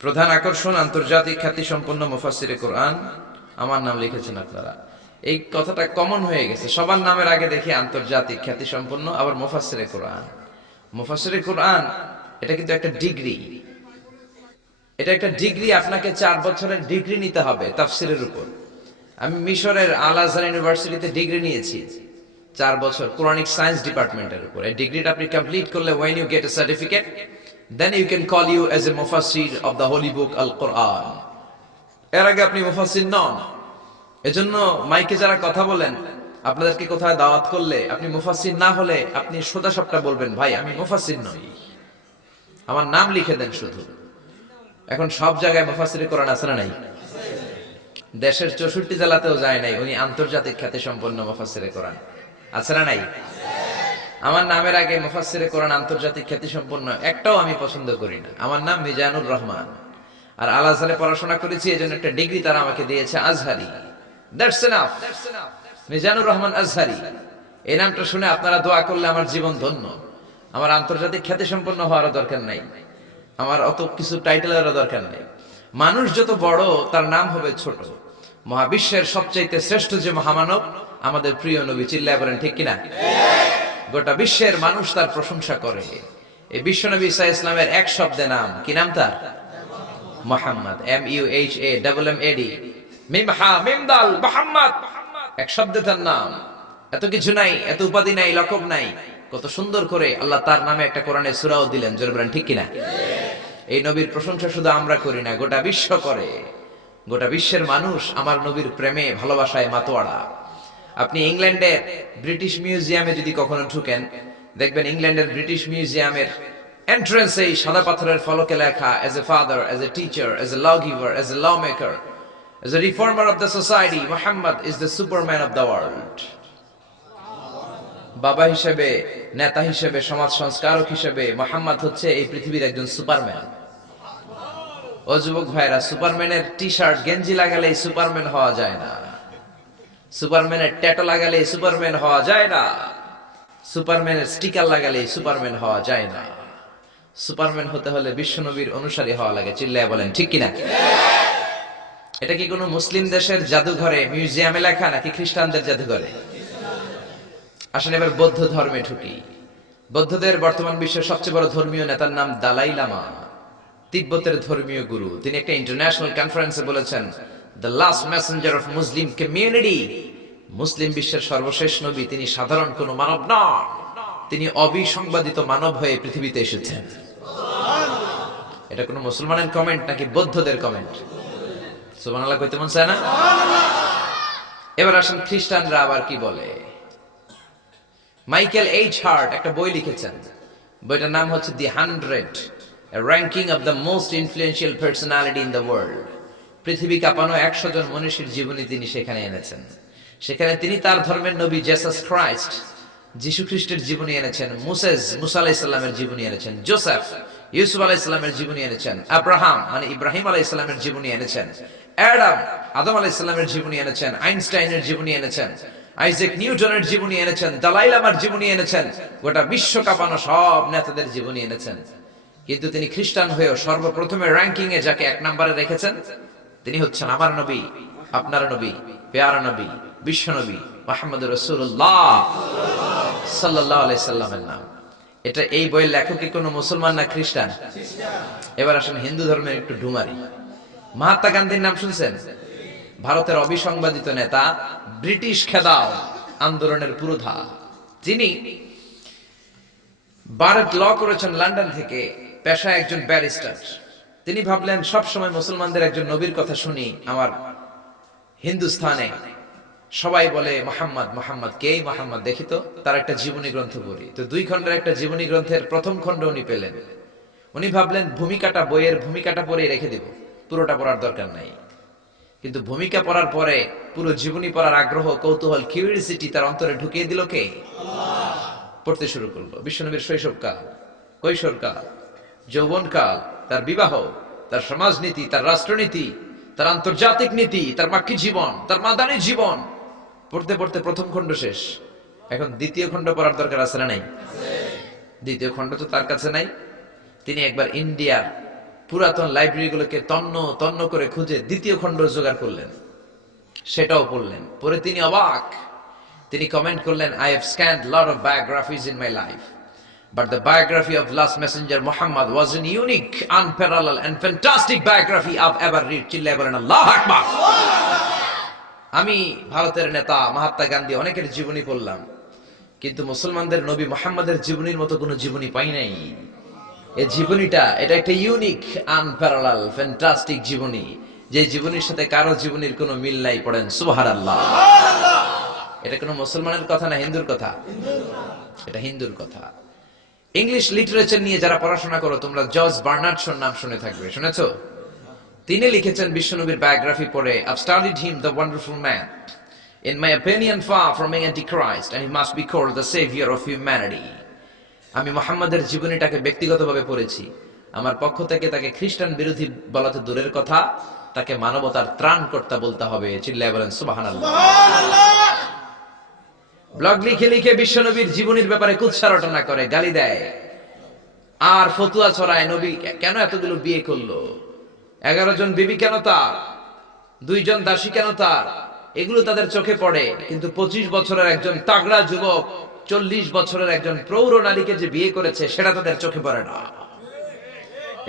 প্রধান আকর্ষণ আন্তর্জাতিক খ্যাতি সম্পন্ন মুফাসসিরে কোরআন। আমার নাম লিখেছেন আপনারা। এই কথাটা কমন হয়ে গেছে, সবার নামের আগে দেখি আন্তর্জাতিক খ্যাতি সম্পন্ন, আবার মুফাসসিরে কোরআন। মুফাসসিরে কোরআন এটা কিন্তু একটা ডিগ্রি, এটা একটা ডিগ্রি। আপনাকে 4 বছরের ডিগ্রি নিতে হবে তাফসিরের উপর। আমি মিশরের আল আজহার ইউনিভার্সিটিতে ডিগ্রি নিয়েছি 4 বছর কোরআনিক সায়েন্স ডিপার্টমেন্টের উপর। এই ডিগ্রিটা আপনি কমপ্লিট করলে, when you get a certificate, then you can call you as a mufassir of the holy book al Quran. এর আগে আপনি মুফাসসির নন। এজন্য মাইকে যারা কথা বলেন, আপনাদেরকে কোথায় দাওয়াত করলে আপনি মুফাসসির না হলে আপনি সোজা সবটা বলবেন, ভাই আমি মুফাসসির নই, আমার নাম লিখে দেন শুধু। এখন সব জায়গায় মুফাসসিরে কোরআন আছে না নাই? দেশের 64 জেলাতেও যায় নাই, উনি আন্তর্জাতিক খ্যাতি সম্পন্ন মুফাসসিরে কোরআন। আছে না নাই? আমার নামের আগে মুফাসসিরে কোরআন আন্তর্জাতিক খ্যাতি সম্পন্ন একটাও আমি পছন্দ করি না। আমার নাম মিজানুর রহমান, আর আল আজহারে পড়াশোনা করেছি, এজন্য একটা ডিগ্রি তারা আমাকে দিয়েছে, আজহারি। That's enough. মিজানুর রহমান আজহারি, এই নামটা শুনে আপনারা দোয়া করলে আমার জীবন ধন্য। আমার আন্তর্জাতিক খ্যাতি সম্পন্ন হওয়ার দরকার নাই, আমার অত কিছু টাইটেলের দরকার নেই। মানুষ যত বড় তার নাম হবে ছোট। মহাবিশ্বের সবচাইতে শ্রেষ্ঠ যে মহামানব আমাদের প্রিয় নবী, চিল্লায় বলেন ঠিক কিনা? গোটা বিশ্বের মানুষ তার প্রশংসা করে। এই বিশ্ব নবী ঈসা ইসলামের এক শব্দে নাম, কি নাম তার? মুহাম্মদ। MUHAMMAD, মিম হা মিম দাল, মুহাম্মদ। এক শব্দে তার নাম। এত কিছু নাই, এত উপাধি নাই, লকব নাই। কত সুন্দর করে আল্লাহ তার নামে একটা কোরআনের সূরাও দিলেন, জোরে বলেন ঠিক কিনা? এই নবীর প্রশংসা শুধু আমরা করি না, গোটা বিশ্ব করে। গোটা বিশ্বের মানুষ আমার নবীর প্রেমে ভালোবাসায় মাতোয়ারা। আপনি ইংল্যান্ডের ব্রিটিশ মিউজিয়ামে যদি কখনো ঢুকেন, দেখবেন ইংল্যান্ডের ব্রিটিশ মিউজিয়ামের এন্ট্রান্সে সাদা পাথরের ফলকে লেখা, as a father, as a teacher, as a law giver, as a law maker, as a reformer of the society, Muhammad is the superman of the world. বাবা হিসেবে, নেতা হিসেবে, সমাজ সংস্কারক হিসেবে মুহাম্মদ হচ্ছে এই পৃথিবীর একজন সুপারম্যান। ও যুবক ভাইরা, সুপারম্যানের টি শার্ট গেঞ্জি লাগালে সুপারম্যান হওয়া যায় না, সুপারম্যানের ট্যাটু লাগালে সুপারম্যান হওয়া যায় না, সুপারম্যানের স্টিকার লাগালে সুপারম্যান হওয়া যায় না। সুপারম্যান হতে হলে বিশ্বনবীর অনুসারী হওয়া লাগে, চিল্লায় বলেন ঠিক কিনা? এটা কি কোনো মুসলিম দেশের জাদুঘরে, মিউজিয়ামে লেখা, নাকি খ্রিস্টানদের জাদুঘরে? আসলে এবার বৌদ্ধ ধর্মে ঢুকি। বৌদ্ধদের বর্তমান বিশ্বের সবচেয়ে বড় ধর্মীয় নেতার নাম দালাই লামা, তিব্বতের ধর্মীয় গুরু। তিনি একটা ইন্টারন্যাশনাল কনফারেন্সে বলেছেন, the last messenger of Muslim community, মুসলিম বিশ্বের সর্বশেষ নবী, তিনি সাধারণ কোন মানব নন, তিনি অবিসংবাদিত মানব হয়ে পৃথিবীতে এসেছেন। এটা কোন মুসলমানের কমেন্ট নাকি বৌদ্ধদের কমেন্ট? সুবহানাল্লাহ কইতে মন চায় না? এবার আসেন খ্রিস্টানরা আবার কি বলে। মাইকেল এইচ হার্ট একটা বই লিখেছেন, বইটার নাম হচ্ছে দি 100, a ranking of the most influential personality in the world. পৃথিবী কাঁপানো 100 জন মনীষীর জীবনী তিনি সেখানে এনেছেন। সেখানে তিনি তার ধর্মের নবী জেসাস ক্রাইস্ট, যীশু খ্রিস্টের জীবনী এনেছেন, মুসা আলাইহিস সালামের জীবনী এনেছেন, জোসেফ, ইউসুফ আলাইহিস সালামের জীবনী এনেছেন, আব্রাহাম মানে ইব্রাহিম আলাইহিস সালামের জীবনী এনেছেন, আদম আলাইহিস সালামের জীবনী এনেছেন, আইনস্টাইনের জীবনী এনেছেন, আইজাক নিউটনের জীবনী এনেছেন, দালাই লামার জীবনী এনেছেন, গোটা বিশ্ব কাঁপানো সব নেতাদের জীবনী এনেছেন। কিন্তু তিনি খ্রিস্টান হয়েও সর্বপ্রথমে র্যাঙ্কিং এ যাকে 1 নম্বরে রেখেছেন, তিনি হচ্ছেন আমার নবী, আপনার নবী, পেয়ারা নবী, বিশ্ব নবী মুহাম্মদুর রাসূলুল্লাহ সাল্লাল্লাহু আলাইহি সাল্লামের নাম। এটা এই বইয়ের লেখক কি কোনো মুসলমান না খ্রিস্টান? এবার আসেন হিন্দু ধর্মের একটু ঢুমারি। মহাত্মা গান্ধীর নাম শুনছেন? ভারতের অবিসংবাদিত নেতা, ব্রিটিশ খেদাও আন্দোলনের পুরোধা। তিনি বারড ল করেছেন লন্ডন থেকে, পেশায় একজন ব্যারিস্টার। তিনি ভাবলেন সবসময় মুসলমানদের একজন নবীর কথা শুনি, আমার হিন্দুস্থানে সবাই বলে মোহাম্মদ মোহাম্মদ, কে মোহাম্মদ, দেখি তো তার একটা জীবনী গ্রন্থ পড়ি। তো 2 খণ্ডের একটা জীবনী গ্রন্থের প্রথম খণ্ড উনি পেলেন। উনি ভাবলেন ভূমিকাটা, বইয়ের ভূমিকাটা পড়ে রেখে দেব, পুরোটা পড়ার দরকার নাই। কিন্তু ভূমিকা পড়ার পরে পুরো জীবনী পড়ার আগ্রহ, কৌতূহল, কিউরিওসিটি তার অন্তরে ঢুকিয়ে দিল কে? পড়তে শুরু করলো। বিশ্বনবীর শৈশবকাল, কৈশোরকাল, যৌবনকাল, তার বিবাহ, তার সমাজনীতি, তার রাষ্ট্রনীতি, তার আন্তর্জাতিক নীতি, তার মাক্কি জীবন, তার মাদানী জীবন, পড়তে পড়তে প্রথম খণ্ড শেষ। এখন দ্বিতীয় খণ্ড পড়ার দরকার আছে না নাই? দ্বিতীয় খণ্ড তো তার কাছে নাই। তিনি একবার ইন্ডিয়ার পুরাতন লাইব্রেরিগুলোকে তন্ন তন্ন করে খুঁজে দ্বিতীয় খণ্ড জোগাড় করলেন, সেটাও পড়লেন। পরে তিনি অবাক, তিনি কমেন্ট করলেন, I have scanned lot of biographies in my life, but the biography of last messenger Muhammad was an unique, unparalleled and fantastic biography I've ever read. চিল্লায় বলেন আল্লাহু আকবার। আমি ভারতের নেতা মহাত্মা গান্ধী অনেকের জীবনী পড়লাম, কিন্তু মুসলমানদের নবী মুহাম্মাদের জীবনীর মতো কোনো জীবনী পাই নাই। এই জীবনীটা, এটা একটা ইউনিক, আনপ্যারালাল, ফ্যান্টাস্টিক জীবনী, যে জীবনীর সাথে কারো জীবনীর কোনো মিল নাই। পড়েন সুবহানাল্লাহ। এটা কোনো মুসলমানের কথা না হিন্দুর কথা? এটা হিন্দুর কথা। ইংলিশ লিটারেচার নিয়ে যারা পড়াশোনা করো তোমরা জর্জ বার্নার্ড শোর নাম শুনে থাকবে, শুনেছো? তিনি লিখেছেন বিশ্বনবীর বায়োগ্রাফি পড়ে, I've studied him, the wonderful man. In my opinion, far from being antichrist, and he must be called the savior of humanity. আমি মুহাম্মাদের জীবনীটাকে ব্যক্তিগতভাবে পড়েছি। আমার পক্ষ থেকে তাকে খ্রিস্টান বিরোধী বলা তো দূরের কথা, তাকে মানবতার ত্রাণকর্তা বলতে হবে। চিল্লায় বলেন সুবহানাল্লাহ। ব্লগ লিখে লিখে বিশ্বনবীর জীবনীর ব্যাপারে কুৎসা রটনা করে, গালি দেয় আর ফতুয়া ছড়ায়। নবী কেন এতগুলো বিয়ে করলো, 11 জন বিবি কেন তার, 2 জন দাসী কেন তার, এগুলো তাদের চোখে পড়ে। কিন্তু 25 বছরের একজন তাগড়া যুবক 40 বছরের একজন প্রৌঢ় নারীকে যে বিয়ে করেছে সেটা তাদের চোখে পড়ে না।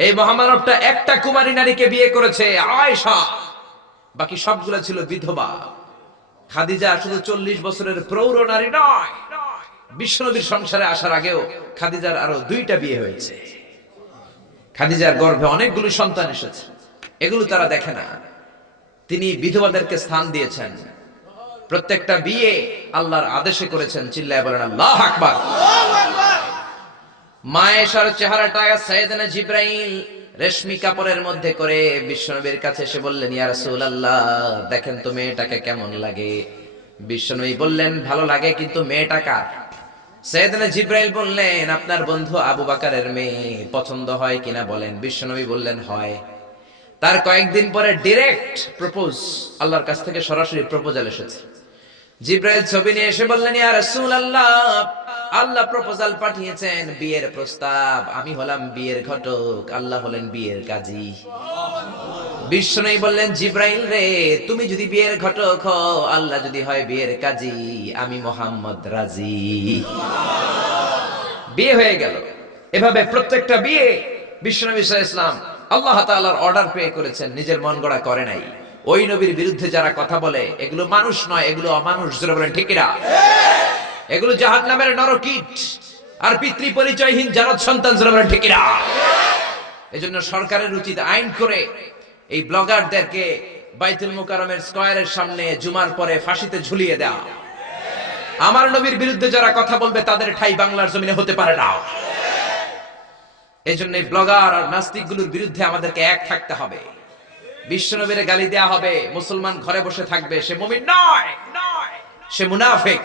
এই মহামানবটা একটা কুমারী নারীকে বিয়ে করেছে, আয়েশা, বাকি সবগুলো ছিল বিধবা। খাদিজা শুধু 40 বছরের প্রৌঢ় নারী নয়, বিশ্বনবীর সংসারে আসার আগেও খাদিজার আরো 2টা বিয়ে হয়েছে। খাদিজার গর্ভে অনেকগুলো সন্তান এসেছে, এগুলো তারা দেখে না। তিনি বিধবাদেরকে স্থান দিয়েছেন, প্রত্যেকটা বিয়ে আল্লাহর আদেশে করেছেন। চিল্লায় বলেন আল্লাহু আকবার। মায়েশার চেহারাটা সাইয়েদনা জিবরাইল রেশমি কাপড়ের মধ্যে করে বিশ্বনবীর কাছে এসে বললেন, ইয়া রাসূলুল্লাহ, দেখেন তো মেয়েটাকে কেমন লাগে। বিশ্বনবী বললেন, ভালো লাগে, কিন্তু মেয়েটা কার? সাইয়েদনা জিবরাইল বললেন, আপনার বন্ধু আবু বকরের মেয়ে, পছন্দ হয় কিনা বলেন। বিশ্বনবী বললেন হয়। তার কয়েকদিন পরে ডাইরেক্ট প্রপোজ, আল্লাহর কাছ থেকে সরাসরি প্রপোজাল এসেছে। জিবরাইল ছবি নিয়ে এসে বললেন, ইয়া রাসূলুল্লাহ, আল্লাহ প্রপোজাল পাঠিয়েছেন, বিয়ের প্রস্তাব। আমি হলাম বিয়ের ঘটক, আল্লাহ হলেন বিয়ের কাজী। বিশ্বনবী বললেন, জিবরাইল রে, তুমি যদি বিয়ের ঘটক হও, আল্লাহ যদি হয় বিয়ের কাজী, আমি মুহাম্মদ রাজি। বিয়ে হয়ে গেল। এভাবে প্রত্যেকটা বিয়ে বিশ্বনবী সাল্লাল্লাহু আলাইহি ওয়াসাল্লাম আল্লাহ তাআলার অর্ডার পেয়ে করেছেন, নিজের মন গড়া করে নাই। ওই নবীর বিরুদ্ধে যারা কথা বলে এগুলো মানুষ নয়, এগুলো অমানুষ। জোরে বলেন ঠিক কিনা? এগুলো জাহান্নামের নরকীট আর পিতৃ পরিচয়হীন জারদ সন্তান। জোরে বলেন ঠিক কিনা? এজন্য সরকারের উচিত আইন করে এই ব্লগারদেরকে বাইতুল মুকাররমের স্কয়ারের সামনে জুমার পরে ফাঁসিতে ঝুলিয়ে দেওয়া। আমার নবীর বিরুদ্ধে যারা কথা বলবে তাদের ঠাঁই বাংলার জমিনে হতে পারে না। এজন্য ব্লগার আর নাস্তিকগুলোর বিরুদ্ধে আমাদেরকে এক থাকতে হবে। বিশ্বনবীর গালি দেয়া হবে, মুসলমান ঘরে বসে থাকবে, সে মুমিন নয়, সে মুনাফিক।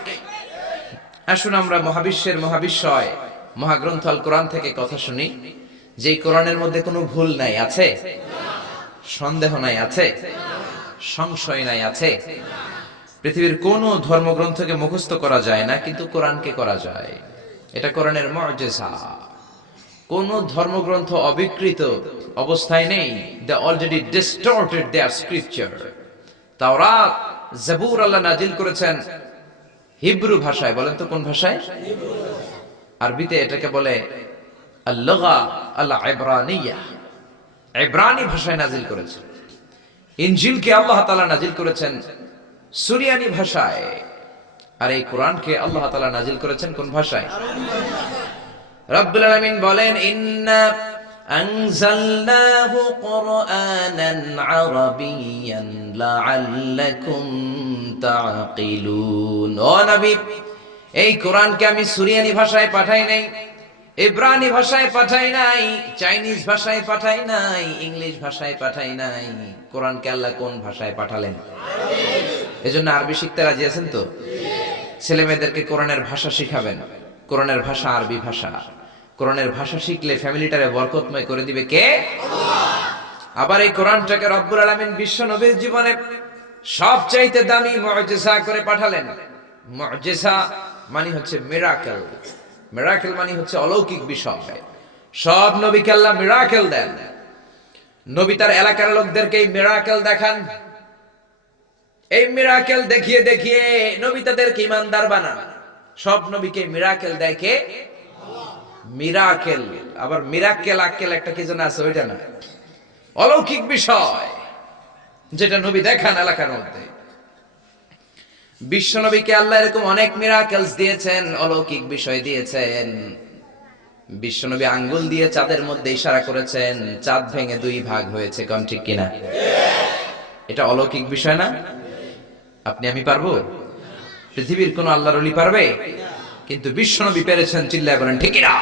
আসুন আমরা মহাবিশ্বের মহাবিশ্বয় মহাগ্রন্থ আল কোরআন থেকে কথা শুনি, যে কোরআনের মধ্যে কোনো ভুল নাই, আছে? সন্দেহ নাই, আছে? সংশয় নাই, আছে? পৃথিবীর কোন ধর্মগ্রন্থকে মুখস্থ করা যায় না, কিন্তু কোরআনকে করা যায়। এটা কোরআনের মুজিজা। কোন ধর্মগ্রন্থ অবিকৃত অবস্থায় নেই। They already distorted their scripture. তাওরাত, জাবুর আল্লাহ নাজিল করেছেন হিব্রু ভাষায়। বলেন তো কোন ভাষায়? আরবিতে এটাকে বলে আল-লুগা আল-ইব্রানিয়া। ইব্রানি ভাষায় নাজিল করেছেন। ইনজিলকে আল্লাহ তাআলা নাজিল করেছেন সুরিয়ানি ভাষায়। আর এই কোরআনকে আল্লাহ তাআলা নাজিল করেছেন কোন ভাষায়? রব্বুল আলামিন বলেন, ইন্না আনজালনাহু কুরআনান আরাবিয়্যান লাআল্লাকুম তাআকিলুন। ও নবী, এই কোরআনকে আমি সুরিয়ানি ভাষায় পাঠাই নাই, ইব্রানি ভাষায় পাঠাই নাই, চাইনিজ ভাষায় পাঠাই নাই, ইংলিশ ভাষায় পাঠাই নাই। কোরআনকে আল্লাহ কোন ভাষায় পাঠালেন? এজন্য আরবি শিখতে রাজি আছেন তো? ছেলে মেয়েদেরকে কোরআনের ভাষা শিখাবেন। কোরআনের ভাষা আরবি ভাষা। কোরআনের ভাষা শিখলে ফ্যামিলিটারে বরকতময় করে দিবে কে? আল্লাহ। আবার এই কোরআনটাকে রব্বুল আলামিন বিশ্ব নবীর জীবনে সবচাইতে দামি মুজিজা করে পাঠালেন। মুজিজা মানে হচ্ছে মিরাকেল। মিরাকেল মানে হচ্ছে অলৌকিক বিষয়। সব নবীকে আল্লাহ মিরাকেল দেন। নবী তার এলাকার লোকদেরকে এই মিরাকেল দেখান। এই মিরাকেল দেখিয়ে দেখিয়ে নবী তাদেরকে ঈমানদার বানান। সব নবীকে মিরাকেল দেখে, মিরাকেল আবার মিরাকেল আক্কেল একটা কি যেন আছে, ওইটা না, অলৌকিক বিষয় যেটা নবী দেখান এলাকার মধ্যে। বিশ্ব নবীকে আল্লাহ এরকম অনেক মিরাকেলস দিয়েছেন, অলৌকিক বিষয় দিয়েছেন। বিশ্ব নবী আঙ্গুল দিয়ে চাঁদের মধ্যে ইশারা করেছেন, চাঁদ ভেঙে দুই ভাগ হয়েছে। কোন ঠিক কিনা? এটা অলৌকিক বিষয় না? আপনি আমি পারবো? পৃথিবীর কোন আল্লাহর ওলি পারবে? কিন্তু বিশ্ব নবী পেরেছেন। চিল্লায় বলেন ঠিক কিনা?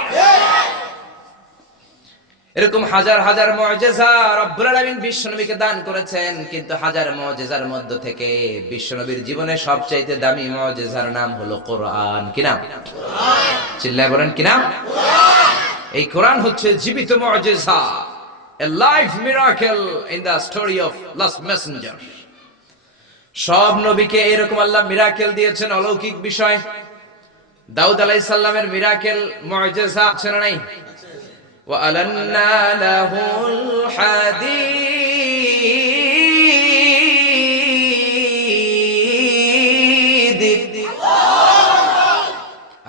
এরকম হাজার হাজার মুআজিজা রব্বুল আলামিন বিশ্ব নবীকে দান করেছেন। কিন্তু হাজার মুআজিজার মধ্য থেকে বিশ্ব নবীর জীবনে সবচাইতে দামি মুআজিজার নাম হলো কোরআন। কি নাম? চিল্লায় বলেন কি নাম? এই কোরআন হচ্ছে জীবিত মুআজিজা, a live miracle in the story of last messenger. সব নবীকে এরকম আল্লাহ মিরাকেল দিয়েছেন, অলৌকিক বিষয়। দাউদ আলাইহিস সালামের মিরাকেল মুআজিজা আছে না নাই? وَأَلَنَّا لَهُ الْحَدِيدِ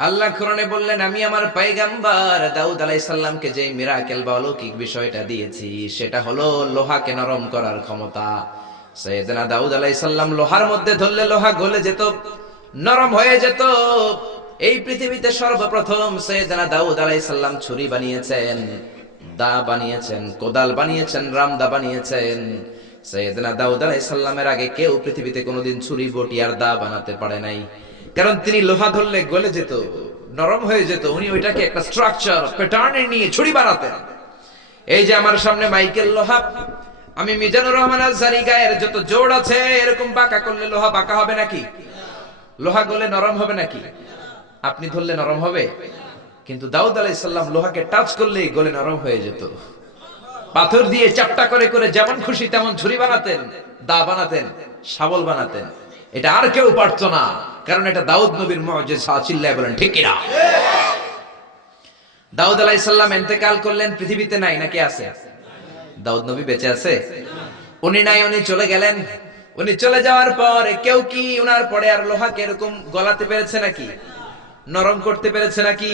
আল্লাহ কোরআনে বললেন, আমি আমার পয়গম্বর দাউদ আলাইহিস সালামকে যে মিরাকেল বা অলৌকিক বিষয়টা দিয়েছি সেটা হলো লোহাকে নরম করার ক্ষমতা। সাইয়েদনা দাউদ আলাইহিস সালাম লোহার মধ্যে ধরলে লোহা গলে যেত, নরম হয়ে যেত। এই পৃথিবীতে সর্বপ্রথম সাইয়েদনা দাউদ আলাইহিস সালাম ছুরি বানিয়েছেন, দা বানিয়েছেন, কোদাল বানিয়েছেন, রামদা বানিয়েছেন। সাইয়েদনা দাউদ আলাইহিস সালামের আগে কেউ পৃথিবীতে কোনোদিন ছুরি, বটি আর দা বানাতে পারে নাই। কারণ তিনি লোহা ধরলে গলে যেত, নরম হয়ে যেত। উনি ওইটাকে একটা স্ট্রাকচার প্যাটার্নে নিয়ে ছুরি বানাতেন। এই যে আমার সামনে মাইকেল লোহা, আমি মিজানুর রহমান আজহারী গায়ের যত জোড় আছে এরকম বাঁকা করলে লোহা বাঁকা হবে নাকি? লোহা গলে নরম হবে নাকি? আপনি ধরলে নরম হবে? কিন্তু দাউদ আলাইহিস সালাম লোহাকে টাচ করলেই গলে নরম হয়ে যেত। পাথর দিয়ে চাপটা করে করে যেমন খুশি তেমন ছুরি বানাতেন, দা বানাতেন, শাবল বানাতেন। এটা আর কেউ পারতো না, কারণ এটা দাউদ নবীর মুআজিজা। চিল্লায় বলেন ঠিক কিনা? দাউদ আলাইহিস সালাম ইন্তেকাল করলেন, পৃথিবীতে নাই, নাকি আছে? দাউদ নবী বেঁচে আছে? উনি নাই, উনি চলে গেলেন। উনি চলে যাওয়ার পর কেউ কি উনার পরে আর লোহাকে এরকম গলাতে পেরেছে নাকি? নরম করতে পেরেছে নাকি?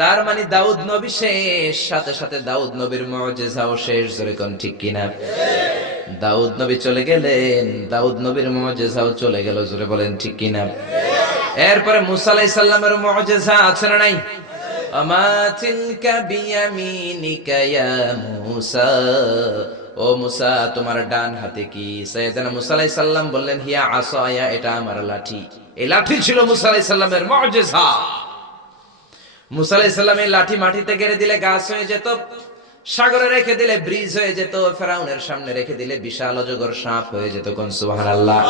তার মানে দাউদ নবী শেষ, সাথে সাথে দাউদ নবীর মুআজিজাও শেষ। জোরে কোন ঠিক কিনা? দাউদ নবী চলে গেলেন, দাউদ নবীর মুআজিজাও চলে গেল। জোরে বলেন ঠিক কিনা? এরপরে মুসা আলাইহিস সালামের মুআজিজা আছে না নাই? আমা তিলকা বিয়ামিনিকা ইয়া মুসা, ও মুসা তোমার ডান হাতে কি? সাইয়েদনা মুসা আলাইহিস সালাম বললেন, হিয়া আসায়া, এটা আমার লাঠি। এই লাঠি ছিল মুসা আলাইহিস সালামের মুআজিজা। মুসা আলাইহিস সালাম এই লাঠি মাটিতে গেড়ে দিলে গাছ হয়ে যেত, সাগরে রেখে দিলে ব্রিজ হয়ে যেত, ফেরাউনের সামনে রেখে দিলে বিশাল অজগর সাপ হয়ে যেত। কোন সুবহানাল্লাহ।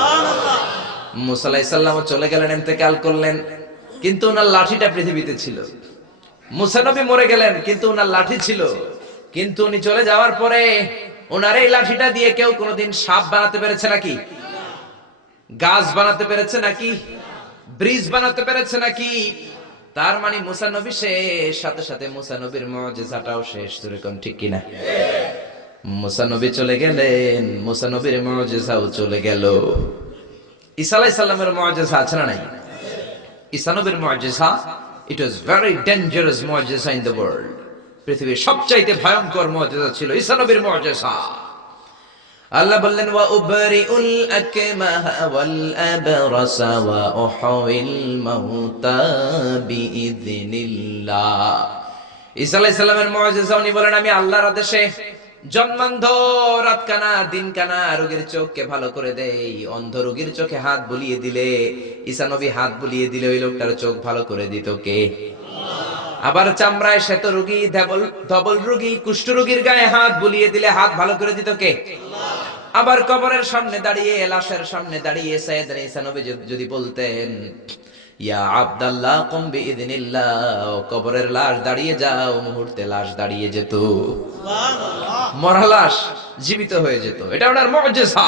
মুসা আলাইহিস সালাম চলে গেলেন, ইন্তেকাল করলেন, কিন্তু ওনার লাঠিটা পৃথিবীতে ছিল। মুসা নবী মরে গেলেন, কিন্তু ওনার লাঠি ছিল। কিন্তু উনি চলে যাওয়ার পরে ওনার এই লাঠিটা দিয়ে কেউ কোনোদিন সাপ বানাতে পেরেছে নাকি? গাছ বানাতে পেরেছে নাকি? ব্রিজ বানাতে পেরেছে নাকি? তার মানে মুসা নবী শেষ, সাথে সাথে মুসা নবীর মুআজিজাটাও শেষ। জোরে কোন ঠিক কিনা? মুসা নবী চলে গেলেন, মুসা নবীর মুআজিজাও চলে গেল। ঈসা আলাইহিস সালামের মুআজিজা আছে না নাই? ঈসা নবীর মুআজিজা, it was very dangerous মুআজিজা in the world. পৃথিবীর সবচাইতে ভয়ঙ্কর মুআজিজা ছিল ঈসা নবীর মুআজিজা। আল্লাহ বললেন, ওয়া উবরিউল আকমাহা ওয়াল আবরাসা ওয়া উহয়িল মাউতা বিইযনিল্লাহ। ঈসা আলাইহিস সালামের মুআজিজা, উনি বলেন, আমি আল্লাহর আদেশে জন্মান্ধ, রাতকানা, দিনকানা রোগীর চোখকে ভালো করে দেই। অন্ধ রোগীর চোখে হাত বুলিয়ে দিলে, ঈসা নবী হাত বুলিয়ে দিলে ওই লোকটার চোখ ভালো করে দিত কে? আবার চামড়ায় শ্বেত রোগী, ধবল রোগী, কুষ্ঠ রোগীর গায়ে হাত বুলিয়ে দিলে হাত ভালো করে দিত কে? আবার কবরের সামনে দাঁড়িয়ে, লাশের সামনে দাঁড়িয়ে সাইয়েদনা ঈসা নবী যদি বলতেন, ইয়া আব্দাল্লাহ কুম বিইযনিল্লাহ, কবরের লাশ দাঁড়িয়ে যাও, মুহূর্তে লাশ দাঁড়িয়ে যেত। সুবহানাল্লাহ। মরা লাশ জীবিত হয়ে যেত। এটা ওনার মুআজিজা।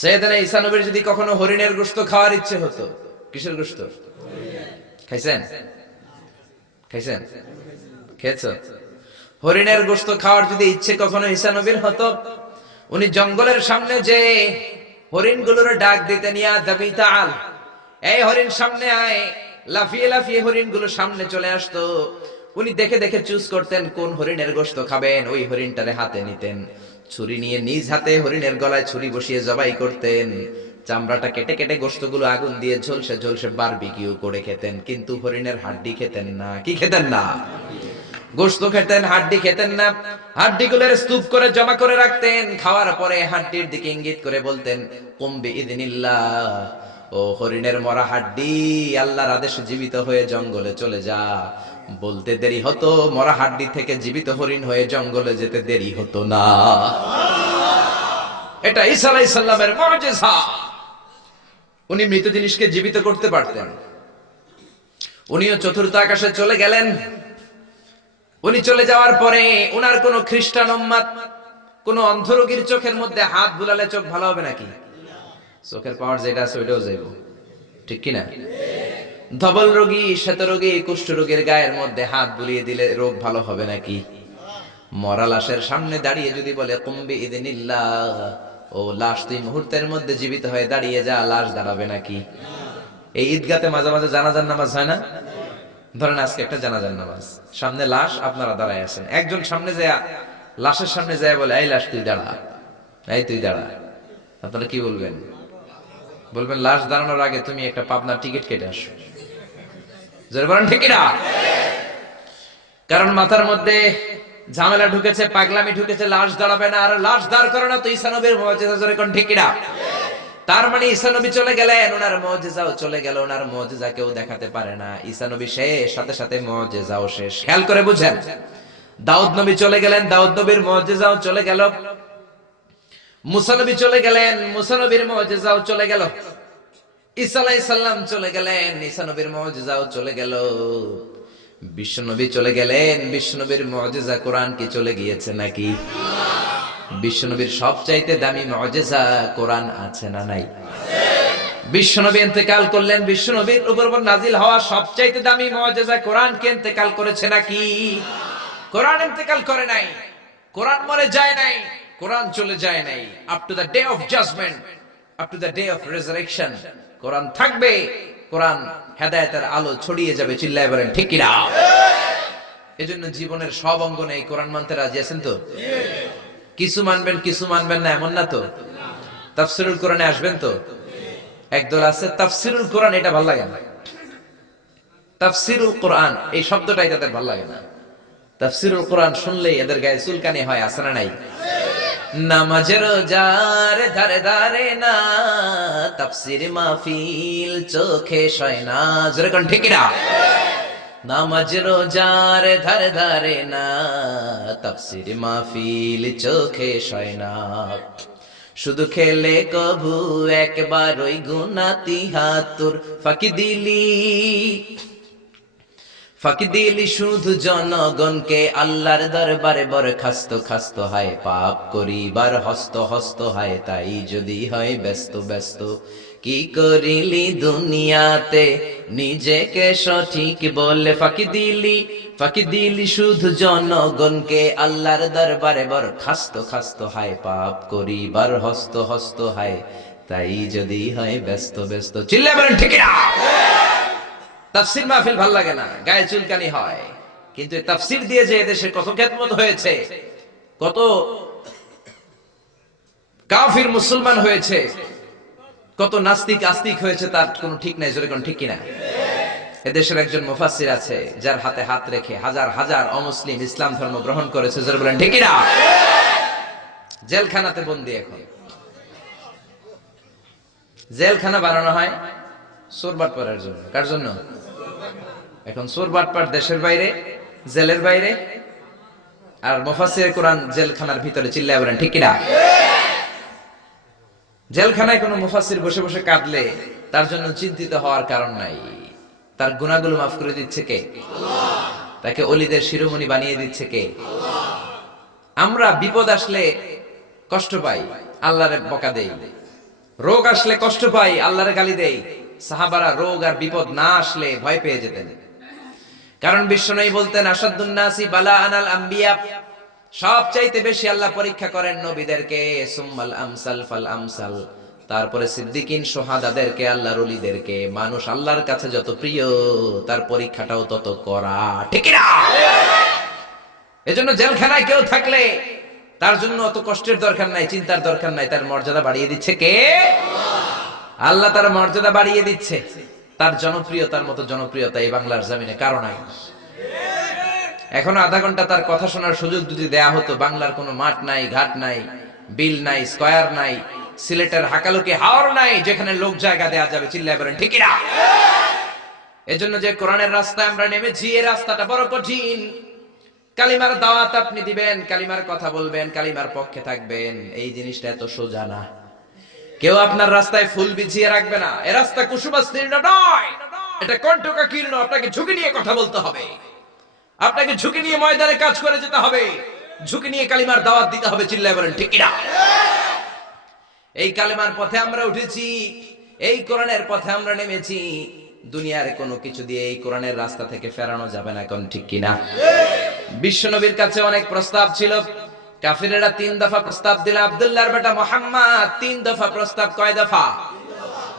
সাইয়েদনা ঈসা নবীর যদি কখনো হরিণের গোশত খাওয়ার ইচ্ছে হতো, কিসের গোশত খাইছেন? খাইছেন? খেয়েছো? হরিণের গোশত খাওয়ার যদি ইচ্ছে কখনো ঈসা নবীর হতো, উনি জঙ্গলের সামনে যে হরিণগুলোর ডাক দিতেন, ইয়া দাবি তাআল, এই হরিণ সামনে আয়। লাফিয়ে লাফিয়ে হরিণগুলো সামনে চলে আসতো। উনি দেখে দেখে চুজ করতেন কোন হরিণের গোশত খাবেন, ওই হরিণটারে হাতে নিতেন, ছুরি নিয়ে নিজ হাতে হরিণের গলায় ছুরি বসিয়ে জবাই করতেন, চামড়াটা কেটে কেটে গোশতগুলো আগুন দিয়ে ঝলসে ঝলসে বারবিকিউ করে খেতেন। কিন্তু হরিণের হাড্ডি খেতেন না। কি খেতেন না? গোশত খেতেন, হাড্ডি খেতেন না। হাড্ডিগুলোর স্তূপ করে জমা করে রাখতেন। খাওয়ার পরে হাড্ডির দিকে ইঙ্গিত করে বলতেন, কুম বিইذনিল্লাহ, ও হরিণের মরা হাড্ডি, আল্লাহর আদেশে জীবিত হয়ে জঙ্গলে চলে যা। বলতে দেরি হতো, মরা হাড্ডি থেকে জীবিত হরিণ হয়ে জঙ্গলে যেতে দেরি হতো না। এটা ঈসা আলাইহিস সালামের মুজিজা। উনি মৃত জিনিসকে জীবিত করতে পারতেন। উনিও চতুর্থ আকাশে চলে গেলেন। উনি চলে যাওয়ার পরে উনার কোন খ্রিস্টান উম্মাত কোন অন্ধরোগীর চোখের মধ্যে হাত বুলালে চোখ ভালো হবে নাকি? চোখের পাওয়ার যেটা আছে ওইটাও যাইব, ঠিক কিনা? ধবল রোগী, শ্বেত রোগী, কুষ্ঠ রোগীর গায়ের মধ্যে হাত বুলিয়ে দিলে রোগ ভালো হবে নাকি? মরা লাশের সামনে দাঁড়িয়ে যদি বলে কুম বিইذনিল্লাহ, ও লাশ তুই মুহূর্তের মধ্যে জীবিত হয়ে দাঁড়িয়ে যা, লাশ দাঁড়াবে নাকি? এই ঈদগাতে মাঝে মাঝে জানাজার নামাজ হয় না? ধরেন আজকে একটা জানাজার নামাজ, সামনে লাশ, আপনারা দাঁড়ায় আছেন। একজন সামনে যায়, লাশের সামনে যায় বলে, এই লাশ তুই দাঁড়া, এই তুই দাঁড়া। আপনারা কি বলবেন? বলবেন লাশ দাঁড়ানোর আগে তুমি একটা পাবনার টিকিট কেটে আসো। জোরে বলেন ঠিক কিনা? কারণ মাথার মধ্যে ঝামেলা ঢুকেছে, পাগলামি ঢুকেছে, লাশ দাঁড়াবে না। আর লাশ দাঁড় করে না তো ঈসা নবীর মুজিজা। জোরে কোন ঠিক কিনা? তার মানে ঈসা নবী চলে গেলেন, ওনার মুজিজাও চলে গেল। ওনার মুজিজা কেউ দেখাতে পারে না। ঈসা নবী শেষ, সাথে সাথে মুজিজাও শেষ। খেয়াল করে বুঝেন। দাউদ নবী চলে গেলেন, দাউদ নবীর মুজিজাও চলে গেল। মুসা নবী চলে গেলেন, মুসা নবীর মুজিজাও চলে গেল। ঈসা আলাইহিস সালাম চলে গেলেন, ঈসা নবীর মুজিজাও চলে গেল। বিশ্ব নবী চলে গেলেন, বিশ্ব নবীর মুজিজা কোরআন কি চলে গিয়েছে নাকি? বিশ্বনবীর সবচাইতে দামি মুজিজা কোরআন আছে না নাই? বিশ্বনবী ইন্তেকাল করলেন, বিশ্বনবীর উপর নাজিল হওয়া সবচাইতে দামি মুজিজা কোরআন কি ইন্তেকাল করেছে নাকি? কোরআন ইন্তেকাল করে নাই, কোরআন মরে যায় নাই, কোরআন চলে যায় নাই। Up to the day of judgment, up to the day of resurrection কোরআন থাকবে। কোরআন হেদায়েতের আলো ছড়িয়ে যাবে। চিল্লায় বলেন ঠিক কিনা? এজন্য জীবনের সব অঙ্গনে এই কোরআন মানতে রাজি আছেন তো? কিছু মানবেন, কিছু মানবেন না এমন না তো? তাফসীরুল কোরআনে আসবেন তো? একদল আছে তাফসীরুল কোরআন, এটা ভালো লাগে না। তাফসীরুল কোরআন এই শব্দটাই তাদের ভালো লাগে না। তাফসীরুল কোরআন শুনলেই এদের গায়ে চুলকানি হয়, আছে না নাই? নামাজের রোজার ধারে ধারে না, তাফসীর মাহফিল চোখে সয় না। জোরে কোন ঠিক কিনা? নামাজ রোজার ধারে ধারে না, তাফসীর মাহফিল চোখে সয় না। শুধু খেলে কবু একবার ওই গুনাতি হাতুর ফাঁকি দিলি শুধু জনগণকে, আল্লাহর দরবারে বরখাস্ত খাস্ত হয়, পাপ করিবার হস্ত হস্ত হয়। তাই যদি হয় ব্যস্ত ব্যস্ত, কি করিলি দুনিয়াতে নিজেকে সঠিক বলে। ফাঁকি দিলি শুধু জনগণকে, আল্লাহর দরবারে বরখাস্ত খাস্ত হয়, পাপ করিবার হস্ত হস্ত হয়। তাই যদি হয় ব্যস্ত ব্যস্ত। চিল্লায় বলেন ঠিক না? তাফসীর মাহফিল ভাল লাগে না, গায়ে চুলকানি হয়। কিন্তু এই তাফসীর দিয়ে যে এদেশে কত খেদমত হয়েছে, কত কাফির মুসলমান হয়েছে, কত নাস্তিক আস্তিক হয়েছে, তার কোনো ঠিক নাই। জোরে কোন ঠিক কিনা? এদেশের একজন মুফাসসির আছে যার হাতে হাত রেখে হাজার হাজার অমুসলিম ইসলাম ধর্ম গ্রহণ করেছে। জোরে বলেন ঠিক কিনা? জেলখানাতে বন্দী। এখন জেলখানা বানানো হয় চোর বাটপারের জন্য। কার জন্য? এখন চোর বাটপার দেশের বাইরে, জেলের বাইরে, আর মুফাসসির কোরআন জেলখানার ভিতরে। চিল্লায় বলেন ঠিক কিনা? জেলখানায় কোনো মুফাসসির বসে বসে কাঁদলে তার জন্য চিন্তিত হওয়ার কারণ নাই। তার গুনাহগুলো মাফ করে দিচ্ছে কে? আল্লাহ। তাকে ওলিদের শিরোমণি বানিয়ে দিচ্ছে কে? আল্লাহ। আমরা বিপদ আসলে কষ্ট পাই, আল্লাহরে বকা দেই। রোগ আসলে কষ্ট পাই, আল্লাহরে গালি দেই। সাহাবারা রোগ আর বিপদ না আসলে ভয় পেয়ে যেতেন। কারণ বিশ্বনবী বলতেন আসাদুন নাসি বালা আনাল আম্বিয়া, সবচাইতে বেশি আল্লাহ পরীক্ষা করেন নবীদেরকে, সুম্মাল আমসাল ফাল আমসাল, তারপরে সিদ্দিকিন শুহাদাদেরকে, আল্লাহর ওলিদেরকে। মানুষ আল্লাহর কাছে যত প্রিয় তার পরীক্ষাটাও তত করা, ঠিক না? এজন্য জেলখানায় কেউ থাকলে তার জন্য অত কষ্টের দরকার নাই, চিন্তার দরকার নাই, তার মর্যাদা বাড়িয়ে দিচ্ছে কে? আল্লাহ তার মর্যাদা বাড়িয়ে দিচ্ছে। তার জনপ্রিয়তার মতো জনপ্রিয়তা এই বাংলার জমিনে কারো নাই। এখনো আধা ঘন্টা তার কথা শোনার সুযোগ যদি দেয়া হতো, বাংলার কোনো মাঠ নাই, ঘাট নাই, বিল নাই, স্কয়ার নাই, সিলেটের হাকালুকি হাওর নাই যেখানে লোক জায়গা দেয়া যাবে। চিল্লায় বলেন ঠিক না? এজন্য যে কোরআনের রাস্তায় আমরা নেমেছি, এই রাস্তাটা বড় কঠিন। কালিমার দাওয়াত আপনি দিবেন, কালিমার কথা বলবেন, কালিমার পক্ষে থাকবেন, এই জিনিসটা এত সোজা না। কেউ আপনার রাস্তায় ফুল বিছিয়ে রাখবে না। এ রাস্তা কুসুমাস্তীর্ণ নয়, এটা কণ্টকাকীর্ণ। আপনাকে ঝুঁকি নিয়ে কথা বলতে হবে, আপনাকে ঝুঁকি নিয়ে ময়দানে কাজ করে যেতে হবে, ঝুঁকি নিয়ে কালিমার দাওয়াত দিতে হবে। চিল্লায় বলেন ঠিক না? এই কালিমার পথে আমরা উঠেছি, এই কোরআনের পথে আমরা নেমেছি। দুনিয়ার কোনো কিছু দিয়ে এই কোরআনের রাস্তা থেকে ফেরানো যাবে না, কোন ঠিক কিনা? বিশ্বনবীর কাছে অনেক প্রস্তাব ছিল। কাফিরেরা 3 দফা প্রস্তাব দিল। আব্দুল্লাহর বেটা মুহাম্মদ 3 দফা প্রস্তাব। কয় দফা?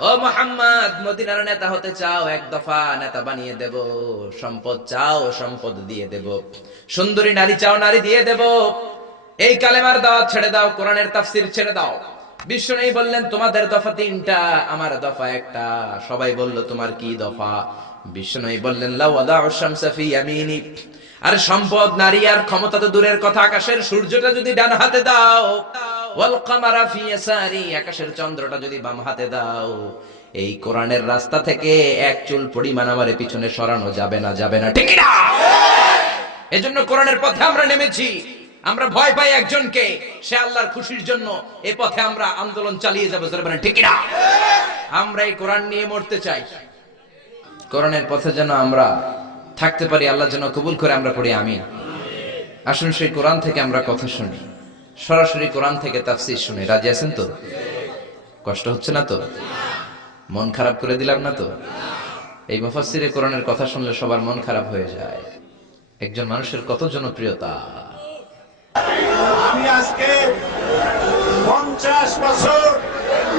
ও মুহাম্মদ, মদিনার নেতা হতে চাও? 1 দফা, নেতা বানিয়ে দেব। সম্পদ চাও? সম্পদ দিয়ে দেব। সুন্দরী নারী চাও? নারী দিয়ে দেব। এই কালেমার দাওয়াত ছেড়ে দাও, কোরআনের তাফসীর ছেড়ে দাও। বিশ্বনবী বললেন তোমাদের দফা 3টা, আমার দফা 1টা। সবাই বলল তোমার কি দফা? বিশ্বনবী বললেন লা ওয়াদাউ শামসা ফি ইয়ামিনি। আর সম্পদ, নারী আর ক্ষমতা তো দূরের কথা, আকাশের সূর্যটা যদি ডান হাতে দাও, ওয়াল কামারা ফি ইয়াসারি, আকাশের চন্দ্রটা যদি বাম হাতে দাও, এই কোরআনের রাস্তা থেকে এক চুল পরিমাণ আমারে পিছনে সরানো যাবে না, যাবে না, ঠিক না? এজন্য কোরআনের পথে আমরা নেমেছি। আমরা ভয় পাই একজনকে, সে আল্লাহর খুশির জন্য এই পথে আমরা আন্দোলন চালিয়ে যাবো, ঠিক না? আমরা এই কোরআন নিয়ে মরতে চাই। কোরআনের পথে যেন আমরা থাকতে পারি, আল্লাহ যেন কবুল করে আমরা পড়ি, আমিন। আসুন সেই কোরআন থেকে আমরা কথা শুনি, সরাসরি কোরআন থেকে তাফসীর শুনি। রাজি আছেন তো? কষ্ট হচ্ছে না তো? মন খারাপ করে দিলাম না তো? এই মুফাসসিরে কোরআনের কথা শুনলে সবার মন খারাপ হয়ে যায়। একজন মানুষের কত জনপ্রিয়তা। আমি আজকে 50 বছর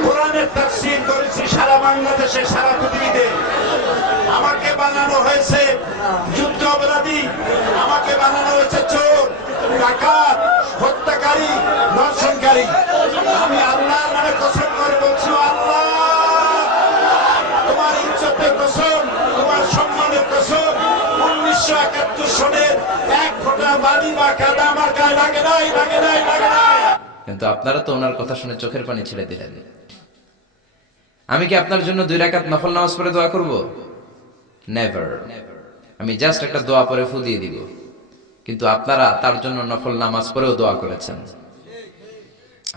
কোরআনের তাফসীর করেছি সারা বাংলাদেশে, সারা পৃথিবীতে। আমাকে বানানো হয়েছে যুদ্ধ অপরাধী, আমাকে বানানো হয়েছে চোর, ডাকাত, হত্যাকারী, ধর্ষণকারী। আমি আল্লাহর নামে কসম করে বলছি, আল্লাহ তোমার ইজ্জতের কসম, তোমার সম্মানের কসম, 1971 সনের 1 ফোঁটা বালি বা কাদা আমার গায়ে লাগে নাই, লাগে নাই, লাগে নাই। কিন্তু আপনারা তো ওনার কথা শুনে চোখের পানি ছেড়ে দিলেন। আমি কি আপনার জন্য 2 রাকাত নফল নামাজ পড়ে দোয়া করব? নেভার। আমি জাস্ট একটা দোয়া পড়ে ফু দিয়ে দিব। কিন্তু আপনারা তার জন্য নফল নামাজ পড়েও দোয়া করেছেন।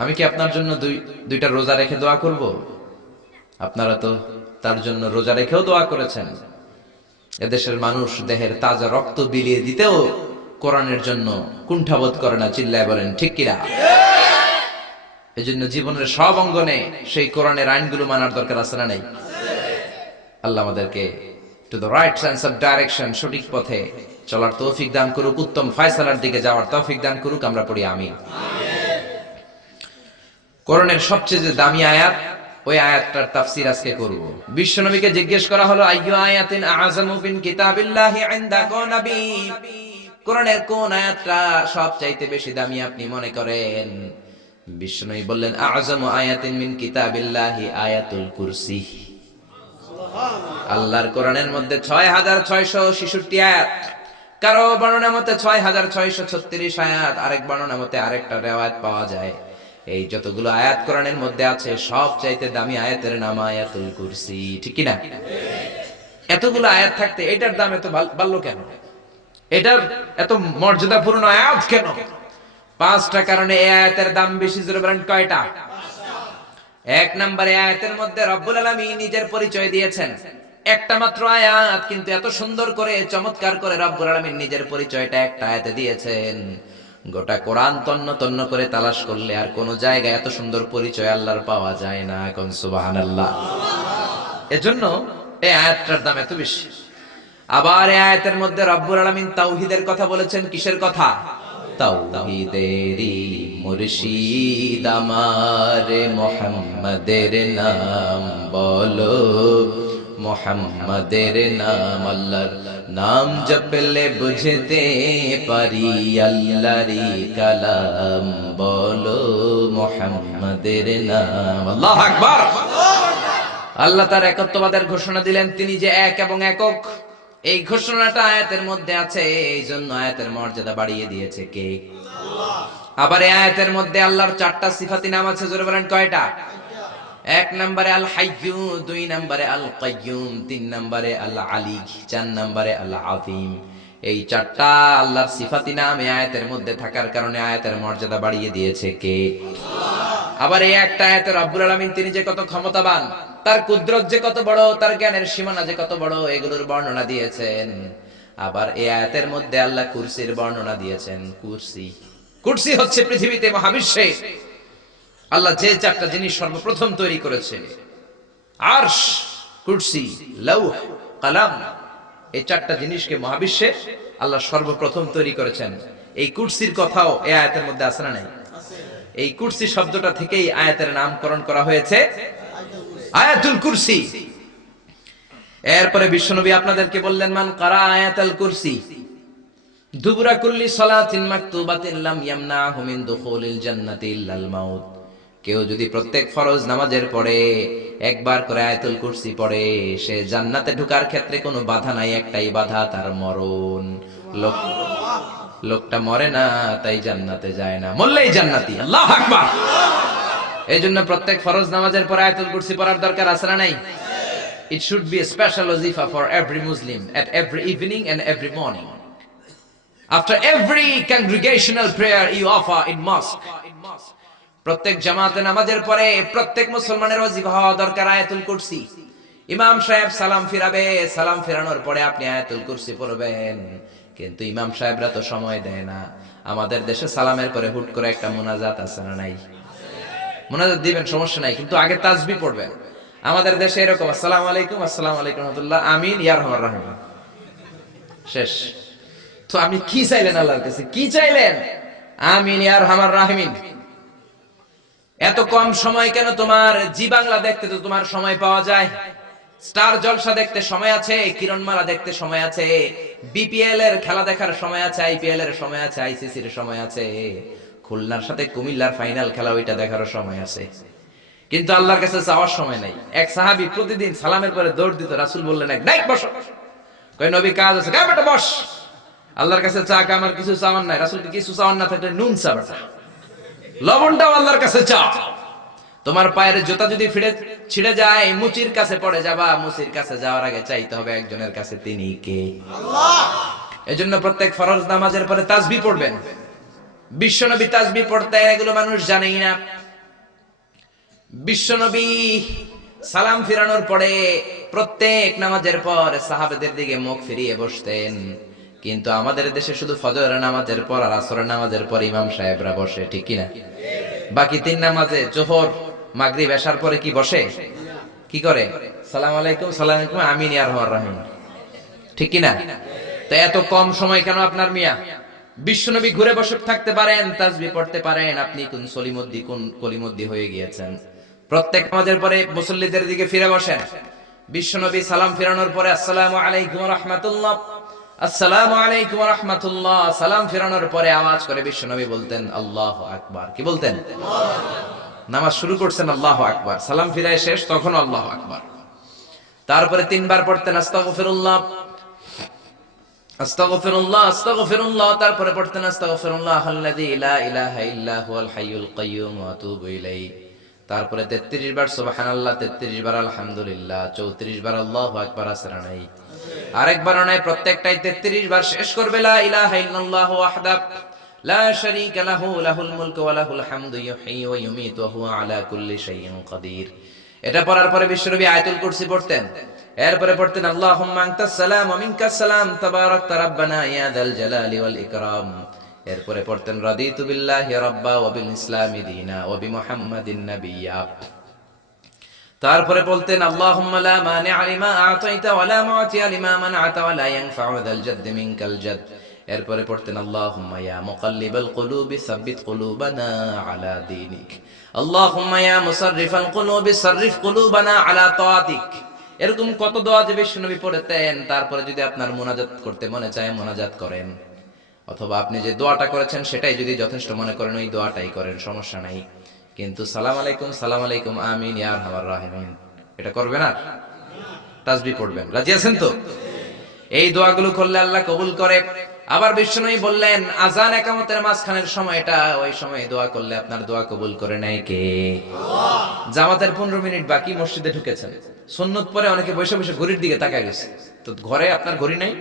আমি কি আপনার জন্য 2টা রোজা রেখে দোয়া করব? আপনারা তো তার জন্য রোজা রেখেও দোয়া করেছেন। এদেশের মানুষ দেহের তাজা রক্ত বিলিয়ে দিতেও কোরআনের জন্য কুণ্ঠাবোধ করে না। চিল্লায় বলেন ঠিক কিনা? এজন্য জীবনের সব অঙ্গনে সেই কোরআনের আইনগুলো মানার দরকার আছে না নাই? আল্লাহ আমাদেরকে to the right sense of direction, সঠিক পথে চলার তৌফিক দান করুক, উত্তম ফয়সালার দিকে যাওয়ার তৌফিক দান করুক। আমরা পড়ি আমিন। কোরআনের সবচেয়ে যে দামি আয়াত, ওই আয়াতটার তাফসীর আজকে করব। বিশ্বনবীকে জিজ্ঞেস করা হলো আইয়ু আয়াতিন আযমু মিন কিতাবিল্লাহি ইনদাকা নবী, কোরআনের কোন আয়াতটা সবচাইতে বেশি দামি আপনি মনে করেন? বিশ্বনবী বললেন আযমু আয়াতিন মিন কিতাবিল্লাহি আয়াতুল কুরসি। আল্লাহর কোরআনের মধ্যে 6666 আয়াত। কারো বর্ণনা মতে 6636 আয়াত, আরেক বর্ণনা মতে আরেকটা রিওয়ায়াত পাওয়া যায়। এই যতগুলো আয়াত কোরআনের মধ্যে আছে, সবচাইতে দামি আয়াতের নাম আয়াতুল কুরসি, ঠিক কি না? এতগুলো আয়াত থাকতে এটার দাম এত বাড়লো কেন? এটার এত মর্যাদাপূর্ণ আয়াত কেন? 5টা কারণে এই আয়াতের দাম বেশি। জোরে বলেন কয়টা? 1 নম্বরে আয়াতের মধ্যে রব্বুল আলামিন নিজের পরিচয় দিয়েছেন। একটা মাত্র আয়াত, কিন্তু এত সুন্দর করে, চমৎকার করে রব্বুল আলামিন নিজের পরিচয়টা একটা আয়াতে দিয়েছেন। গোটা কোরআন তন্ন তন্ন করে তালাশ করলে আর কোন জায়গায় এত সুন্দর পরিচয় আল্লাহর পাওয়া যায় না। কোন সুবহানাল্লাহ। এজন্য এই আয়াতটার দাম এত বেশি। আবার এই আয়াতের মধ্যে রব্বুল আলামিন তাওহীদের কথা বলেছেন। কিসের কথা? তাওহীদেরই মুর্শিদ আমার মুহাম্মাদের নাম বলো, মুহাম্মাদের নাম। আল্লাহর নাম জপলে বুঝতে পারি আল্লাহরই কালাম বলো, মুহাম্মাদের নাম। আল্লাহু আকবার। আল্লাহ তার একত্ববাদের ঘোষণা দিলেন, তিনি যে এক এবং একক। এই ঘোষণাটা আয়াতের মধ্যে আছে, এই জন্য আয়াতের মর্যাদা বাড়িয়ে দিয়েছে কে? আল্লাহ। আবার এই আয়াতের মধ্যে আল্লাহর 4টা সিফাতি নাম আছে, জোরে বলেন কয়টা? 1 নম্বরে আল হাইয়্যু, 2 নম্বরে আল কাইয়্যুম, 3 নম্বরে আল আলী, 4 নম্বরে আল আযীম। এই 4টা আল্লাহর সিফাতি নাম এই আয়াতের মধ্যে থাকার কারণে আয়াতের মর্যাদা বাড়িয়ে দিয়েছে কে? আল্লাহ। আবার এই একটা আয়াতে রব্বুল আলামিন তিনি যে কত ক্ষমতাবান, তার কুদরত যে কত বড়, তার জ্ঞানের সীমানা যে কত বড়, এগুলোর বর্ণনা দিয়েছেন। আবার এই আয়াতের মধ্যে আল্লাহ কুরসির বর্ণনা দিয়েছেন। কুরসি হচ্ছে পৃথিবীতে, মহাবিশ্বে আল্লাহ যে 4টা জিনিস সর্বপ্রথম তৈরি করেছে, আরশ, কুরসি, লৌহ, কলম, এই 4টা জিনিসকে মহাবিশ্বে আল্লাহ সর্বপ্রথম তৈরি করেছেন। এই কুরসির কথাও এই আয়াতের মধ্যে আছে না নাই? এই কুরসি শব্দটা থেকেই আয়াতের নামকরণ করা হয়েছে আয়াতুল কুরসি। এরপরে বিশ্বনবী আপনাদেরকে বললেন, মান কারা আয়াতুল কুরসি দুবুরা কুল্লি সালাতিন মাকতুবাতিন লাম ইয়ামনাহু মিন দুখুলিল জান্নাতি ইল্লাল মাউত। কেউ যদি প্রত্যেক ফরজ নামাজের পরে একবার করে আয়াতুল কুরসি পড়ে, সে জান্নাতে ঢোকার ক্ষেত্রে কোনো বাধা নাই, একটাই বাধা, তার মরণ। লোকটা মরে না, তাই জান্নাতে যায় না, মরলেই জান্নাতি। আল্লাহু আকবার। এই জন্য প্রত্যেক ফরজ নামাজের পর আয়াতুল কুরসি পড়ার দরকার আছে না নাই? It should be a special wazifa for every Muslim at every evening and every morning. After every congregational prayer you offer in mosque. প্রত্যেক জামাতে নামাজের পরে প্রত্যেক মুসলমানের ওয়াজিফা হওয়া দরকার আয়াতুল কুরসি। ইমাম সাহেব সালাম ফিরাবে, সালাম ফিরানোর পরে আপনি আয়াতুল কুরসি পড়বেন। কিন্তু ইমাম সাহেবরা তো সময় দেয় না। আমাদের দেশে সালামের পরে হুট করে একটা মুনাজাত আছে না নাই? মুনাজাত দিবেন, সমস্যা নাই, কিন্তু আগে তাসবিহ পড়বেন। আমাদের দেশে এরকম, আসসালামু আলাইকুম, আসসালামু আলাইকুম রাহমাতুল্লাহ, আমিন, ইয়া রহমান রাহিম, শেষ। তো আপনি কি চাইলেন আল্লাহর কাছে? কি চাইলেন? আমিন, ইয়া রহমান রাহিমিন। এত কম সময় কেন তোমার? জি বাংলা দেখতে তো তোমার সময় পাওয়া যায়, স্টার জলসা দেখতে সময় আছে, কিরণমালা দেখতে সময় আছে, বিপিএল এর খেলা দেখার সময় আছে, আইপিএল এর সময় আছে, আইসিসির সময় আছে, খুলনার সাথে কুমিল্লার ফাইনাল খেলা ওইটা দেখার সময় আছে। কিন্তু আল্লাহর কাছে চাওয়ার সময় নাই। এক সাহাবী প্রতিদিন সালামের পরে দৌড় দিত, রাসূল বললেন, এক নাইক বসো। কই নবী কাজ আছে, কই বেটা বস। আল্লাহর কাছে চা, আমার কিছু চাওয়ার নাই। রাসূলকে কিছু চাওয়ার না থাকলে নুন চা বেটা, লবণটাও আল্লাহর কাছে চা। তোমার পায়ের জুতা যদি ছিঁড়ে যায়, মুচির কাছে পড়ে যাবা, মুচির কাছে যাওয়ার আগে চাইতে হবে একজনের কাছে, তিনি কে? আল্লাহ। এজন্য প্রত্যেক ফরজ নামাজের পরে তাসবিহ পড়বেন। বিশ্বনবী তাসবিহ পড়তেন, এগুলো মানুষ জানেই না। বিশ্বনবী সালাম ফিরানোর পরে প্রত্যেক নামাজের পর সাহাবাদের দিকে মুখ ফিরিয়ে বসতেন। কিন্তু আমাদের দেশে শুধু ফজরের নামাজের পর আর আসরের নামাজের পর ইমাম সাহেবরা বসে, ঠিক কিনা? বাকি 3 নামাজে জোহর, মাগরিব, এশার পরে কি বসে? কি করে? সালাম আলাইকুম, সালাম আলাইকুম, আমিন, ইয়া রহমান রাহিম, ঠিক কিনা? তো এত কম সময় কেন আপনার মিয়া? বিশ্বনবী ঘুরে বসে থাকতে পারেন, তাসবিহ পড়তে পারেন, আপনি কোন সলিমুদ্দি কোন কলিমুদ্দি হয়ে গিয়েছেন। প্রত্যেক নামাজের পরে মুসল্লিদের দিকে ফিরে বসেন। বিশ্বনবী সালাম ফিরানোর পরে আসসালামু আলাইকুম ওয়া রাহমাতুল্লাহ, আসসালামু আলাইকুম ওয়া রাহমাতুল্লাহ, সালাম ফিরানোর পরে আওয়াজ করে বিশ্বনবী বলতেন আল্লাহু আকবার। কি বলতেন? নামাজ শুরু করছেন আল্লাহু আকবার, সালাম ফিরায় শেষ তখন আল্লাহু আকবার। তারপরে 3 বার পড়তেন আস্তাগফিরুল্লাহ, আস্তাগফিরুল্লাহ, আস্তাগফিরুল্লাহ। তারপরে পড়তেন আস্তাগফিরুল্লাহ আল্লাযী লা ইলাহা ইল্লা হুয়াল হাইয়ুল কাইয়্যুম ওয়া আতুবু ইলাইহি। তারপরে 33 বার সুবহানাল্লাহ, 33 বার আলহামদুলিল্লাহ, 34 বার আল্লাহু আকবার। আসরা নাই, আরেকবার নাই, প্রত্যেকটাই 33 বার শেষ করবে লা ইলাহা ইল্লাল্লাহু ওয়াহদাহু লা শারীকা লাহু লাহুল মুলকু ওয়া লাহুল হামদু ইউহয়ী ওয়া ইউমীতু ওয়া হুয়া আলা কুল্লি শাইইন কাদির। এটা পড়ার পরে বিশ্বনবী আয়াতুল কুরসি পড়তেন। এরপরে পড়তেন আল্লাহুম্মা আনতাস সালাম ওয়া মিনকাস সালাম তাবারাকতা রাব্বানা ইয়া যাল জালালি ওয়াল ইকরাম। এরপরে পড়তেন রাদিতু বিল্লাহি রাব্বা ওয়া বিল ইসলামি দীনা ওয়া বিমুহাম্মাদিন নাবিয়্যা। তারপরে বলতেন আল্লাহুম্মা লা মানি'a লিমা আ'তাইতা ওয়া লা মু'তিয়া লিমা মান'আতা ওয়া লা ইয়ানফা'ু যাল জাদ্দি মিনকাল জাদ। এরপরে পড়তেন আল্লাহুম্মা ইয়া মুকাল্লিবাল কুলুবি সাব্বিত কুলুবানা আলা দীনিক, আল্লাহুম্মা ইয়া মুসাররিফাল কুলুবি সাররিফ কুলুবানা আলা তাআতিক। এরকম কত দোয়া যে বিশ্বনবী পড়তেন। তারপরে যদি আপনার মুনাজাত করতে মনে চায় মুনাজাত করেন, অথবা আপনি যে দোয়াটা করেছেন সেটাই যদি যথেষ্ট মনে করেন ওই দোয়াটাই করেন, সমস্যা নাই। কিন্তু সালাম আলাইকুম আমিন ইয়া আরহামার রাহিমিন এটা করবেন আর তাসবিহ পড়বেন। রাজি আছেন তো? এই দোয়াগুলো করলে আল্লাহ কবুল করে। আবার বিশ্বনবী বললেন আযান ইকামতের মাঝখানের সময়টা, ওই সময় দোয়া করলে আপনার দোয়া কবুল করে নেয় কে? আল্লাহ। জামাতের 15 মিনিট বাকি, মসজিদে ঢুকেছেন, সুন্নত পরে অনেকে বসে বসে ঘড়ির দিকে তাকায় গেছে। তো ঘরে আপনার ঘড়ি নাই,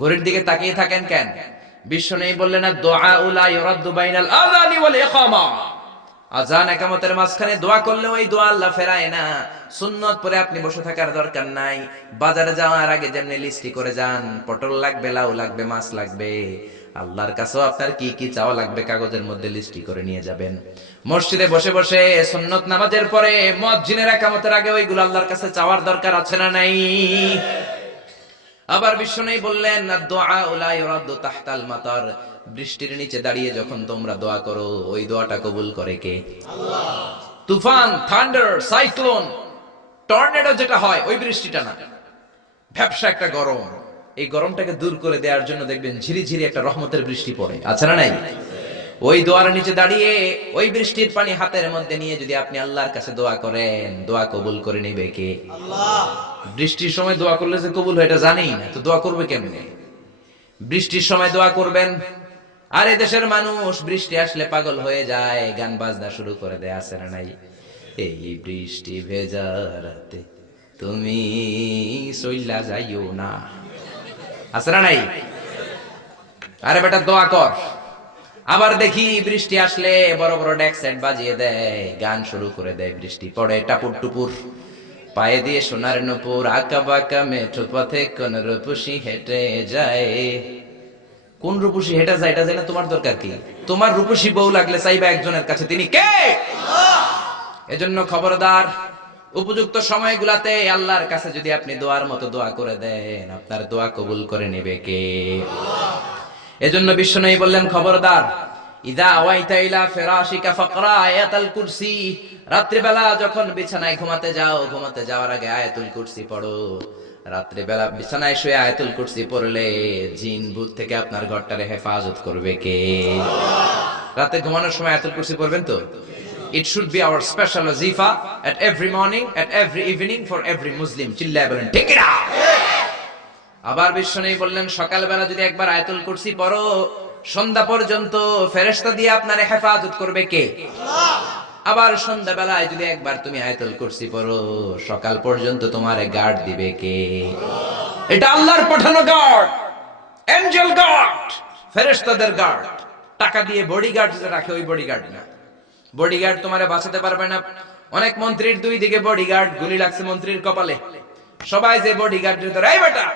ঘড়ির দিকে তাকিয়ে থাকেন কেন? বিশ্বনবী বললেন দুআ লা ইউরাদ্দু বাইনাল আযানি ওয়াল ইকামা, আযান ইকামতের মাঝখানে দোয়া করলে ওই দোয়া আল্লাহ ফেরায় না। সুন্নত পরে আপনি বসে থাকার দরকার নাই। বাজারে যাওয়ার আগে যেমনি লিস্টি করে যান, পটল লাগবে, লাউ লাগবে, মাছ লাগবে, আল্লাহর কাছেও আপনার কি কি চাওয়া লাগবে কাগজের মধ্যে লিস্টি করে নিয়ে যাবেন। মসজিদে বসে বসে সুন্নত নামাজের পরে মুয়াজ্জিনের ইকামতের আগে ওইগুলো আল্লাহর কাছে চাওয়ার দরকার আছে না নাই? আবার বিশ্বনবী বললেন দুআ লা ইউরাদ্দু তাহতাল মাতার, বৃষ্টির নিচে দাঁড়িয়ে যখন তোমরা দোয়া করো ওই দোয়াটা কবুল করে কে? আল্লাহ। তুফান, থান্ডার, সাইক্লোন, টর্নেডো যেটা হয় ওই বৃষ্টিটা না, ভ্যাপসা একটা গরম, এই গরমটাকে দূর করে দেওয়ার জন্য দেখবেন ঝিরিঝিরি একটা রহমতের বৃষ্টি পড়ে, আছে না নাই? ওই দোয়ার নিচে দাঁড়িয়ে ওই বৃষ্টির পানি হাতের মধ্যে নিয়ে যদি আপনি আল্লাহর কাছে দোয়া করেন, দোয়া কবুল করে নেবে কে? আল্লাহ। বৃষ্টির সময় দোয়া করলে যে কবুল হয় এটা জানেই না, তো দোয়া করবে কেমনে? বৃষ্টির সময় দোয়া করবেন। আর এই দেশের মানুষ বৃষ্টি আসলে পাগল হয়ে যায়, গান বাজনা শুরু করে দেয়, আছে না নাই? এই বৃষ্টি ভেজা রাতে তুমি সইলা যাইও না, আছে না নাই? আরে বেটা দোয়া কর। আবার দেখি বৃষ্টি আসলে বড় বড় ডেক সেট বাজিয়ে দেয়, গান শুরু করে দেয়, বৃষ্টি পড়ে টাপুর টুপুর, পায়ে দিয়ে সোনার নূপুর, আঁকা বাঁকা মেঠো পথে কোন রূপসী হেঁটে যায়। কোন রূপসী হেঁটে যায় এটা জানা তোমার দরকার কি? তোমার রূপসী বউ লাগলে চাইবা একজনের কাছে, তিনি কে? এজন্য খবরদার, উপযুক্ত সময়গুলাতে আল্লাহর কাছে যদি আপনি দোয়ার মতো দোয়া করে দেন, আপনার দোয়া কবুল করে নেবে কে? এজন্য বিশ্বনবী বললেন খবরদার, ইদা আওয়াইতা ইলা ফিরাশিকা ফাকরা আয়াতুল কুরসি, রাত্রি বেলা যখন বিছানায় ঘুমাতে যাও, ঘুমাতে যাওয়ার আগে আয়াতুল কুরসি পড়ো। রাত্রি বেলা বিছানায় শুয়ে আয়াতুল কুরসি পড়লে জিন ভূত থেকে আপনার ঘরটারে হেফাজত করবে কে? রাতে ঘুমানোর সময় আয়াতুল কুরসি পড়বেন তো? It should be our special wazifa at every morning, at every evening for every Muslim. চিল্লায় বলেন ঠিক না? আবার বিশ্বনবী বললেন সকালবেলা যদি একবার আয়াতুল কুরসি পড়ো, সন্ধ্যা পর্যন্ত ফেরেশতা দিয়ে আপনারে হেফাজত করবে কে? আল্লাহ। আবার সন্ধ্যাবেলায় যদি একবার তুমি আয়াতুল কুরসি পড়ো, সকাল পর্যন্ত তোমারে গার্ড দিবে কে? আল্লাহ। এটা আল্লাহর পাঠানো গার্ড, এঞ্জেল গার্ড, ফেরেশতাদের গার্ড। টাকা দিয়ে বডিগার্ড যে রাখে ওই বডিগার্ড না। বডিগার্ড তোমারে বাঁচাতে পারবে না। অনেক মন্ত্রীর দুই দিকে বডিগার্ড, গুলি লাগছে মন্ত্রীর কপালে, সবাই যে বডিগার্ডের ধরে, এই বেটা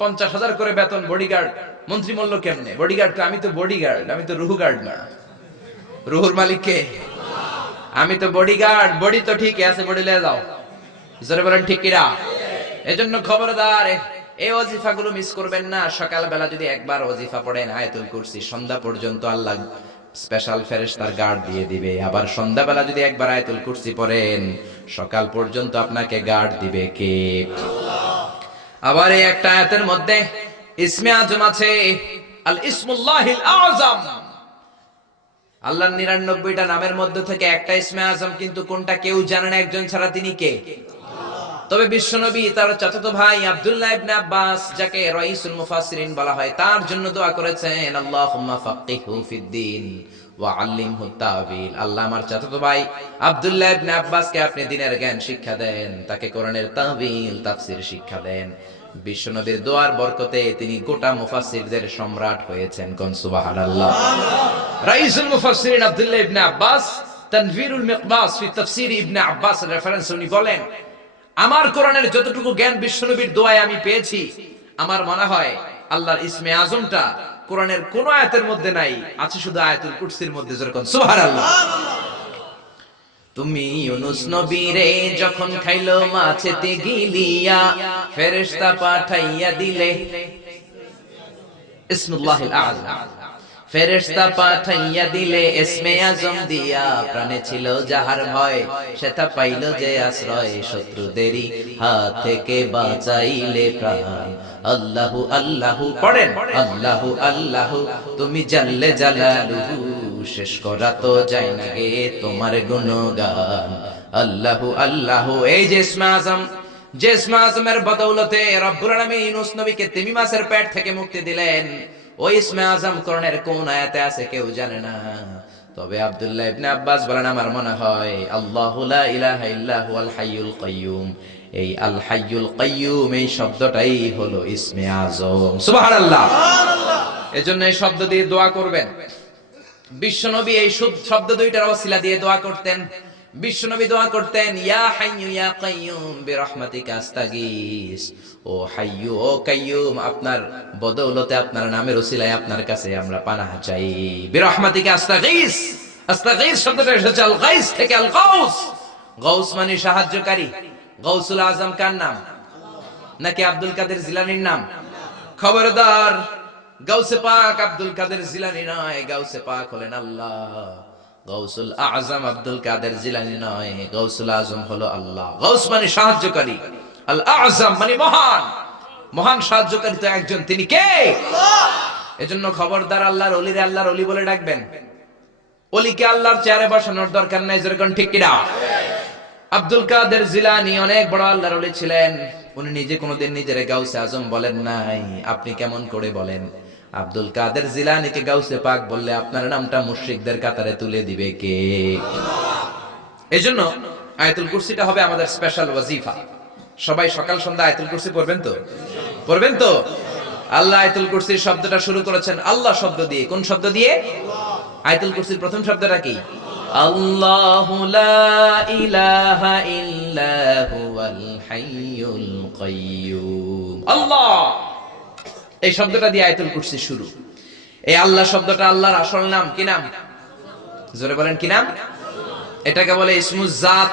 50,000 করে বেতন বডিগার্ড, মন্ত্রী বলল কেমনে? বডিগার্ড, আমি তো বডিগার্ড, আমি তো রুহু গার্ড না। রুহুর মালিক কে? আমি তো বডিগার্ড। বডি তো ঠিক আছে, বডি লয়ে যাও, জোরে বলেন ঠিক কিনা? এজন্য খবরদার, এই ওয়াজিফাগুলো মিস করবেন না। সকালবেলা যদি একবার ওয়াজিফা পড়েন আয়াতুল কুরসি, সন্ধ্যা পর্যন্ত আল্লাহ স্পেশাল ফেরেশতার গার্ড দিয়ে দিবে। আবার সন্ধ্যাবেলা যদি একবার আয়াতুল কুরসি পড়েন, সকাল পর্যন্ত আপনাকে গার্ড দিবে কে? আল্লাহ। আবার এই একটা আয়াতের মধ্যে ইসমে আজম আছে, আল ইসমুল্লাহিল আযম। আল্লাহর 99টা নামের মধ্যে থেকে একটা ইসমে আজম, কিন্তু কোনটা কেউ জানে না একজন ছাড়া, তিনি কে? আল্লাহ। তবে বিশ্বনবী তার চাচাতো ভাই আব্দুল্লাহ ইবনে আব্বাস, যাকে রাইসুল মুফাসসিরিন বলা হয়, তার জন্য দোয়া করেছেন আল্লাহুম্মা ফাক্কিহু ফিদ্দীন ওয়া আল্লিমহু তা'বীল। আল্লাহ আমার চাচাতো ভাই আব্দুল্লাহ ইবনে আব্বাসকে আপনি দ্বীনের জ্ঞান শিক্ষা দেন, তাকে কোরআনের তা'বীল তাফসীর শিক্ষা দেন। বিশ্বনবীর দোয়ার বরকতে তিনি গোটা মুফাসসিরদের সম্রাট হয়েছেন। কোন সুবহানাল্লাহ। রাইসুল মুফাসসিরিন আব্দুল্লাহ ইবনে আব্বাস তানভীরুল মিকবাস ফি তাফসীর ইবনে আব্বাস রেফারেন্স উনি বলেন, আমার কোরআনের যতটুকু জ্ঞান বিশ্বনবীর দোয়ায় আমি পেয়েছি, আমার মনে হয় আল্লাহর ইসমে আজমটা কোরআনের কোন আয়াতের মধ্যে নাই, আছে শুধু আয়াতুল কুরসির মধ্যে। যেরকম সুবহানাল্লাহ। তুমি ইউনুস নবীরে যখন খাইলো মাছেতে গিলিয়া ফেরেশতা পাঠাইয়া দিলে ইসমুল্লাহিল আযম, ফেরেশতা পাঠাইয়া দিলে ইসমে আজম দিয়া, প্রাণে ছিল যাহার ভয় সেটা পাইল যে আশ্রয়, শত্রুদেরই হাত থেকে বাঁচাইলে প্রাণ। আল্লাহু আল্লাহু পড়েন, আল্লাহু আল্লাহু তুমি জাল্লে জালালুহু, শেষ করা তো যায় না গে তোমার গুণগান। আল্লাহু আল্লাহু, এই যে ইসমে আজম, যে ইসমে আজমের বদৌলতে রব্বুল আলামিন ইউনুস নবীকে তিমি মাছের পেট থেকে মুক্তি দিলেন, ওই ইসমে আজম কোরআনের কোন আয়াতে আছে কেউ জানে না। তবে আব্দুল্লাহ ইবনে আব্বাস বলেন, আমার মনে হয় আল্লাহু লা ইলাহা ইল্লা হুয়াল হাইয়ুল কাইয়্যুম, এই আল হাইয়ুল কাইয়্যুম এই শব্দটাই হলো ইসমে আজম। সুবহানাল্লাহ। এজন্য এই শব্দ দিয়ে দোয়া করবেন। বিশ্বনবী এই শব্দ দুইটার ওসিলা দিয়ে দোয়া করতেন। বিশ্বনবী দোয়া করতেন, ইয়া হাইয়্যু ইয়া কাইয়্যুম বিরহমাতিকা আস্তাগীস, ও হাইয়্যু ও কাইয়্যুম আপনার বদৌলতে আপনার নামের ওসিলায় আপনার কাছে আমরা পানাহ চাই। বিরহমাতিকা আস্তাগীস, আস্তাগীস শব্দটা এসেছে আল গাইস থেকে, আল গাউস। গাউস মানে সাহায্যকারী। গাউসুল আজম কার নাম? নাকি আব্দুল কাদের জিলানীর নাম? খবরদার, গাউসে পাক আব্দুল কাদের জিলানী নয়, গাউসে পাক হলেন আল্লাহ। গাউসুল আজম আব্দুল কাদের জিলানী নয়, গাউসুল আজম হলো আল্লাহ। গাউস মানে সাহায্যকারী, আল আজম মানে মহান। মহান সাহায্যকারী তো একজন, তিনি কে? এজন্য খবরদার আল্লাহর ওলিরে আল্লাহর ওলি বলে ডাকবেন। ওলিকে আল্লাহর চেয়ারে বসানোর দরকার নাই, যেরকম ঠিক কিনা? আব্দুল কাদের জিলানী অনেক বড় আল্লাহর ওলি ছিলেন। উনি নিজে কোনোদিন নিজের গাউসে আজম বলেন নাই। আপনি কেমন করে বলেন? আব্দুল কাদের জিলানীকে গাউসে পাক বললে আপনার নামটা মুশরিকদের কাতারে তুলে দিবে কে? এজন্য আয়াতুল কুরসিটা হবে আমাদের স্পেশাল ওয়াজিফা। সবাই সকাল সন্ধ্যা আয়াতুল কুরসি পড়বেন তো? পড়বেন তো? আল্লাহ আয়াতুল কুরসির শব্দটা শুরু করেছেন আল্লাহ শব্দ দিয়ে। কোন শব্দ দিয়ে? আয়াতুল কুরসির প্রথম শব্দটা কি? আল্লাহু লা ইলাহা ইল্লা হুয়াল হাইয়ুল কাইয়্যুম। আল্লাহ, এই শব্দটা দিয়ে আয়াতুল কুরসি শুরু। এই আল্লাহ শব্দটা আল্লাহর আসল নাম। কি নাম? জোরে বলেন, কি নাম? এটাকে বলে ইসমুজ জাত।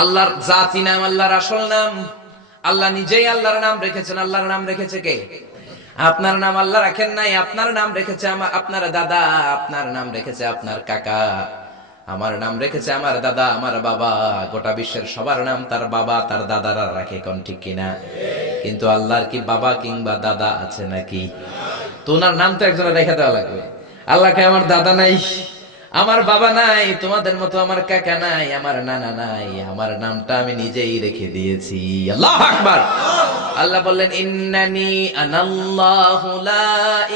আল্লাহর জাতি নাম, আল্লাহর আসল নাম। আল্লাহ নিজেই আল্লাহর নাম রেখেছেন। আল্লাহর নাম রেখেছে কে? আপনার নাম আল্লাহ রাখেন নাই। আপনার নাম রেখেছে আপনার দাদা, আপনার নাম রেখেছে আপনার কাকা, আমার নাম রেখেছে আমার দাদা, আমার বাবা। গোটা বিশ্বের সবার নাম তার বাবা তার দাদারা রাখে, কোন ঠিক কিনা? কিন্তু আল্লাহর কি বাবা কিংবা দাদা আছে নাকি? তো ওনার নাম তো একজনের রেখে দেওয়া লাগবে। আল্লাহকে আমার দাদা নাই, আমার বাবা নাই, তোমাদের মতো আমার কাকা নাই, আমার নানা নাই, আমার নামটা আমি নিজেই রেখে দিয়েছি। আল্লাহু আকবার। আল্লাহ বললেন, ইন্নানি আনাল্লাহু লা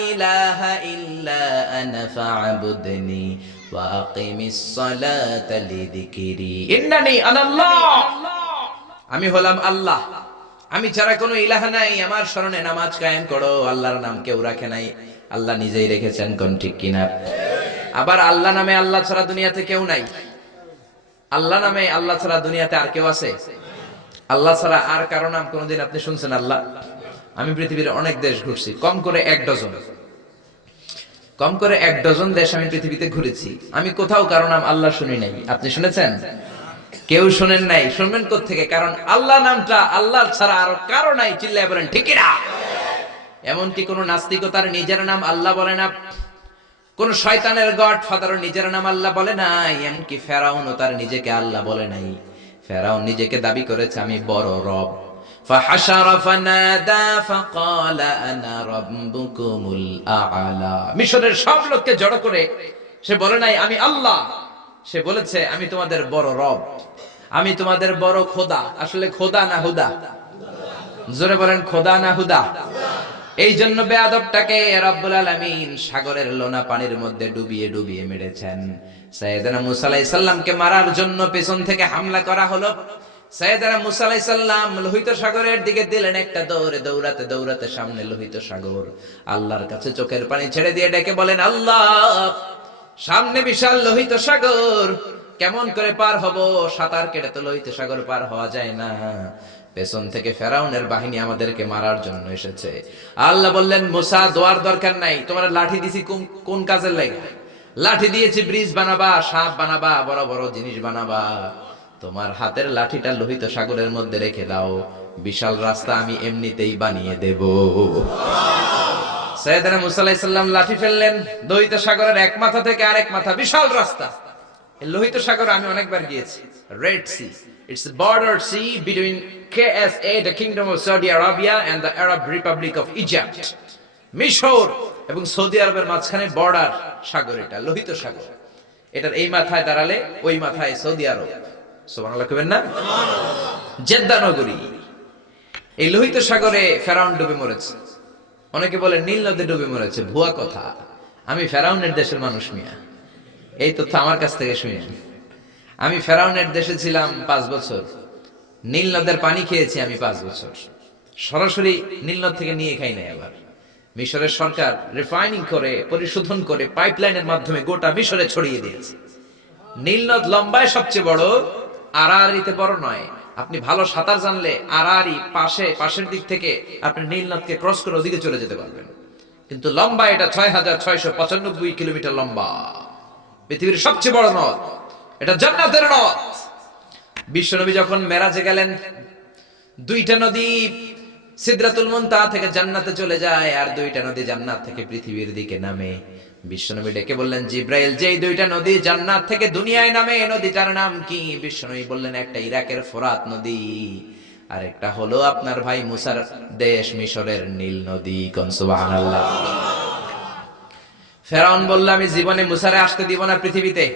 ইলাহা ইল্লা আনা ফা'বুদনি ওয়া আকিমিস সালাতা লিযিকরি। ইন্নানি আনাল্লাহ, আমি হলাম আল্লাহ, আমি ছাড়া কোনো ইলাহ নাই, আমার শরণে নামাজ কায়েম করো। আল্লাহর নাম কেউ রাখে নাই, আল্লাহ নিজেই রেখেছেন, কোন ঠিক কিনা? আবার আল্লাহ নামে আল্লাহ ছাড়া দুনিয়াতে কেউ নাই। আল্লাহ নামে আল্লাহ ছাড়া দুনিয়াতে আর কেউ আছে? আল্লাহ ছাড়া আর কারো নাম কোনদিন আপনি শুনছেন? আল্লাহ। আমি পৃথিবীর অনেক দেশ ঘুরছি, কম করে এক ডজন দেশ আমি পৃথিবীতে ঘুরেছি। আমি কোথাও কারো নাম আল্লাহ শুনি নাই। আপনি শুনেছেন? কেউ শুনেন নাই। শুনবেন কোত্থেকে? কারণ আল্লাহ নামটা আল্লাহ ছাড়া আর কারো নাই। চিল্লায় বলেন ঠিক কিনা? এমনকি কোন নাস্তিকও তার নিজের নাম আল্লাহ বলে না, কোন শয়তানের গড ফাদারও নিজের নাম আল্লাহ বলে নাই, এমনকি ফেরাউনও তার নিজেকে আল্লাহ বলে নাই। ফেরাউন নিজেকে দাবি করেছে আমি বড় রব। ফাহাশারা ফানাদা ফাকালা আনা রাব্বুকুমুল আ'লা। মিশরের সব লোককে জড়ো করে সে বলে নাই আমি আল্লাহ, সে বলেছে আমি তোমাদের বড় রব, আমি তোমাদের বড় খোদা। আসলে খোদা না হুদা? জোরে বলেন, খোদা না হুদা? এই জন্য বেয়াদবটাকে রব্বুল আলামিন সাগরের লোনা পানির মধ্যে ডুবিয়ে ডুবিয়ে মেরেছেন। সাইয়েদনা মুসা আলাইহিস সালামকে মারার জন্য পেছন থেকে হামলা করা হলো। সাইয়েদনা মুসা আলাইহিস সালাম লোহিত সাগরের দিকে দিলেন একটা দৌড়ে, দৌড়াতে দৌড়াতে সামনে লোহিত সাগর। আল্লাহর কাছে চোখের পানি ছেড়ে দিয়ে ডেকে বলেন, আল্লাহ, সামনে বিশাল লোহিত সাগর, কেমন করে পার হব? সাঁতার কেটে তো লোহিত সাগর পার হওয়া যায় না। পেছন থেকে ফেরাউনের বাহিনী আমাদেরকে মারার জন্য এসেছে। আল্লাহ বললেন, মুসা, দোয়ার দরকার নাই, তোমার লাঠি দিছি কোন কাজের লাগে? লাঠি দিয়েছি ব্রিজ বানাবা, সাপ বানাবা, বড় বড় জিনিস বানাবা, তোমার হাতের লাঠিটা লোহিত সাগরের মধ্যে রেখে দাও, বিশাল রাস্তা আমি এমনিতেই বানিয়ে দেব। সাইয়েদনা মুসা আলাইহিস সালাম লাঠি ফেললেন, লোহিত সাগরের এক মাথা থেকে আরেক মাথা বিশাল রাস্তা। এই লোহিত সাগর আমি অনেকবার গিয়েছি। Red Sea, it's a border sea between KSA, the Kingdom of Saudi Arabia, and the Arab Republic of Egypt. মিশর এবং সৌদি আরবের মাঝখানে বর্ডার সাগর, এটা লোহিত সাগর। এটার এই মাথায় দাঁড়ালে ওই মাথায় সৌদি আরব। সুবহানাল্লাহ কইবেন না? জেদ্দা নগরী। এই লোহিত সাগরে ফেরাউন ডুবে মরেছে। অনেকে বলে নীল নদে ডুবে মরেছে, ভুয়া কথা। আমি ফেরাউনের দেশের মানুষ মিয়া, এই তথ্য আমার কাছ থেকে শুনেন। আমি ফেরাউনের দেশে ছিলাম 5 বছর, নীল নদের পানি খেয়েছি আমি 5 বছর। সরাসরি নীল নদ থেকে নিয়ে খাই নাই। আবার মিশরের সরকার রিফাইনিং করে, পরিশোধন করে পাইপলাইনের মাধ্যমে গোটা মিশরে ছড়িয়ে দিয়েছে। নীল নদ লম্বায় সবচেয়ে বড়, আড়াআড়িতে বড় নয়। আপনি ভালো সাঁতার জানলে আড়াআড়ি পাশের দিক থেকে আপনি নীল নদকে ক্রস করে ওদিকে চলে যেতে পারবেন। কিন্তু লম্বা এটা 6695 কিলোমিটার লম্বা, পৃথিবীর সবচেয়ে বড় নদ। এটা জান্নাতের নদ। বিশ্বনবী যখন মেরাজে গেলেন, 2টা নদী সিদরাতুল মুনতাহা থেকে জান্নাতে চলে যায়, আর 2টা নদী জান্নাত থেকে পৃথিবীর দিকে নামে। বিশ্বনবী ডেকে বললেন, জিব্রাইল, যেই 2টা নদী জান্নাত থেকে দুনিয়ায় নামে, নদীটার নাম কি? বিশ্বনবী বললেন, একটা ইরাকের ফোরাত নদী, আর একটা হলো আপনার ভাই মুসার দেশ মিশরের নীল নদী। কোন সুবহানাল্লাহ। ফেরাউন বলল, আমি জীবনে মুসারে আসতে দিব না পৃথিবীতে।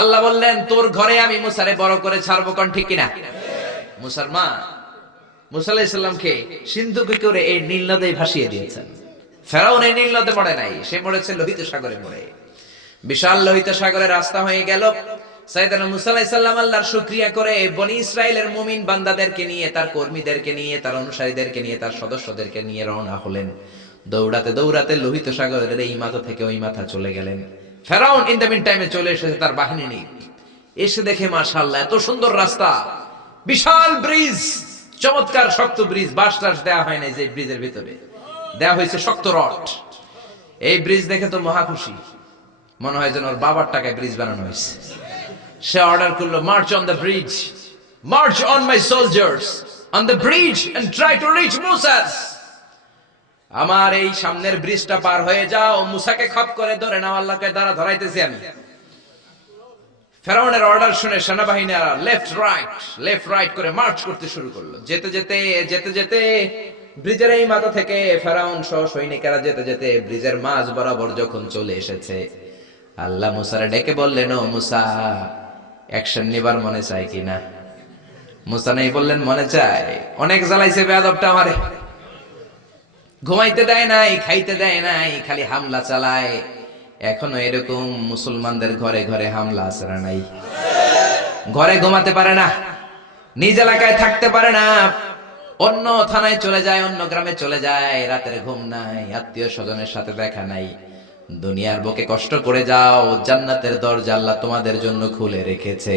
আল্লাহ বললেন, তোর ঘরে আমি মুসারে বড় করে ছাড়বো। কোন ঠিক কিনা? মুসার মা মুসা আলাইহিস সালামকে সিন্ধুকে করে এই নীল নদে ভাসিয়ে দিয়েছেন। ফেরাউন এই নীল নদে মরে নাই, সে মরেছে লোহিত সাগরে মরে। বিশাল লোহিত সাগরে রাস্তা হয়ে গেল। সাইয়েদনা মুসা আলাইহিস সালাম আল্লাহর শুকরিয়া করে বনি ইসরাইলের মুমিন বান্দাদেরকে নিয়ে, তার কর্মীদেরকে নিয়ে, তার অনুসারীদেরকে নিয়ে, তার সদস্যদেরকে নিয়ে রওনা হলেন। দৌড়াতে দৌড়াতে লোহিত সাগরের এই মাথা থেকে ওই মাথা চলে গেলেন। ফেরাউন ইন দ্য মিন টাইমে চলে এসেছে তার বাহিনী নিয়ে। এসে দেখে মাশাআল্লাহ এত সুন্দর রাস্তা, বিশাল ব্রিজ, চমৎকার শক্ত ব্রিজ। বাঁশ টাস দেওয়া হয় না, যে ব্রিজের ভিতরে দেওয়া হয়েছে শক্ত রড। এই ব্রিজ দেখে তো মহা খুশি, মনে হয় যেন ওর বাবার টাকায় ব্রিজ বানানো হয়েছে। সে অর্ডার করলো, march on the bridge, march on my soldiers on the bridge and try to reach মুসাস। আমার এই সামনের ব্রিজটা পার হয়ে যাও, মুসাকে খপ করে ধরে নাও, আল্লাহকে দ্বারা ধরাইতেছি আমি। ফেরাউনের অর্ডার শুনে সেনাবাহিনীরা লেফট রাইট করে মার্চ করতে শুরু করলো। যেতে যেতে ব্রিজের এই মাথা থেকে ফেরাউন সহ সৈনিকেরা যেতে যেতে ব্রিজের মাঝ বরাবর যখন চলে এসেছে, আল্লাহ মুসারে ডেকে বললেন, ও মুসা, অ্যাকশন নেবার মনে চায় কিনা? মুসা নেই বললেন, মনে চায়। অনেক জ্বালাইছে বেয়াদবটা আমারে, ঘুমাইতে দেয় নাই, খাইতে দেয় নাই, খালি হামলা চালায়। এখনো এরকম মুসলমানদের ঘরে ঘরে হামলা আছে না নাই? ঘরে ঘুমাতে পারে না, নিজ এলাকায় থাকতে পারে না, অন্য থানায় চলে যায়, অন্য গ্রামে চলে যায়, রাতের ঘুম নাই, আত্মীয় স্বজনের সাথে দেখা নাই। দুনিয়ার বুকে কষ্ট করে যাও, জান্নাতের দরজা আল্লাহ তোমাদের জন্য খুলে রেখেছে।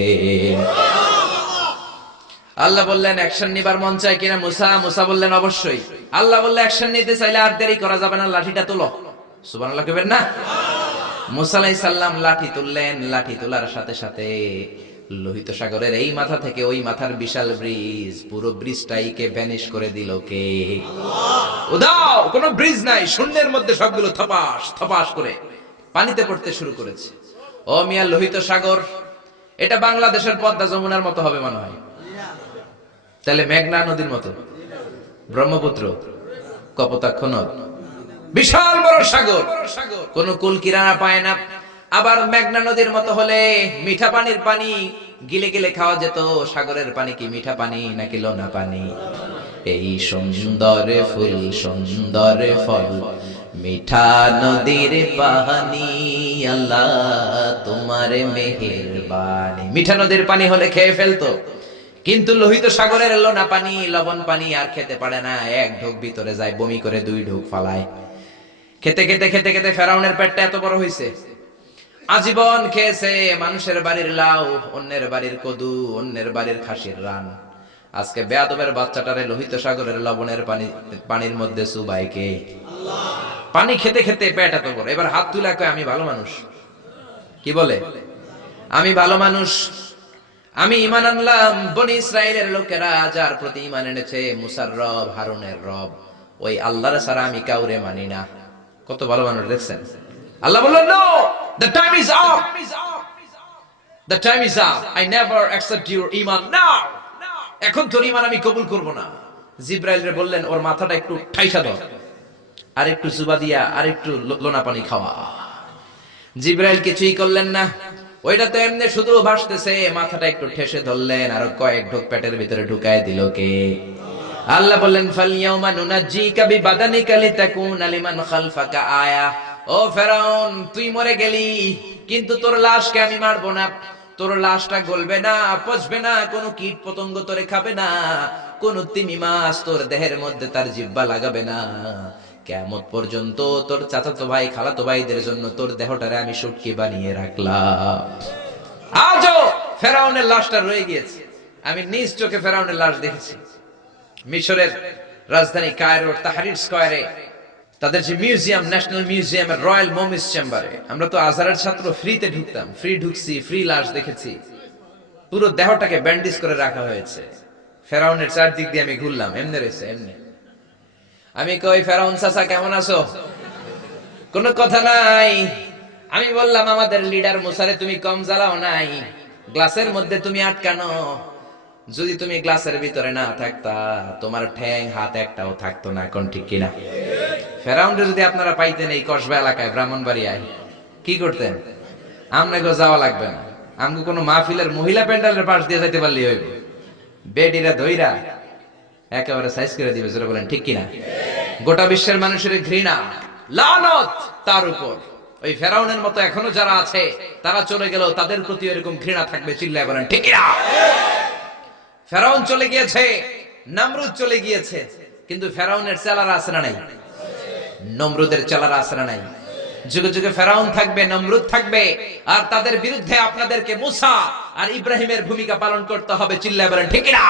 আল্লাহ বললেন, অ্যাকশন নিবার মন চায় কিনা মুসা? মুসা বললেন, অবশ্যই। আল্লাহ বললেন, অ্যাকশন নিতে চাইলে আর দেরি করা যাবে না, লাঠিটা তোলো। সুবহানাল্লাহ কইবেন না? মুসা আলাইহিস সালাম লাঠি তুললেন। লাঠি তোলার সাথে সাথে লোহিত সাগরের এই মাথা থেকে ওই মাথার বিশাল ব্রিজ, পুরো ব্রিজটাইকে ভ্যানিশ করে দিল কে? উদাও, কোনো ব্রিজ নাই, শূন্যের মধ্যে সবগুলো থপাস থপাস করে পানিতে পড়তে শুরু করেছে। ও মিয়া, লোহিত সাগর এটা বাংলাদেশের পদ্মা যমুনার মতো হবে মনে হয়? তাহলে মেঘনা নদীর মতো, ব্রহ্মপুত্র, কপোতাক্ষ নদ, বিশাল বড় সাগর, কোন কুল কিনারা পায় না। আবার মেঘনা নদীর মতো হলে মিঠা পানির পানি গিলে গিলে খাওয়া যেত। সাগরের পানি কি মিঠা পানি নাকি লোনা পানি? এই সুন্দর ফুল সুন্দর ফল, মিঠা নদীর পানি, আল্লাহ তোমার মেহেরবানি। মিঠা নদীর পানি হলে খেয়ে ফেলতো, কিন্তু লোহিত সাগরের লোনা পানি, লবণ পানি আর খেতে পারে না। এক ঢোক ভিতরে যায়, বমি করে 2 ঢোক ফালায়। খেতে খেতে খেতে খেতে ফেরাউনের পেটটা এত বড় হয়েছে, আজীবন খেয়েছে মানুষের বাড়ির লাউ, অন্যের বাড়ির কদু, অন্যের বাড়ির খাসির রান। আজকে বেয়াদবের বাচ্চাটারে লোহিত সাগরের লবণের পানির মধ্যে চুবাই কে? পানি খেতে খেতে পেট এত বড়। এবার হাত তুলে কয়, আমি ভালো মানুষ। কি বলে? আমি ভালো মানুষ, আমি ঈমান আনলাম। বনি ইসরাইলের লোকেরা যার প্রতি ঈমান এনেছে, মুসার রব, হারুনের রব, ওই আল্লাহর ছাড়া আমি কাউরে মানি না। কত ভালো মানুষ দেখছেন। আল্লাহ বললেন, no, the time is up, the time is up, I never accept your ঈমান now, এখন তোর ঈমান আমি কবুল করব না। জিবরাইল বললেন, ওর মাথাটা একটু ঠাইসা দাও, আর একটু জুবা দিয়া, আর একটু লোনা পানি খাওয়া। জিবরাইল কিছুই করলেন না, ওইটা তো এমনি শুধু ভাসতেছে। মাথাটা একটু ঠেসে ধরলেন, আর কয়েক ঢোক পেটের ভিতরে ঢুকায় দিল কে? আল্লাহ বললেন, ফালইয়াউমা নুনাজ্জিকা বিবাদানিকা লিতাকুনা লিমান খালফাকা আয়া। ও ফেরাউন, তুই মরে গেলি, কিন্তু তোর লাশকে আমি মারবো না। তোর লাশটা গলবে না, পচবে না, কোনো কীট পতঙ্গ তোরে খাবে না, কোন তিমি মাছ তোর দেহের মধ্যে তার জিহ্বা লাগাবে না। কিয়ামত পর্যন্ত তোর চাচাতো ভাই, খালাতো ভাইদের জন্য তোর দেহটারে আমি শুটকি বানিয়ে রাখলাম। আজও ফেরাউনের লাশটা রয়ে গিয়েছে। আমি নিজ চোখে ফেরাউনের লাশ দেখেছি। মিশরের রাজধানী কায়রোর তাহরির স্কয়ারে তাদের যে মিউজিয়াম, ন্যাশনাল মিউজিয়ামের রয়্যাল মমিস চেম্বারে, আমরা তো আজহারের ছাত্র, ফ্রিতে ঢুকতাম, ফ্রি ঢুকছি, ফ্রি লাশ দেখেছি। পুরো দেহটাকে ব্যান্ডেজ করে রাখা হয়েছে। ফেরাউনের চারদিক দিয়ে আমি ঘুরলাম, এমনি রয়েছে, এমনি। আমি কই, ফেরাউন চাচা কেমন আছো? কোনো কথা নাই। আমি বললাম, আমাদের লিডার মুসারে তুমি কম জ্বালাও নাই, গ্লাসের মধ্যে তুমি আটকানো। যদি তুমি গ্লাসের ভিতরে না থাকতা, তোমার ঠ্যাং হাত একটাও থাকতো না। কোন ঠিক কিনা? ফেরাউনকে যদি আপনারা পাইতেন এই কসবা এলাকায়, ব্রাহ্মণবাড়িয়ায়, কি করতেন? আমরাকে যাওয়া লাগবে না, আমগো কোনো মাহফিলের মহিলা প্যান্ডেলের পাশ দিয়ে যাইতে পারলি হইব। বেডিরা ধইরা একেবারে সাইজ করে দিবে। জোরে বলেন ঠিক কিনা? গোটা বিশ্বের মানুষের ঘৃণা, লানত তার উপর। ওই ফেরাউনের মতো এখনো যারা আছে, তারা চলে গেলেও তাদের প্রতি এরকম ঘৃণা থাকবে। চিল্লায় বলেন ঠিক কিনা? ফেরাউন চলে গিয়েছে, নমরুদ চলে গিয়েছে, কিন্তু ফেরাউনের চেলারা আছে না নাই? নমরুদের চেলারা আছে না নাই? যুগে যুগে ফেরাউন থাকবে, নমরুদ থাকবে, আর তাদের বিরুদ্ধে আপনাদেরকে মুসা আর ইব্রাহিমের ভূমিকা পালন করতে হবে। চিল্লায় বলেন ঠিক কিনা?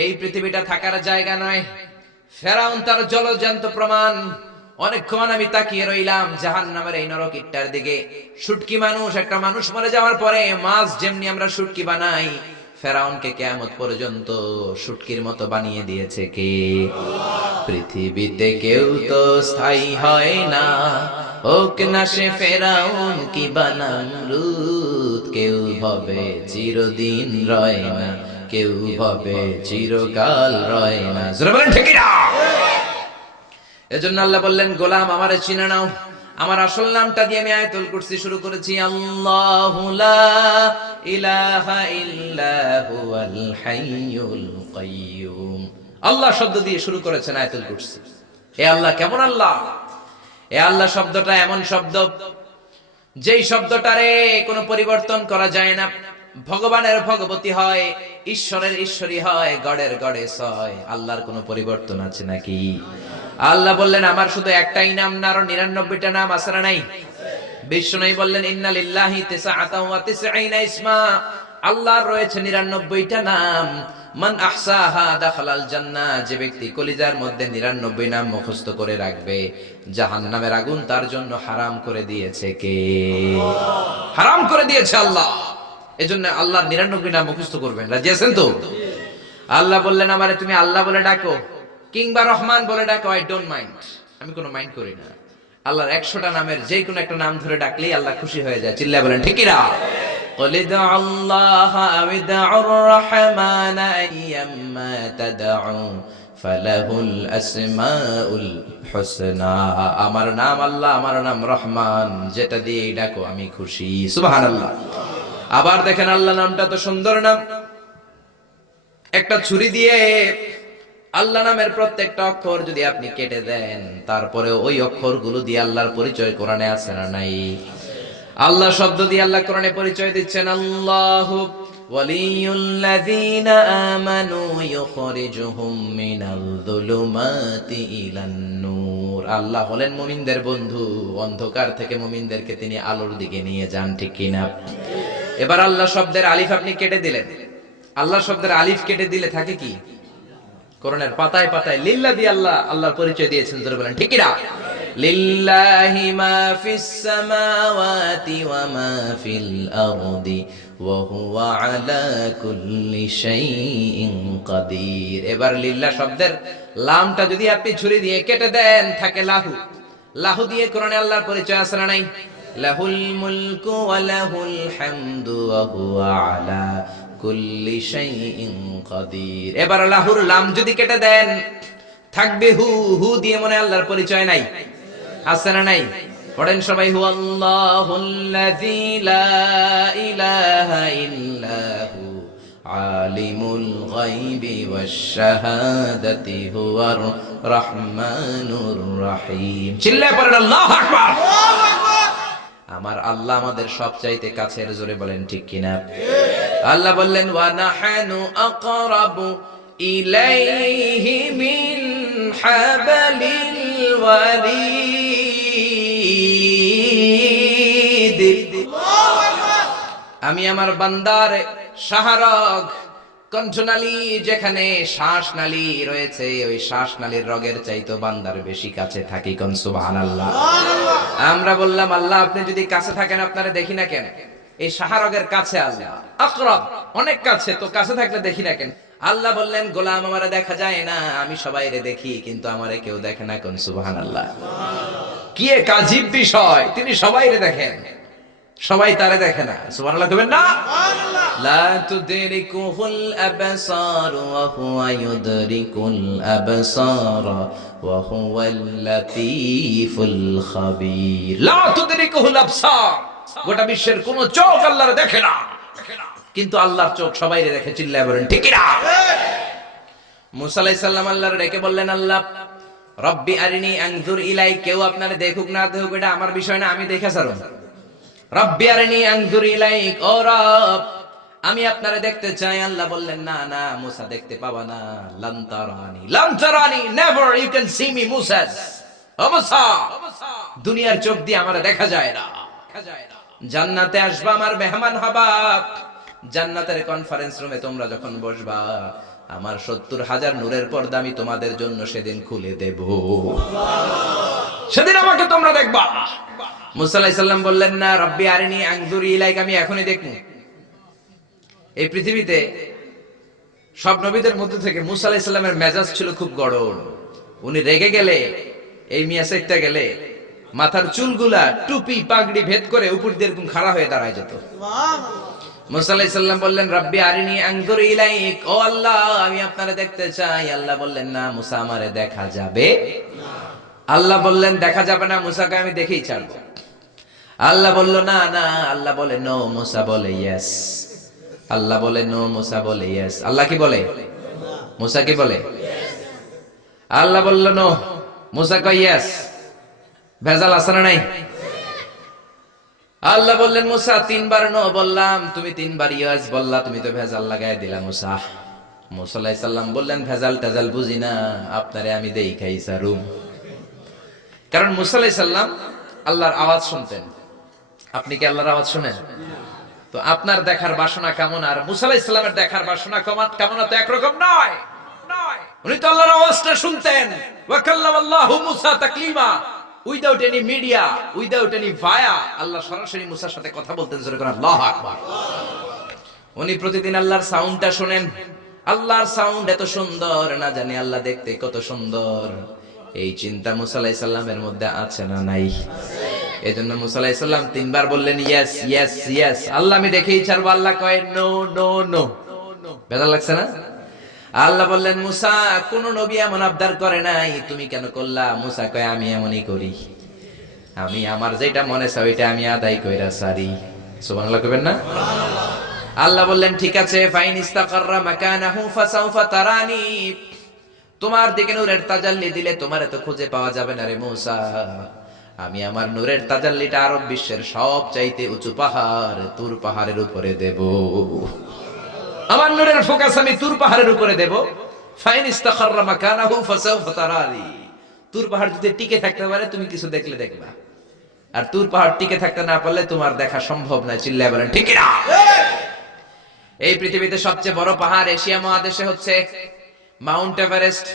এই পৃথিবীটা থাকার জায়গা নয়। ফেরাউন তার জলজ্যান্ত প্রমাণ। অনেকক্ষণ আমি তাকিয়ে রইলাম জাহান্নামের এই নরক ইট্টার দিকে। শুটকি মানুষ, একটা মানুষ মরে যাওয়ার পরে মাছ যেমনি আমরা শুটকি বানাই, ফেরাউনকে কিয়ামত পর্যন্ত শুটকির মতো বানিয়ে দিয়েছে কে? পৃথিবীতে কেউ তো স্থায়ী হয় না, হোক না সে ফেরাউন কি নমরুদ। কেউ হবে চিরদিন রয় না, কেউ হবে চিরকাল রয় না। জোরে বলেন ঠিক কিনা? এজন্য আল্লাহ বললেন, গোলাম আমারে চিনে নাও। আমার আসল নামটা দিয়ে আমি আয়াতুল কুরসি শুরু করেছি। আল্লাহু লা ইলাহা ইল্লা হুয়াল হাইয়ুল কাইয়্যুম। আল্লাহ শব্দ দিয়ে শুরু করেছেন আয়াতুল কুরসি। এ আল্লাহ কেমন আল্লাহ? এ আল্লাহ শব্দটা এমন শব্দ, যেই শব্দটারে কোনো পরিবর্তন করা যায় না। ভগবানের ভগবতী হয়, ঈশ্বরের ঈশ্বরী হয়, গডের গডেস হয়। আল্লাহর কোনো পরিবর্তন আছে নাকি? আল্লাহ বললেন, আমার শুধু একটাই নাম না, আরো 99টা নাম আছে না নাই? বিষ্ণু বললেন, ইন্না লিল্লাহি তিসআতাও ওয়া তিসঈনা ইসমা। আল্লাহর রয়েছে 99টা নাম। মান আহসাহা দাখালাল জান্নাহ। যে ব্যক্তি কলিজার মধ্যে 99 নাম মুখস্থ করে রাখবে, জাহান্নামের আগুন তার জন্য হারাম করে দিয়েছে কে? হারাম করে দিয়েছে আল্লাহ। এজন্য আল্লাহর 99 নাম মুখস্থ করবেন। রাজি আছেন তো? আল্লাহ বললেন, আমারে তুমি আল্লাহ বলে ডাকো কিংবা রহমান বলে ডাকো, আই ডোন্ট মাইন্ড। আমি কোনো মাইন্ড করি না। আল্লাহর 100টা নামের যে কোনো একটা নাম ধরে ডাকলেই আল্লাহ খুশি হয়ে যায়। চিল্লায় বলেন ঠিক কিনা? قل ادعوا الله أو ادعوا الرحمن أيما تدعوا فله الأسماء الحسنى। আমার নাম আল্লাহ, আমার নাম রহমান, যেটা দিয়ে ডাকো আমি খুশি। সুবহানাল্লাহ। আবার দেখেন, আল্লাহ নামটা তো সুন্দর নাম। একটা ছুরি দিয়ে আল্লাহ নামের প্রত্যেকটা অক্ষর যদি আপনি কেটে দেন, তারপরে ওই অক্ষরগুলো দিয়ে আল্লাহর পরিচয় কোরআনে আছে না নাই? আল্লাহ শব্দ দিয়ে আল্লাহ কোরআনে পরিচয় দিচ্ছেন। আল্লাহু ওয়ালিয়ুল্লাযীনা আমানু ইউখরিজুহুম মিনাল যুলুমাতি ইলান নূর। আল্লাহ হলেন মুমিনদের বন্ধু, অন্ধকার থেকে মুমিনদেরকে তিনি আলোর দিকে নিয়ে যান। ঠিক কিনা? এবার আল্লাহ শব্দের আলিফ আপনি কেটে দিলেন। আল্লাহ শব্দের আলিফ কেটে দিলে থাকে কি? কোরআনের পাতায় পাতায় লিল্লাহ দিয়ে আল্লাহ আল্লাহর পরিচয় দিয়েছেন। জোরে বলেন ঠিক কিনা? লিল্লাহি মা ফিস সামাওয়াতি ওয়া মা ফিল আরদি ওয়া হুয়া আলা কুল্লি শাইইন কাদির। এবার লিল্লাহ শব্দের লামটা যদি আপনি ছুরি দিয়ে কেটে দেন থাকে লাহু। লাহু দিয়ে কোরআনে আল্লাহর পরিচয় আছে না নাই? লাহুল মুলকু ওয়া লাহুল হামদু ওয়া হুয়া আলা কুল্লি শাইইন কাদির। এবার লাহুর লাম যদি কেটে দেন থাকবে হু। হু দিয়ে মনে আল্লাহর পরিচয় নাই? আছে না নাই? পড়েন সবাই, হু আল্লাহুল্লাযী লা ইলাহা ইল্লা হু আলিমুল গায়বি ওয়াশ শাহাদাতি হুয়ার রহমানুর রহিম। চিল্লায়ে পড়েন আল্লাহু আকবার। আমার আল্লাহ আমাদের সবচাইতে কাছের, জোরে বলেন ঠিক কিনা? আল্লাহ বললেন ওয়া নাহানু আকরাবু ইলাইহি মিন হাবলিল ওয়ারিদ। আমি আমার বান্দার শাহরগ কণ্ঠনালী, যেখানে শ্বাসনালী রয়েছে, ওই শ্বাসনালীর রগের চাইতো বান্দার বেশি কাছে থাকি। কোন সুবহানাল্লাহ। আমরা বললাম আল্লাহ আপনি যদি কাছে থাকেন আপনারা দেখি না কেন? এই শাহরগের কাছে আল্লাহ আকরাব, অনেক কাছে, তো কাছে থাকলে দেখি না কেন? আল্লাহ বললেন গোলাম আমারে দেখা যায় না, আমি সবাইরে দেখি কিন্তু আমারে কেউ দেখে না। কোন সুবহানাল্লাহ। কি এক আজীব বিষয়, তিনি সবাইরে দেখেন, সবাই তারে দেখে না। সুবহানাল্লাহ কইবেন না? লা তুদরিকুহুল আবসার ওয়া হুয়া ইউদরিকুল আবসার ওয়া হুয়াল লাতীফুল খাবীর। লা তুদরিকুহুল আবসার, গোটা বিশ্বের কোন চোখ আল্লাহর দেখে না, কিন্তু আল্লাহর চোখ সবাইরে দেখে। চিল্লায় বলেন ঠিক কিনা? মুসা আলাইহিস সালাম আল্লাহর ডেকে বললেন আল্লাহ রব্বি আরিনি আনজুর ইলাই। কেউ আপনারে দেখুক না দেখুক এটা আমার বিষয় না, আমি দেখে ছাড়ব। রব্বি আরিনি আনজুর ইলাইক, ও রব আমি আপনারে দেখতে চাই। আল্লাহ বললেন না না মুসা দেখতে পাবা না। লান তারানি, লান তারানি, never you can see me মুসা। ও মুসা, দুনিয়ার চোখ দিয়ে আমারে দেখা যায় না। জান্নাতে আসবা, আমার মেহমান হবা। জান্নাতের কনফারেন্স রুমে তোমরা যখন বসবা, আমার 70,000 নূরের পর্দা আমি তোমাদের জন্য সেদিন খুলে দেব। সেদিন আমাকে তোমরা দেখবা। মুসা আলাইহিস সালাম বললেন না রব্বি আরিনি আনজুর ইলাইক, আমি এখনই দেখব। এই পৃথিবীতে সব নবীদের মধ্যে থেকে মুসা আলাইহিস সালামের মেজাজ ছিল খুব গরম। উনি রেগে গেলে, এই মিয়া সেকটা গেলে, মাথার চুলগুলা টুপি পাগড়ি ভেদ করে উপর দিয়ে এরকম খাড়া হয়ে দাঁড়ায় যেত। মুসা আলাইহিস সালাম বললেন রব্বি আরিনি আনজুর ইলাইক, ও আল্লাহ আমি আপনারে দেখতে চাই। আল্লাহ বললেন না মুসা আমারে দেখা যাবে না। আল্লাহ বললেন দেখা যাবে না, মুসাকে আমি দেখেই ছাড়বো। আল্লাহ বলল না না। আল্লাহ বলে নো, মুসা বলে ইয়েস। আল্লাহ বলে নো, মুসা বলে ইয়েস। আল্লাহ কি বলে? মুসা কি বলে? আল্লাহ বলল নো, মুসা কয় ইয়েস। ভেজাল আছে না নাই? আল্লাহ বললেন মুসা 3 বার নো বললাম, তুমি 3 বার ইয়েস বললা, তুমি তো ভেজাল লাগাই দিলা মুসা। মুসা আলাইহিস সালাম বললেন ভেজাল টেজাল বুঝি না, আপনারে আমি দেখাই সারুম। কারণ মুসা আলাইহিস সালাম আল্লাহর আওয়াজ শুনতেন। আপনি কি আল্লাহর আওয়াজ শুনেন? তো আপনার দেখার বাসনা কেমন আর মুসা আলাইহিস সালামের দেখার বাসনা কেমন তো একরকম নয়। উনি তো আল্লাহর আওয়াজটা শুনতেন। ওয়া কাল্লামাল্লাহু মুসা তাকলিমা, without any media, without any via, আল্লাহ সরাসরি মুসার সাথে কথা বলতেন। জোরে করে আল্লাহু আকবার। উনি প্রতিদিন আল্লাহর সাউন্ডটা শুনেন। আল্লাহর সাউন্ড এত সুন্দর, না জানি আল্লাহ দেখতে কত সুন্দর। এই চিন্তা মুসা আলাইহিস সালামের মধ্যে আছে না নাই? এজন্য মুসা আলাইহিস সালাম 3 বার বললেন ইয়েস ইয়েস ইয়েস। আল্লাহ আমি দেখেই ছাড়বো। আল্লাহ কয় নো নো নো। বেজার লাগছে না? আল্লাহ বললেন মুসা কোন নবী এমন আবদার করে নাই, তুমি কেন করলা? মুসা কয় আমি এমনই করি, আমি আমার যেটা মনে চাই ওইটা আমি আদায় কইরা সারি। সুবহানাল্লাহ কইবেন না? আল্লাহ বললেন ঠিক আছে, ফাইন ইস্তাকাররা মাকানাহু ফাসাউফা তারানি। তোমার দিকে নূরের তাজাল্লি দিলে তোমার এত খুঁজে পাওয়া যাবে না রে মুসা। আমি আমার নূরের তাজাল্লিটা আরব বিশ্বের সব চাইতে উঁচু পাহাড় তুর পাহাড়ের উপরে দেব। আমার নূরের ফোকাস আমি তুর পাহাড়ের উপরে দেব। ফাইন ইস্তাকাররা মাকানাহু ফাসাউফা তারানি। তুর পাহাড় যদি টিকে থাকতে পারে তুমি কিছু দেখলে দেখবা, আর তুর পাহাড় টিকে থাকতে না পারলে তোমার দেখা সম্ভব না। চিল্লায় বলেন ঠিক না? এই পৃথিবীতে সবচেয়ে বড় পাহাড় এশিয়া মহাদেশে হচ্ছে মাউন্ট এভারেস্ট।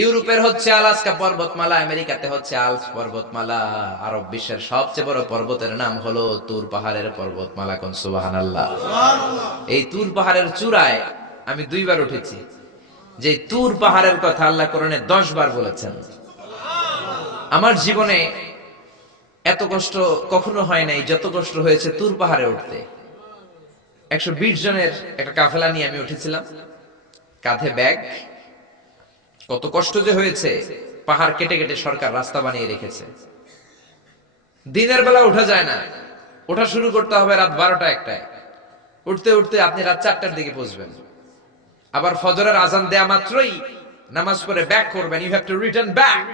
ইউরোপের হচ্ছে আলাস্কা পর্বতমালা, আমেরিকাতে হচ্ছে আল্পস পর্বতমালা, আরব বিশ্বের সবচেয়ে বড় পর্বতের নাম হলো তুর পাহাড়ের পর্বতমালা। কোন সুবহানাল্লাহ। এই তুর পাহাড়ের চূড়ায় আমি 2 বার উঠেছি। যে তুর পাহাড়ের কথা আল্লাহ কোরআনে 10 বার বলেছেন। আমার জীবনে এত কষ্ট কখনো হয় নাই যত কষ্ট হয়েছে তুর পাহাড়ে উঠতে। 120 জনের একটা কাফেলা নিয়ে আমি উঠেছিলাম, কাঁধে ব্যাগ। কত কষ্ট যে হয়েছে, পাহাড় কেটে কেটে সরকার রাস্তা বানিয়ে রেখেছে। দিনের বেলা উঠা যায় না, ওঠা শুরু করতে হবে রাত 12টা 1টায়। উঠতে উঠতে আপনি রাত 4টার দিকে পৌঁছবেন। আবার ফজরের আজান দেয়া মাত্রই নামাজ পড়ে ব্যাক করবেন। You have to return back.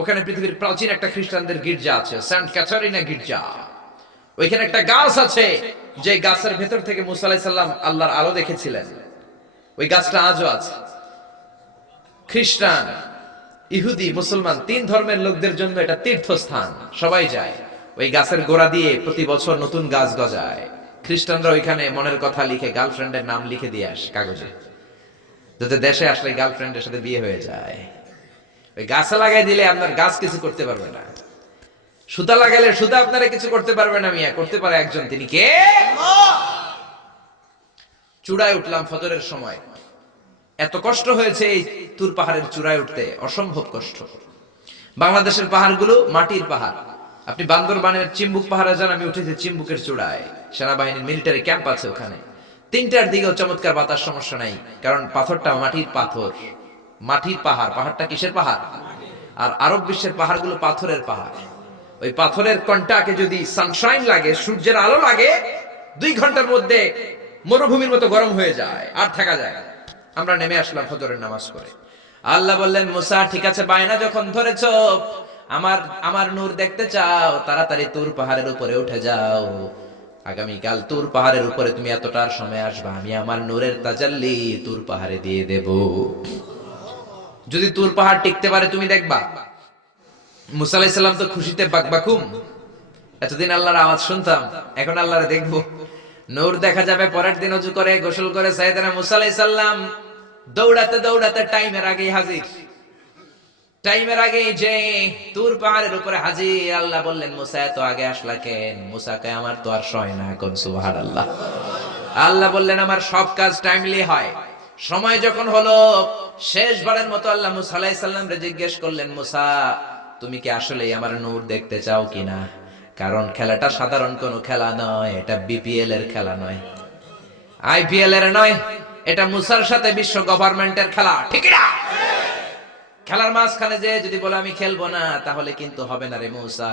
ওখানে পৃথিবীর প্রাচীন একটা খ্রিস্টানদের গির্জা আছে, সেন্ট ক্যাথারিনা গির্জা। ওইখানে একটা গাছ আছে, যে গাছের ভেতর থেকে মুসা আলাইহিস সালাম আল্লাহর আলো দেখেছিলেন। ওই গাছটা আজও আছে। খ্রিস্টান, ইহুদি, মুসলমান 3 ধর্মের লোকদের জন্য এটা তীর্থস্থান, সবাই যায়। ওই গাছের গোড়া দিয়ে প্রতি বছর নতুন গাছ গজায়। খ্রিস্টানরা ওইখানে মনের কথা লিখে গার্লফ্রেন্ডের নাম লিখে দিয়ে আসে কাগজে, যাতে দেশে আসলে গার্লফ্রেন্ডের সাথে বিয়ে হয়ে যায়। ওই গাছে লাগাই দিলে আপনার গাছ কিছু করতে পারবে না। সুতা লাগাইলে সুতা আপনারা কিছু করতে পারবে না, মিয়া করতে পারে একজন, তিনি কে? চূড়ায় উঠলাম ফজরের সময়। এত কষ্ট হয়েছে এই তুর পাহাড়ের চূড়ায় উঠতে, অসম্ভব কষ্ট। বাংলাদেশের পাহাড়গুলো মাটির পাহাড়। আপনি বান্দরবানের চিম্বুক পাহাড়ে যান, আমি উঠেছি চিম্বুকের চূড়ায়। সেনাবাহিনীর মিলিটারি ক্যাম্প আছে ওখানে। 3টার দিকেও চমৎকার বাতাস, সমস্যা নাই, কারণ পাথরটা মাটির পাথর, মাটির পাহাড়। পাহাড়টা কিসের পাহাড়? আর আরব বিশ্বের পাহাড়গুলো পাথরের পাহাড়। ওই পাথরের কন্টাকে যদি সানশাইন লাগে, সূর্যের আলো লাগে, 2 ঘন্টার মধ্যে মরুভূমির মতো গরম হয়ে যায়, আর থাকা যায় না। আমরা নেমে আসলাম ফজরের নামাজ পড়ে। আল্লাহ বললেন, মুসা ঠিক আছে, বায়না যখন ধরেছ, আমার নূর দেখতে চাও, তাড়াতাড়ি তুর পাহাড়ের উপরে উঠে যাও। আগামীকাল তুর পাহাড়ের উপরে তুমি এতটার সময় আসবা, আমি আমার নূরের তাজাল্লি তুর পাহাড়ে দিয়ে দেব। যদি তুর পাহাড় টিকতে পারে তুমি দেখবা। মুসা আলাইহিস সালাম তো খুশিতে বাকবাকুম। এতদিন আল্লাহর আওয়াজ শুনতাম, এখন আল্লাহরে দেখবো, নূর দেখা যাবে। পরের দিন ওযু করে গোসল করে সাইয়েদনা মুসা আলাইহিস সালাম দৌড়াতে দৌড়াতে টাইমের আগেই হাজির। টাইমের আগেই যে তুর পাহাড়ের উপরে হাজির। আল্লাহ বললেন, মুসা এত আগে আসলা কেন? মুসা কয়, আমার তো আর সয় না। কোন সুবহানাল্লাহ। আল্লাহ বললেন, আমার সব কাজ টাইমলি হয়। সময় যখন হলো, শেষবারের মতো আল্লাহ মুসা আলাইহিস সালামকে জিজ্ঞেস করলেন, মুসা তুমি কি আসলেই আমার নূর দেখতে চাও কিনা? কারণ খেলাটা সাধারণ কোনো খেলা নয়, এটা বিপিএল এর খেলা নয়, আইপিএল এর নয়, এটা মুসার সাথে বিশ্ব গভর্নমেন্টের খেলা, ঠিক না? খেলার মাঝখানে যে যদি বলে আমি খেলবো না, তাহলে কিন্তু হবে না রে মুসা।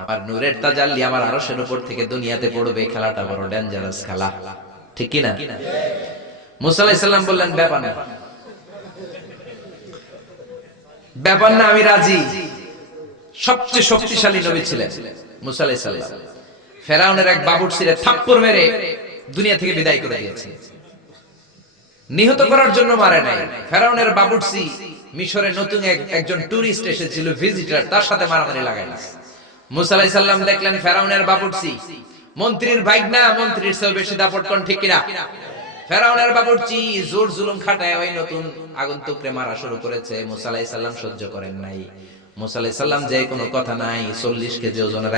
আমার নূরের তাজাল্লি আমার আরশের উপর থেকে দুনিয়াতে পড়বে, খেলাটা বড় ডেঞ্জারাস খেলা, ঠিক কি না? মুসা আলাইহিস সালাম বললেন, ব্যাপার না, ব্যাপার না, আমি রাজি। সবচেয়ে শক্তিশালী নবী ছিলেন মুসা আলাইহিস সালাম। ফেরাউনের এক বাবুর্চিরে থাপ্পড় মেরে দুনিয়া থেকে বিদায় করে দিয়েছে। নিহত করার জন্য মারে নাই। ফেরাউনের বাবুর্চি মিশরে নতুন একজন টুরিস্ট এসেছিল, ভিজিটর, তার সাথে মারামারি লাগাইল। মুসা আলাইহিস সালাম দেখলেন ফেরাউনের বাবুর্চি মন্ত্রীর ভাইগনা, মন্ত্রীর চেয়ে বেশি দাপট, কোন ঠিক কিনা? ফেরাউনের বাবুর্চি জোর জুলুম খাটায় ওই নতুন আগন্তুকরে মারা শুরু করেছে। মুসা আলাইহিস সালাম সহ্য করেন নাই। মুসা আলাইহিস সালাম যে কোনো কথা নাই, 40 কেজি ওজনের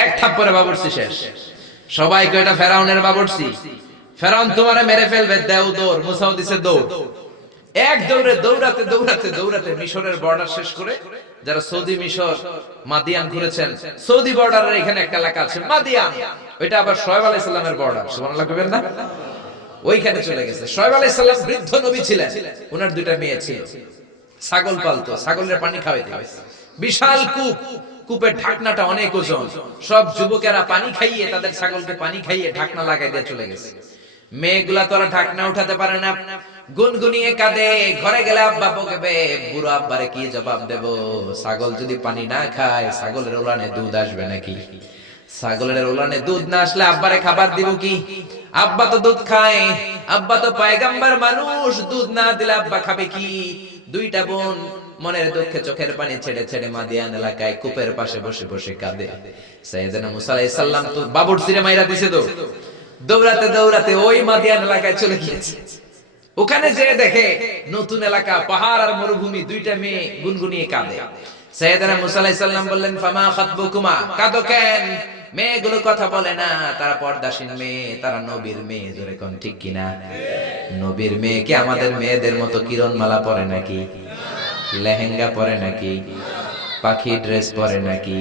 এক থাপ্পড়ে বাবুর্চি শেষ। সবাই কয় এটা ফেরাউনের বাবুর্চি, ফেরাউন তোমারে মেরে ফেলবে, দেও দৌড়। মুসাও দিছে দৌড়। এক দৌড়ে দৌড়াতে দৌড়াতে দৌড়াতে মিশরের বর্ডার শেষ করে, যারা সৌদি মিশর মাদিয়ান ঘুরেছেন, সৌদি বর্ডারের এখানে একটা এলাকা আছে মাদিয়ান, ওইটা আবার শোয়েব আলাইহিস সালামের বর্ডার, সুবহানাল্লাহ কইবেন না? ওইখানে চলে গেছে। শোয়েব আলাইহিস সালাম বৃদ্ধ নবী ছিলেন, ওনার 2টা মেয়ে ছিল, ছাগল পালতো, ছাগলের পানি খাওয়াইতে হয়। বিশাল কূপ, কূপের ঢাকনাটা অনেক ওজন। সব যুবকেরা পানি খাইয়ে, তাদের ছাগলকে পানি খাইয়ে ঢাকনা লাগাই দিয়ে চলে গেছে। মেয়েগুলা তো আর ঢাকনা উঠাতে পারে না, গুনগুনিয়ে কাঁদে। ঘরে গেলে আব্বা বকবে, বুড়ো আব্বারে কি জবাব দেব? ছাগল যদি পানি না খায়, ছাগলের ওলানে দুধ আসবে নাকি? ছাগলের ওলানে দুধ না আসলে আব্বারে খাবার দিব কি? আব্বা তো দুধ খায়, আব্বা তো পয়গম্বর মানুষ, দুধ না দিলে আব্বা খাবে কি? 2টা বোন মনের দুঃখে চোখের পানি ছেড়ে ছেড়ে মাদিয়ান এলাকায় কূপের পাশে বসে বসে কাঁদে। সাইয়েদনা মুসা আলাইহিস সালাম তো বাবুর্চিরে মাইরা দিছে, তো দৌড়াতে দৌড়াতে ওই মাদিয়ান এলাকায় চলে গিয়েছে। ওখানে যে দেখে নতুন এলাকা, পাহাড় আর মরুভূমি, দুইটা মেয়ে গুনগুনিয়ে কাঁদে। সাইয়েদনা মুসা আলাইহিস সালাম বললেন, ফামা খাতবুকুমা, কাঁদো কেন? মেয়েগুলো কথা বলে না, তারা পর্দাসীন মেয়ে, তারা নবীর মেয়ে। জোরে কোন ঠিক কিনা? নবীর মেয়ে কি আমাদের মেয়েদের মতো কিরণমালা পরে নাকি? লেহেঙ্গা পরে নাকি? পাখি ড্রেস পরে নাকি?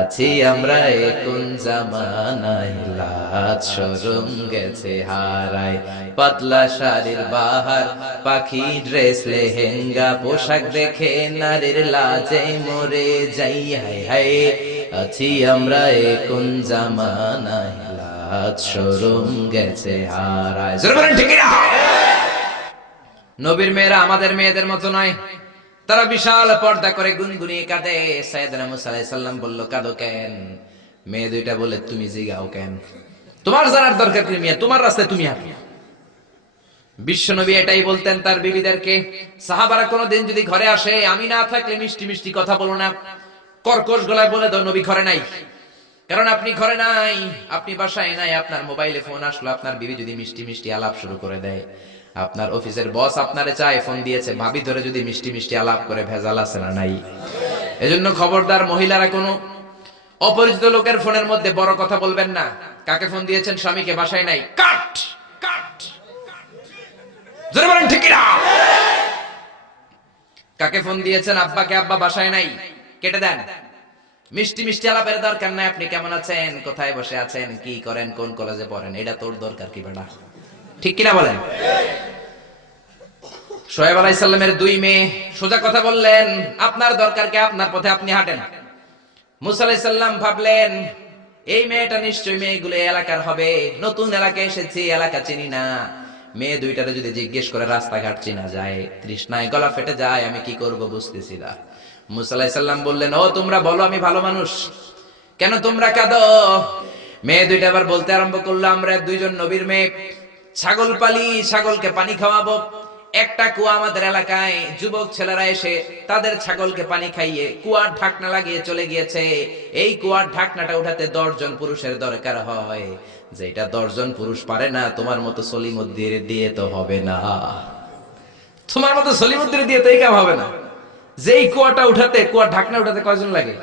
আছি আমরা কোন জামানায়, লাজ শরম গেছে হারায়, পাতলা শাড়ির বাহার, পাখি ড্রেস, লেহেঙ্গা পোশাক দেখে নারীর লাজে মরে যাই। হায় হায়, আছি আমরা কোন জামানায়, লাজ শরম গেছে হারায়। জোরে বলেন ঠিক না? নবীর মেয়েরা আমাদের মেয়েদের মতো নয়, তারা বিশাল পর্দা করে গুনগুনিয়ে কাঁদে। সাইয়েদনা মুসা আলাইহিস সালাম বলল, কাঁদো কেন? মেয়ে দুইটা বলে, তুমি জিগাও কেন? তোমার জানার দরকার কি মিয়া? তোমার রাস্তায় তুমি হাঁটো। বিশ্বনবী এটাই বলতেন তার বিবিদেরকে। সাহাবারা কোনোদিন যদি ঘরে আসে, আমি না থাকলে মিষ্টি মিষ্টি কথা বলো না, কর্কশ গলায় বলে দাও নবী ঘরে নাই। কারণ আপনি ঘরে নাই, আপনি বাসায় নাই, আপনার মোবাইলে ফোন আসলো, আপনার বিবি যদি মিষ্টি মিষ্টি আলাপ শুরু করে দেয়, আপনার অফিসের বস আপনারে চায়, ফোন দিয়েছে, ভাবি ধরে যদি মিষ্টি মিষ্টি আলাপ করে, ভেজাল আছে না নাই? এজন্য খবরদার, মহিলারা কোনো অপরিচিত লোকের ফোনের মধ্যে বড় কথা বলবেন না। কাকে ফোন দিয়েছেন? স্বামীকে, বাসায় নাই, কাট কাট। জোরে বলেন ঠিক না? কাকে ফোন দিয়েছেন? আব্বাকে, আব্বা বাসায় নাই, কেটে দেন। মিষ্টি মিষ্টি আলাপের দরকার নাই। আপনি কেমন আছেন, কোথায় বসে আছেন, কি করেন, কোন কলেজে পড়েন, এটা তোর দরকার কি বেটা? ঠিক কিনা বলেন? শোয়েব আলাইহিস সালামের দুই মেয়ে সোজা কথা বললেন, আপনার দরকার কি? আপনার পথে আপনি হাঁটেন। মুসা আলাইহিস সালাম ভাবলেন, এই মেয়েটা নিশ্চয়ই মেয়েগুলো এলাকার হবে, নতুন এলাকায় এসেছি, এলাকা চিনি না। মেয়ে দুইটারে যদি জিজ্ঞেস করে রাস্তাঘাট চিনা যায়, তৃষ্ণায় গলা ফেটে যায়, আমি কি করব বুঝতেছি না। মুসা আলাইহিস সালাম বললেন, ও তোমরা বলো আমি ভালো মানুষ, কেন তোমরা কাঁদো? মেয়ে দুইটা আবার বলতে আরম্ভ করলো, আমরা দুইজন নবীর মেয়ে, ছাগল পালি, ছাগলকে পানি খাওয়াবো। একটা কুয়া আমাদের এলাকায়, যুবক ছেলেরা এসে তাদের ছাগলকে পানি খাইয়ে কুয়ার ঢাকনা লাগিয়ে চলে গিয়েছে। এই কুয়ার ঢাকনাটা উঠাতে 10 জন পুরুষের দরকার হয়, যেটা 10 জন পুরুষ পারে না। তোমার মতো সলিমুদ্দির দিয়ে তো হবে না, তোমার মতো সলিমুদ্দির দিয়ে তো এই কাম হবে না। যেই কুয়াটা উঠাতে, কুয়ার ঢাকনা উঠাতে কয়জন লাগে?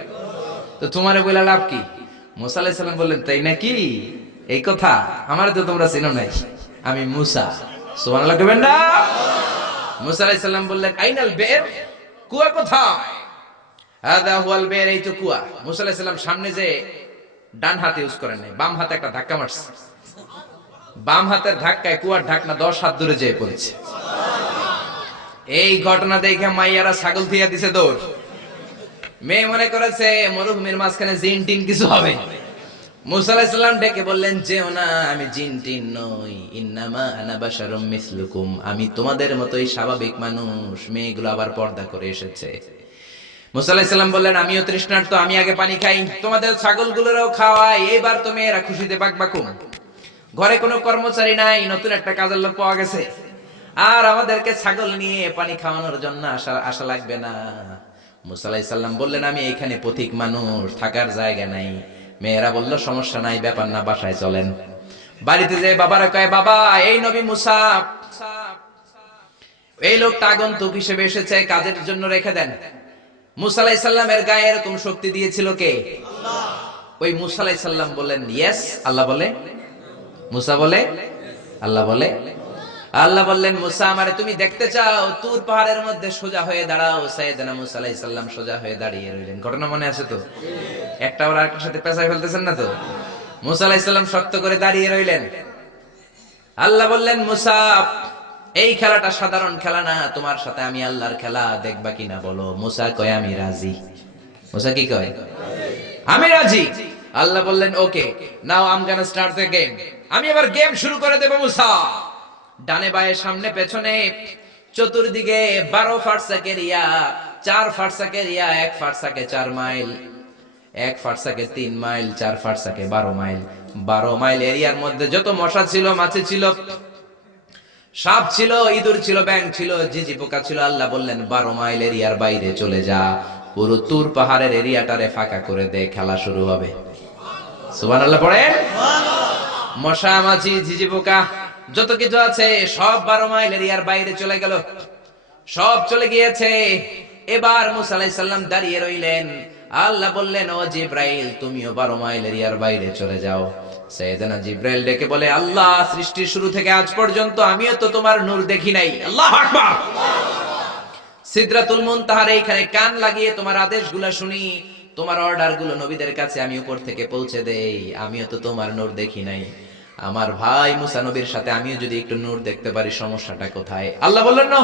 তো তোমারে বলে লাভ কি? মুসা আলাইহিস সালাম বললেন, তাই নাকি? এই কথা আমার তো তোমরা চিনো নাই, আমি মুসা। সুবহানাল্লাহ কইবেন না? মুসা আলাইহিস সালাম বললেন, আইনাল বের, কুয়া কোথায়? হাদা হুয়াল বের, এই তো কুয়া। মুসা আলাইহিস সালাম সামনে যে ডান হাত ইউজ করেন নাই, বাম হাতে একটা ধাক্কা মারছে। বাম হাতের ধাক্কায় কুয়ার ঢাকনা 10 হাত দূরে যেয়ে পড়েছে। এই ঘটনা দেখে মাইয়ারা ছাগল থিয়া দিছে দৌড়। মেয়ে মনে করেছে মরুভূমির মাঝখানে জিন টিন কিছু হবে। মুসা আলাইহিস সালাম ডেকে বললেন, যেও না, আমি জিন টিন নই, ইন্নামা আনা বাশারুম মিসলুকুম, আমি তোমাদের মতোই স্বাভাবিক মানুষ। মেয়েগুলো আবার পর্দা করে এসেছে। মুসা আলাইহিস সালাম বললেন, আমিও তৃষ্ণার্ত, আমি আগে পানি খাই, তোমাদের ছাগলগুলোরও খাওয়াই। এবার তো মেয়েরা খুশিতে বাকবাকুম। ঘরে কোনো কর্মচারী নাই, নতুন একটা কাজের লোক পাওয়া গেছে, আর আমাদেরকে ছাগল নিয়ে পানি খাওয়ানোর জন্য আশা লাগবে না। মুসা আলাইহিস সালাম বললেন, আমি এখানে পথিক মানুষ, থাকার জায়গা নাই। মেয়েরা বলল, সমস্যা নাই, ব্যাপার না, বাসায় চলেন। বাড়িতে যে বাবারা কয়, বাবা এই নবী মুসা, এই লোকটা আগন্তুক হিসেবে এসেছে, কাজের জন্য রেখে দেন। মুসা আলাইহিস সালামের গায়ে এরকম শক্তি দিয়েছিল কে? আল্লাহ। ওই মুসা আলাইহিস সালাম বলেন, ইয়েস। আল্লাহ বলে? মুসা বলে? আল্লাহ বলে? আল্লাহ বললেন, মুসা আমারে তুমি দেখতে চাও? তুর পাহাড়ের মধ্যে সোজা হয়ে দাঁড়াও। সাইয়েদনা মুসা আলাইহিস সালাম সোজা হয়ে দাঁড়িয়ে রইলেন। ঘটনা মনে আছে তো? একটা ওর আরেকটার সাথে পেঁচাই ফেলতেছেন না তো? মুসা আলাইহিস সালাম শক্ত করে দাঁড়িয়ে রইলেন। আল্লাহ বললেন, মুসা এই খেলাটা সাধারণ খেলা না, তোমার সাথে আমি আল্লাহর খেলা, দেখবা কিনা বলো? মুসা কয়, আমি রাজি। মুসা কি কয়? আমি রাজি। আল্লাহ বললেন, okay, now I am gonna start the game. আমি এবার গেম শুরু করে দেব। মুসা ডানে বায়ে সামনে পেছনে চতুর্দিকে 12 ফারসাক এরিয়া, 4 ফারসাক এরিয়া, 1 ফারসাকে 4 মাইল, 1 ফারসাকে 3 মাইল, 4 ফারসাকে 12 মাইল। 12 মাইল এরিয়ার মধ্যে যত মশা ছিল, মাছি ছিল, সাপ ছিল, ইঁদুর ছিল, ব্যাঙ ছিল, ঝিঝি পোকা ছিল। আল্লাহ বললেন, 12 মাইল এরিয়ার বাইরে চলে যা, পুরো তুর পাহাড়ের এরিয়াটারে ফাঁকা করে দে, খেলা শুরু হবে। সুবহানাল্লাহ পড়েন। মশা, মাছি, ঝিঝি পোকা যত কিছু আছে সব 12 মাইল এরিয়ার বাইরে চলে গেল, সব চলে গিয়েছে। এবার মুসা আলাইহিস সালাম দাঁড়িয়ে রইলেন। আল্লাহ বললেন, ও জিব্রাইল, তুমিও 12 মাইল এরিয়ার বাইরে চলে যাও। সাইয়েদনা জিব্রাইল ডেকে বলে, আল্লাহ, সৃষ্টির শুরু থেকে আজ পর্যন্ত আমিও তো তোমার নূর দেখি নাই। আল্লাহু আকবার। সিদরাতুল মুনতাহার এইখানে কান লাগিয়ে তোমার আদেশগুলো শুনি, তোমার অর্ডারগুলো নবীদের কাছে আমি উপর থেকে পৌঁছে দেই, আমিও তো তোমার নূর দেখি নাই। আমার ভাই মুসা নবীর সাথে আমিও যদি একটু নূর দেখতে পারি, সমস্যাটা কোথায়? আল্লাহ বললেন, না,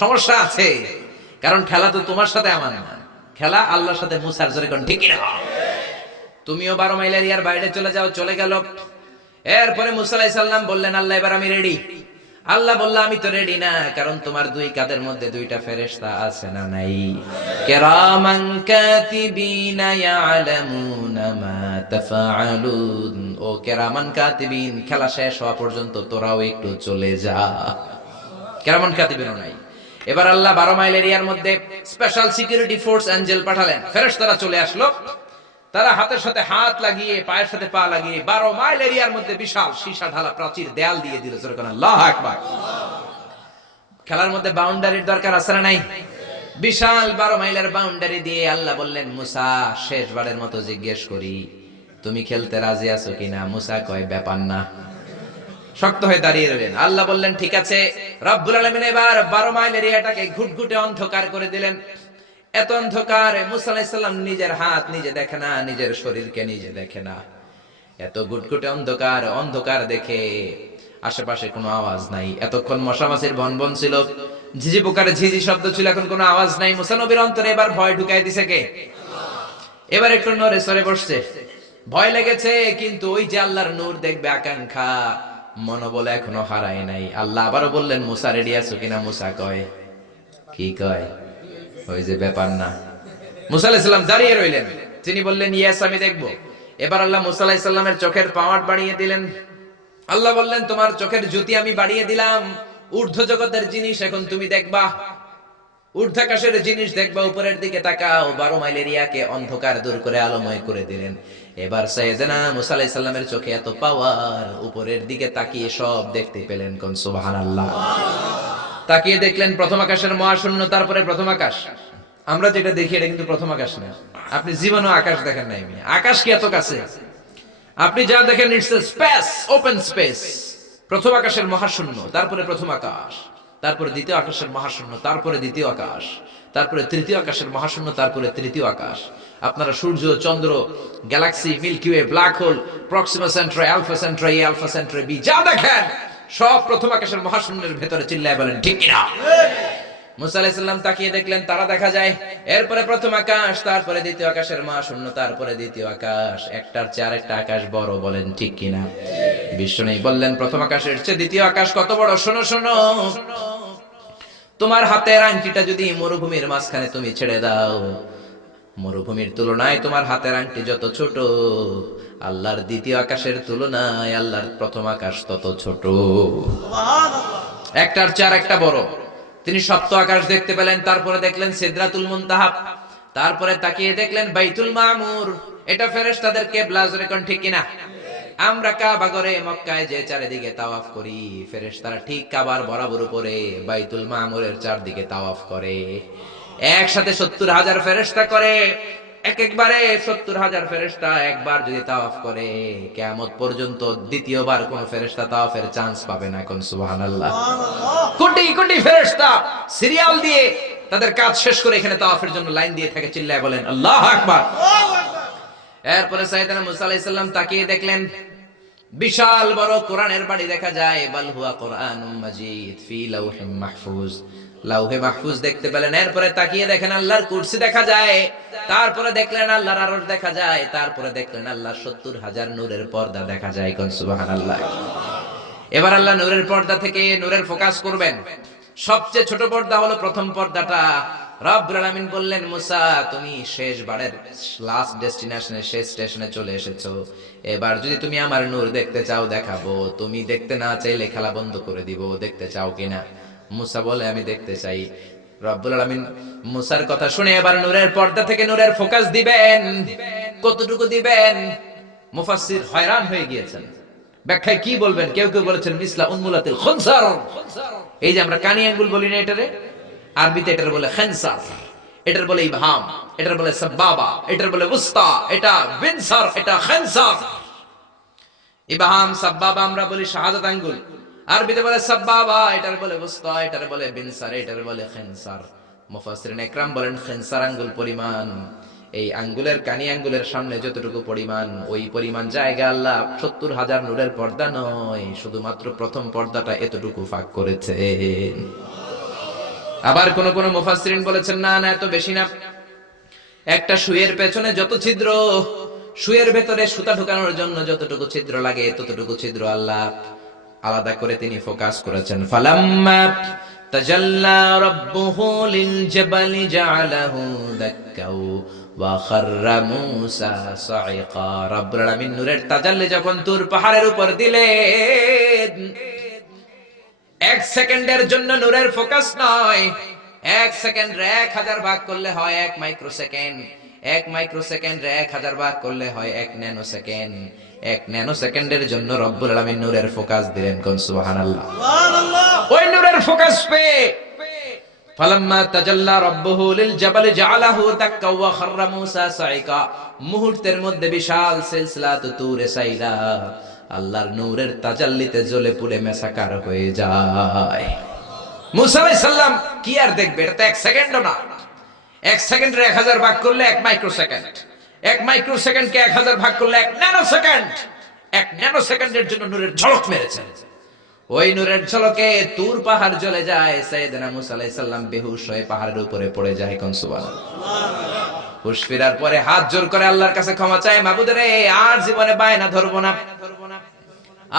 সমস্যা আছে, কারণ খেলা তো তোমার সাথে আমার না, খেলা আল্লাহর সাথে মুসার। জোরে কোন ঠিক না? তুমিও 12 মাইল এরিয়ার বাইরে চলে যাও। চলে গেল। এরপরে মুসা আলাইহিস সালাম বললেন, আল্লাহ, এবার আমি রেডি। আল্লাহ বলল, আমি তো রেডি না, কারণ তোমার দুই কাঁধের মধ্যে দুইটা ফেরেশতা আছে না নাই? কিরামান কাতিবিনা ইয়ালামুনা মা তাফআলুন। ও কিরামান কাতিবিন, খেলা শেষ হওয়া পর্যন্ত তোরাও একটু চলে যা। কিরামান কাতিবিনও নাই। এবার আল্লাহ 12 মাইল এরিয়ার মধ্যে স্পেশাল সিকিউরিটি ফোর্স এঞ্জেল পাঠালেন। ফেরেশতারা চলে আসলো। তারা হাতের সাথে হাত লাগিয়ে, পায়ের সাথে পা লাগিয়ে 12 মাইল এরিয়ার মধ্যে বিশাল সীসা ঢালা প্রাচীর দেয়াল দিয়ে দিল। আল্লাহু আকবার। খেলার মধ্যে বাউন্ডারির দরকার আছে না নাই? বিশাল 12 মাইলের বাউন্ডারি দিয়ে আল্লাহ বললেন, মুসা, শেষবারের মতো জিজ্ঞেস করি, তুমি খেলতে রাজি আছো কিনা? মুসা কয়, ব্যাপার না। শক্ত হয়ে দাঁড়িয়ে রইলেন। আল্লাহ বললেন, ঠিক আছে। রব্বুল আলামিন এবার 12 মাইল এরিয়াটাকে ঘুটঘুটে অন্ধকার করে দিলেন। এত অন্ধকার, মুসা আলাইহিস সালাম নিজের হাত নিজে দেখে না, নিজের শরীরকে নিজে দেখে না। এত ঘুটঘুটে অন্ধকার, অন্ধকার দেখে আশেপাশে কোনো আওয়াজ নাই। এতক্ষণ মশা মাছির ভনভন ছিল, ঝিঝি পোকার ঝিঝি শব্দ ছিল, এখন কোনো আওয়াজ নাই। মুসা নবীর অন্তরে এবার ভয় ঢুকাই দিছে কে? এবার একটু নড়ে সরে বসছে। ভয় লেগেছে, কিন্তু ওই যে আল্লাহর নূর দেখবে আকাঙ্ক্ষা মনোবল এখনো হারায় নাই। আল্লাহ আবারও বললেন, মুসা, রেডি আছো কিনা? মুসা কয়, কি কয়? ওই যে ব্যাপার না। মুসা আলাইহিস সালাম দাঁড়িয়ে রইলেন। তিনি বললেন, ইয়েস, আমি দেখব। এবার আল্লাহ মুসা আলাইহিস সালামের চোখের পাওয়ার বাড়িয়ে দিলেন। আল্লাহ বললেন, তোমার চোখের জ্যোতি আমি বাড়িয়ে দিলাম। ঊর্ধ্ব জগতের জিনিস এখন তুমি দেখবা, ঊর্ধ্বাকাশের জিনিস দেখবা। উপরের দিকে তাকাও। 12 মাইল এরিয়াকে অন্ধকার দূর করে আলোময় করে দিলেন। এবার সাইয়েদনা মুসা আলাইহিস সালামের চোখে এত পাওয়ার, উপরের দিকে তাকিয়ে সব দেখতে পেলেন। কোন সুবহানাল্লাহ। তাকিয়ে দেখলেন প্রথম আকাশের মহাশূন্য, তারপরে প্রথম আকাশ। আমরা যেটা দেখি এটা কিন্তু প্রথম আকাশ না। আপনি জীবনও আকাশ দেখেন নাই। আকাশ কি এত কাছে? আপনি যা দেখেন ইটস স্পেস, ওপেন স্পেস। প্রথম আকাশের মহাশূন্য, তারপরে প্রথম আকাশ, তারপরে দ্বিতীয় আকাশের মহাশূন্য, তারপরে দ্বিতীয় আকাশ, তারপরে তৃতীয় আকাশের মহাশূন্য, তারপরে তৃতীয় আকাশ। আপনারা সূর্য, চন্দ্র, galaxy, Milky Way, black hole, Proxima Centauri, Alpha Centauri, Alpha Centauri B, যা দেখেন সব প্রথম আকাশের মহাশূন্যের ভেতরে। চিল্লায় বলেন ঠিক কিনা? মুসা আলাইহিস সালাম তাকিয়ে দেখলেন তারা দেখা যায়। এরপরে প্রথম আকাশ, তারপরে দ্বিতীয় আকাশের মহাশূন্য, তারপরে দ্বিতীয় আকাশ। একটার চেয়ে আরেকটা আকাশ বড়। বলেন ঠিক কিনা? বিষ্ণু বললেন, প্রথম আকাশের চেয়ে দ্বিতীয় আকাশ কত বড়? শোনো শোনো, তোমার হাতের আংটিটা যদি মরুভূমির মাঝখানে তুমি ছেড়ে দাও, মরুভূমির তুলনায় তোমার হাতের আংটি যত ছোট, আল্লাহর দ্বিতীয় আকাশের তুলনায় আল্লাহর প্রথম আকাশ তত ছোট। একটার চেয়ে আরেকটা বড়। তিনি সপ্ত আকাশ দেখতে পেলেন। তারপরে দেখলেন সিদরাতুল মুনতাহা, তারপরে তাকিয়ে দেখলেন বাইতুল মামুর। এটা ফেরেশতাদের কিবলা। জোরে কোন ঠিক কিনা? আমরা কাবা ঘরে মক্কায় যে চারিদিকে তাওয়াফ করি, ফেরেশতারা ঠিক কাবার বরাবর উপরে বাইতুল মামুরের চারদিকে তাওয়াফ করে। একসাথে 70,000 ফেরেশতা করে। একবারে 70,000 ফেরেশতা একবার যদি তাওয়াফ করে, কিয়ামত পর্যন্ত দ্বিতীয়বার কোন ফেরেশতা তাওয়াফের চান্স পাবে না। কোন সুবহানাল্লাহ। কোটি কোটি ফেরেশতা সিরিয়াল দিয়ে তাদের কাজ শেষ করে এখানে তাওয়াফের জন্য লাইন দিয়ে থাকে। চিল্লায় বলেন আল্লাহু আকবার। এরপরে সাইয়েদনা মুসা আলাইহিস সালাম তাকিয়ে দেখলেন বিশাল বড় কোরআনের বাড়ি দেখা যায়। বাল হুয়া কোরআনুম মাজিদ ফি লাউহিম মাহফুজ। লাউহে মাহফুজ দেখতে পেলেন। এরপরে তাকিয়ে দেখেন আল্লাহর কুরসি দেখা যায়। তারপরে দেখলেন আল্লাহর আরশ দেখা যায়। তারপরে দেখলেন আল্লাহর 70,000 নূরের পর্দা দেখা যায়। কোন সুবহানাল্লাহ। এবার আল্লাহ নূরের পর্দা থেকে নূরের ফোকাস করবেন। সবচেয়ে ছোট পর্দা হলো প্রথম পর্দাটা। রব্বুল আলামিন বললেন, মুসা, তুমি শেষবারের লাস্ট ডেস্টিনেশনে, শেষ স্টেশনে চলে এসেছো। এবার যদি তুমি আমার নূর দেখতে চাও দেখাবো, তুমি দেখতে না চাইলে খেলা বন্ধ করে দিব। দেখতে চাও কিনা? মুসা বলে, আমি দেখতে চাই। রব্বুল আলামিন মুসার কথা শুনে এবার নূরের পর্দা থেকে নূরের ফোকাস দিবেন। কতটুকু দিবেন? মুফাসসির হয়রান হয়ে গিয়েছেন। ব্যাখ্যায় কি বলবেন? কেউ কেউ বলেছেন মিসলা উন্মুলাতিল খুনসার। এই যে আমরা কানি আঙ্গুল বলি না, এটারে আরবিতে এটার বলে খেনসার, এটার বলে ইবহাম, এটার বলে সাবাবা, এটার বলে উস্তা, এটা বিনসার, এটা খেনসার। ইবহাম সাবাবা আমরা বলি শাহাদাত আঙ্গুল, আরবিতে বলে সাবাবা, এটার বলে উস্তা, এটার বলে বিনসার, এটার বলে খেনসার। মুফাসসিরিন ইকরাম বলেন খেনসার আঙ্গুল পরিমাণ, এই আঙ্গুলের কানি আঙ্গুলের সামনে যতটুকু পরিমাণ, ওই পরিমাণ জায়গা আল্লাহ ৭০,০০০ নূরের পর্দা নয়, শুধুমাত্র প্রথম পর্দাটা এতটুকু ফাঁক করেছে। আবার কোন কোন মুফাসসিরিন বলেছেন না না, এত বেশি না, একটা সুইয়ের পেছনে যত ছিদ্র, সুইয়ের ভেতরে সুতা ঢোকানোর জন্য যতটুকু ছিদ্র লাগে ততটুকু ছিদ্র আল্লাহ আলাদা করে তিনি ফোকাস করেছেন। ফালাম্মা তাজাল্লা রাব্বুহু লিল জাবালি জাআলাহু দাক্কাও ওয়া খাররা মূসা সাইকা। রব্বুল আলামিন নূরের তাজাল্লি যখন তুর পাহাড়ের উপর দিলেন, 1 সেকেন্ডের জন্য নূরের ফোকাস নয়, 1 সেকেন্ড 1000 ভাগ করলে হয় 1 মাইক্রোসেকেন্ড, 1 মাইক্রোসেকেন্ড 1000 ভাগ করলে হয় 1 ন্যানো সেকেন্ড। 1 ন্যানো সেকেন্ডের জন্য রব্বুল আলামিন নূরের ফোকাস দিলেন। কোন সুবহানাল্লাহ। ওই নূরের ফোকাস পেয়ে ফালাম্মা তাজাল্লা রাব্বুহু লিল জাবালি জাআলাহু দাক্কা ওয়া খাররা মূসা সাইকা, মুহূর্তের মধ্যে বিশাল সিলসিলাত তুরে সাইরা আল্লাহর নূরের তাজাল্লিতে জ্বলে পুড়ে মেসাকার হয়ে যায়। মূসা আলাইহিস সালাম কি আর দেখবে? এটা তো 1 সেকেন্ডও না। 1 সেকেন্ডে 1000 ভাগ করলে 1 মাইক্রোসেকেন্ড, 1 মাইক্রোসেকেন্ডকে 1000 ভাগ করলে 1 ন্যানো সেকেন্ড। 1 ন্যানো সেকেন্ডের জন্য নূরের ঝলক মেরেছে। ওই নূরের ঝলকে তুর পাহাড় জ্বলে যায়। সাইয়েদনা মূসা আলাইহিস সালাম বেহুশ হয়ে পাহাড়ের উপরে পড়ে যায়। কোন সুবহানাল্লাহ। হুশ ফেরার পরে হাত জোর করে আল্লাহর কাছে ক্ষমা চায়, মাবুদ রে, আর জীবনে বায়না ধরবো না,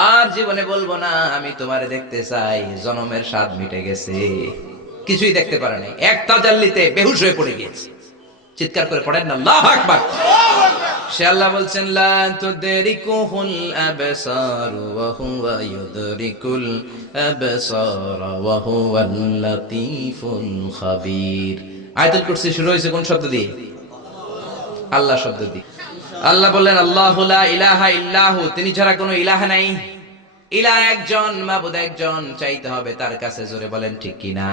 আর জীবনে বলবো না আমি তোমারে দেখতে চাই, জনমের স্বাদ মিটে গেছে। কিছুই দেখতে পারে নাই, এক তাজাল্লিতে বেহুশ হয়ে পড়ে গিয়েছে। চিৎকার করে পড়েন না আল্লাহু আকবার। সে আল্লাহ বলছেন লা তুদরিকুহুল আবসার ওয়া হুয়া ইউদরিকুল আবসার ওয়া হুয়াল লাতীফুল খাবীর। আয়াতুল কুরসি শুরু হয়েছে কোন শব্দ দিয়ে? আল্লাহ শব্দ দিয়ে। আল্লাহ বললেন আল্লাহু লা ইলাহা ইল্লাহু, তিনি ছাড়া কোনো ইলাহ নাই। ইলাহ একজন, মাবুদ একজন, চাইতে হবে তার কাছে। জোরে বলেন ঠিক কি না?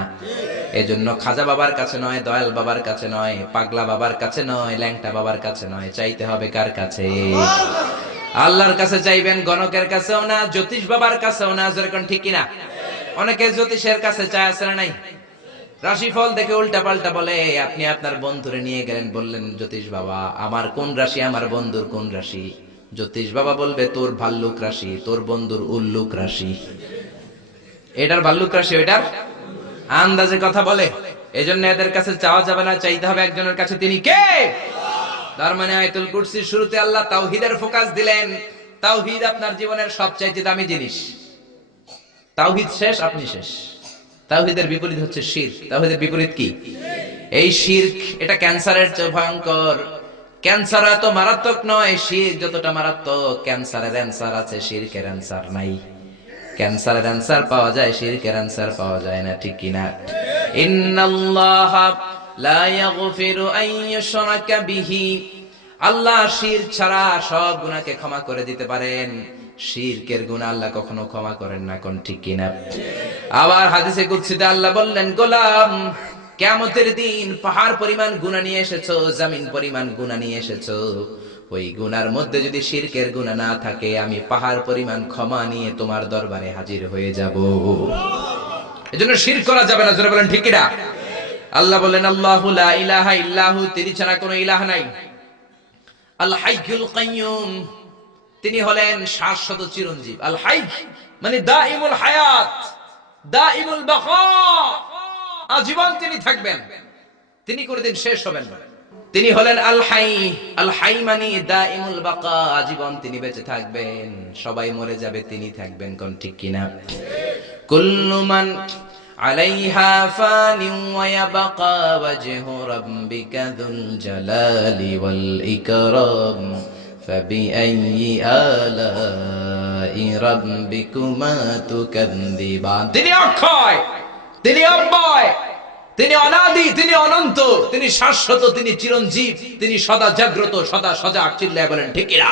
এজন্য খাজা বাবার কাছে নয়, দয়াল বাবার কাছে নয়, পাগলা বাবার কাছে নয়, ল্যাংটা বাবার কাছে নয়, চাইতে হবে কার কাছে? আল্লাহর কাছে চাইবেন, গণকের কাছেও না, জ্যোতিষ বাবার কাছেও না। জোরে কোন ঠিক কি না? অনেকে জ্যোতিষের কাছে চায়, আছে না নাই? রাশিফল দেখে উল্টা পাল্টা বলে। আপনি আপনার বন্ধুরে নিয়ে গেলেন, বললেন জ্যোতিষ বাবা আমার কোন রাশি, আমার বন্ধুর কোন রাশি? জ্যোতিষ বাবা বলবে তোর ভাল্লুক রাশি, তোর বন্ধুর উল্লুক রাশি। এটার ভাল্লুক রাশি, ওইটার আন্দাজে কথা বলে। এজন্য এদের কাছে চাওয়া যাবে না, চাইতে হবে একজনের কাছে। তিনি কে? তার মানে আয়াতুল কুরসির শুরুতে আল্লাহ তাওহীদের ফোকাস দিলেন। তাওহীদ আপনার জীবনের সবচাইতে দামি জিনিস। তাওহীদ শেষ, আপনি শেষ। তাওহীদের বিপরীত হচ্ছে শিরক। তাওহীদের বিপরীত কি? এই শিরক, এটা ক্যান্সারের চেয়ে ভয়ঙ্কর। ক্যান্সার এত মারাত্মক নয়, শিরক যতটা মারাত্মক। ক্যান্সারের অ্যানসার আছে, শিরকের অ্যানসার নাই। ক্যান্সারের অ্যানসার পাওয়া যায়, শিরকের অ্যানসার পাওয়া যায় না, ঠিক কি না? ইন্নাল্লাহা লা ইয়াগফিরু আন ইউশরাকা বিহি, আল্লাহ শিরক ছাড়া সব গুনাহকে ক্ষমা করে দিতে পারেন, শিরকের গুনাহ আল্লাহ কখনো ক্ষমা করেন না। কোন ঠিক কি না? আবার হাদিসে কুদসিতে আল্লাহ বললেন, গোলাম কিয়ামতের দিন পাহাড় পরিমাণ গুনাহ নিয়ে এসেছো, জমিন পরিমাণ গুনাহ নিয়ে এসেছো, ওই গুনার মধ্যে যদি শিরকের গুনাহ না থাকে, আমি পাহাড় পরিমাণ ক্ষমা নিয়ে তোমার দরবারে হাজির হয়ে যাব। এজন্য শিরক করা যাবে না। জোরে বলেন ঠিক কি না? আল্লাহ বলেন আল্লাহু লা ইলাহা ইল্লাহু, তিনি ছাড়া কোনো ইলাহ নাই। আল হাইয়ুল কাইয়ুম, তিনি হলেন শাশ্বত চিরঞ্জীব। আল হাই মানে দাইমুল হায়াত, দাইমুল বাকা, আজীবন তিনি থাকবেন, তিনি কোনদিন শেষ হবেন না। তিনি হলেন আল হাই। আল হাই মানে দাইমুল বাকা, আজীবন তিনি বেঁচে থাকবেন। সবাই মরে যাবে, তিনি থাকবেন। কোন ঠিক কি না? কুল্লু মান আলাইহা ফানিন ওয়া ইয়াবকা ওয়াজহু রাব্বিকা যুল জালালি ওয়াল ইকরাম ফাবিআইয়ি আলাই রাব্বিকুমা তুকাযযিবান। তিনি অক্ষয়, তিনি অব্যয়, তিনি অনাদি, তিনি অনন্ত, তিনি শাশ্বত, তিনি চিরঞ্জীব, তিনি সদা জাগ্রত, সদা সজাগ। চিল্লায় বলেন ঠিক কি না?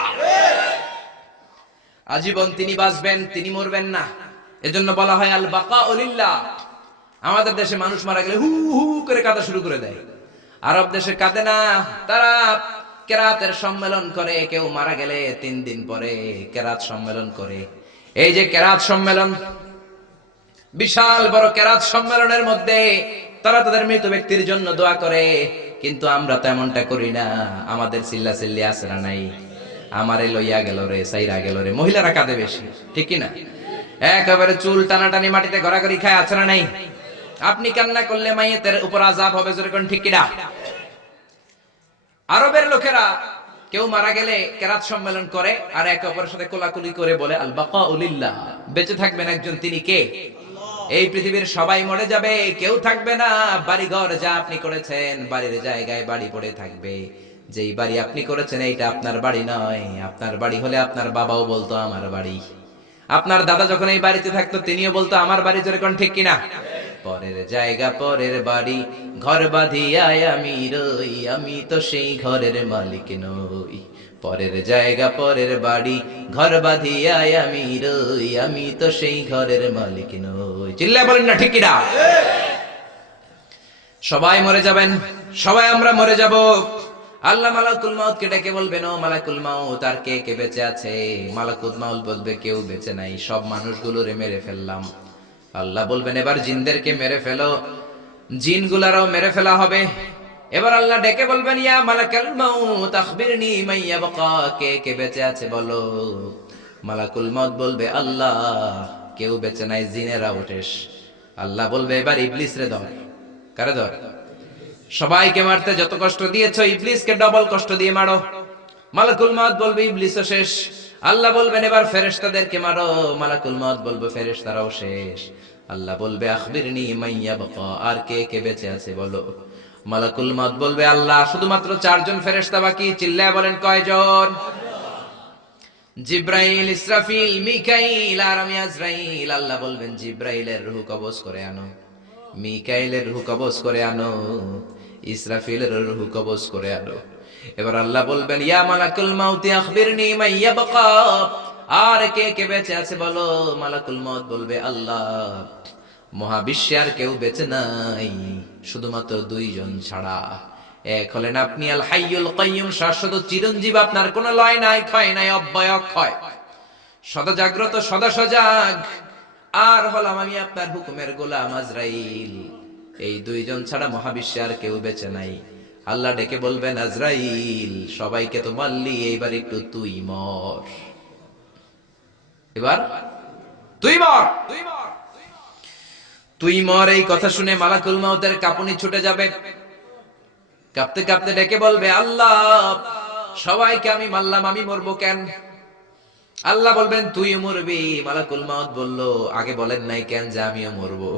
আজীবন তিনি বাঁচবেন, তিনি মরবেন না। এজন্য বলা হয় আল বাকাউ লিল্লাহ। আমাদের দেশে মানুষ মারা গেলে হু হু করে কাঁদা শুরু করে দেয়, আরব দেশে কাঁদে না। তারা কেরাতের সম্মেলন করে, কেউ মারা গেলে 3 দিন পরে কেরাত সম্মেলন করে। এই যে কেরাত সম্মেলন, বিশাল বড় কেরাত সম্মেলনের মধ্যে তারা তাদের মৃত ব্যক্তির জন্য দোয়া করে। কিন্তু আমরা তো এমনটা করি না। আমাদের চিল্লা চিল্লি আছে না নাই? আমারে লইয়া গেল রে, সাইরা গেল রে। মহিলারা কাঁদে বেশি, ঠিক কি না? একেবারে চুল টানাটানি মাটিতে গড়াগড়ি খায়, আছে না নাই? আপনি কান্না করলে মাইয়েতের উপর আযাব হবে, জোরে কোন ঠিক কি না? আরবের লোকেরা কেউ মারা গেলে কেরাত সম্মেলন করে আর একে অপরের সাথে কোলাকুলি করে বলে আল বাকাউ লিল্লাহ। বেঁচে থাকবেন একজন, তিনি কে? এই পৃথিবীর সবাই মরে যাবে, কেউ থাকবে না। বাড়িঘর যা আপনি করেছেন, বাড়ির জায়গায় বাড়ি পড়ে থাকবে। যেই বাড়ি আপনি করেছেন এইটা আপনার বাড়ি নয়। আপনার বাড়ি হলে আপনার বাবাও বলতো আমার বাড়ি। আপনার দাদা যখন এই বাড়িতে থাকতো তিনিও বলতো আমার বাড়ি, জোরে কোন ঠিক কিনা? পরের জায়গা পরের বাড়ি, ঘর বাঁধিয়ায় আমি রই, আমি তো সেই ঘরের মালিক নই। পরের জায়গা পরের বাড়ি, ঘর বাঁধিয়ায় আমি রই, আমি তো সেই ঘরের মালিক নই। চিল্লায় বলেন না ঠিক কিনা? সবাই মরে যাবেন, সবাই আমরা মরে যাব। আল্লাহ মালাকুল মাউতকে ডেকে বলবেন, ও মালাকুল মাউত, আর কে কে বেঁচে আছে? মালাকুল মাউত বলবে, কেউ বেঁচে নাই, সব মানুষগুলোরে মেরে ফেললাম। আল্লাহ বলবেন, এবার জিনদেরকে মেরে ফেলো। জিনগুলারও মেরে ফেলা হবে। এবার আল্লাহ ডেকে বলবেন, ইয়া মালাকুল মাউত আখবিরনি মান ইয়াবকা, কে কে বেঁচে আছে বলো। মালাকুল মাউত বলবে, আল্লাহ কেউ বেঁচে নাই, জিনেরা উঠেস। আল্লাহ বলবে, এবার ইবলিস রে ধর। কারে ধর? সবাইকে মারতে যত কষ্ট দিয়েছো, ইবলিসকে ডবল কষ্ট দিয়ে মারো। মালাকুল মাউত বলবে, ইবলিসও শেষ। আল্লাহ বলবেন, এবার ফেরেশতাদেরকে মারো। মালাকুল মাউত বলবে, ফেরেশতারাও শেষ। আল্লাহ বলবে, আখবিরনি মান ইয়াবকা, আর কে কে বেঁচে আছে বলো। মালাকুল মাউত বলবে, আল্লাহ শুধুমাত্র 4 জন ফেরেশতা বাকি। চিল্লায় বলেন, কয়জন? জিব্রাইল, ইসরাফিল, মিকাইল আর আমি আজরাইল। আল্লাহ বলবেন, জিব্রাইলের রূহ কবজ করে আনো, মিকাইলের রূহ কবজ করে আনো, ইসরাফিলের রূহ কবজ করে আনো। এবার আল্লাহ বলবেন, ইয়া মালাকুল মাউত আখবিরনি মান ইয়াবকা, আর কে কে বেঁচে আছে বলো। মালাকুল মাউত বলবে, আল্লাহ মহাবিশ্বে আর কেউ বেঁচে নাই, শুধুমাত্র 2 জন ছাড়া। এক হলেন আপনি আল হাইয়ুল কাইয়ুম, শাশ্বত চিরঞ্জীব, আপনার কোনো লয় নাই, ক্ষয় নাই, অব্যয় অক্ষয়, সদা জাগ্রত, সদা সজাগ। আর হলাম আমি আপনার হুকুমের গোলাম আজরাইল। এই 2 জন ছাড়া মহাবিশ্বে আর কেউ বেঁচে নাই। আল্লাহ ডেকে বলবেন, আজরাইল সবাইকে তো মারলি, এইবার একটু তুই মর। এবার তুই মর, তুই মর। এই কথা শুনে মালাকুল মাউতের কাঁপুনি ছুটে যাবে। কাঁপতে কাঁপতে ডেকে বলবে, আল্লাহ সবাইকে আমি মারলাম, আমি মরবো কেন? আল্লাহ বলবেন, তুই মরবি। মালাকুল মাউত বলল, আগে বলেন নাই কেন যে আমিও মরবো?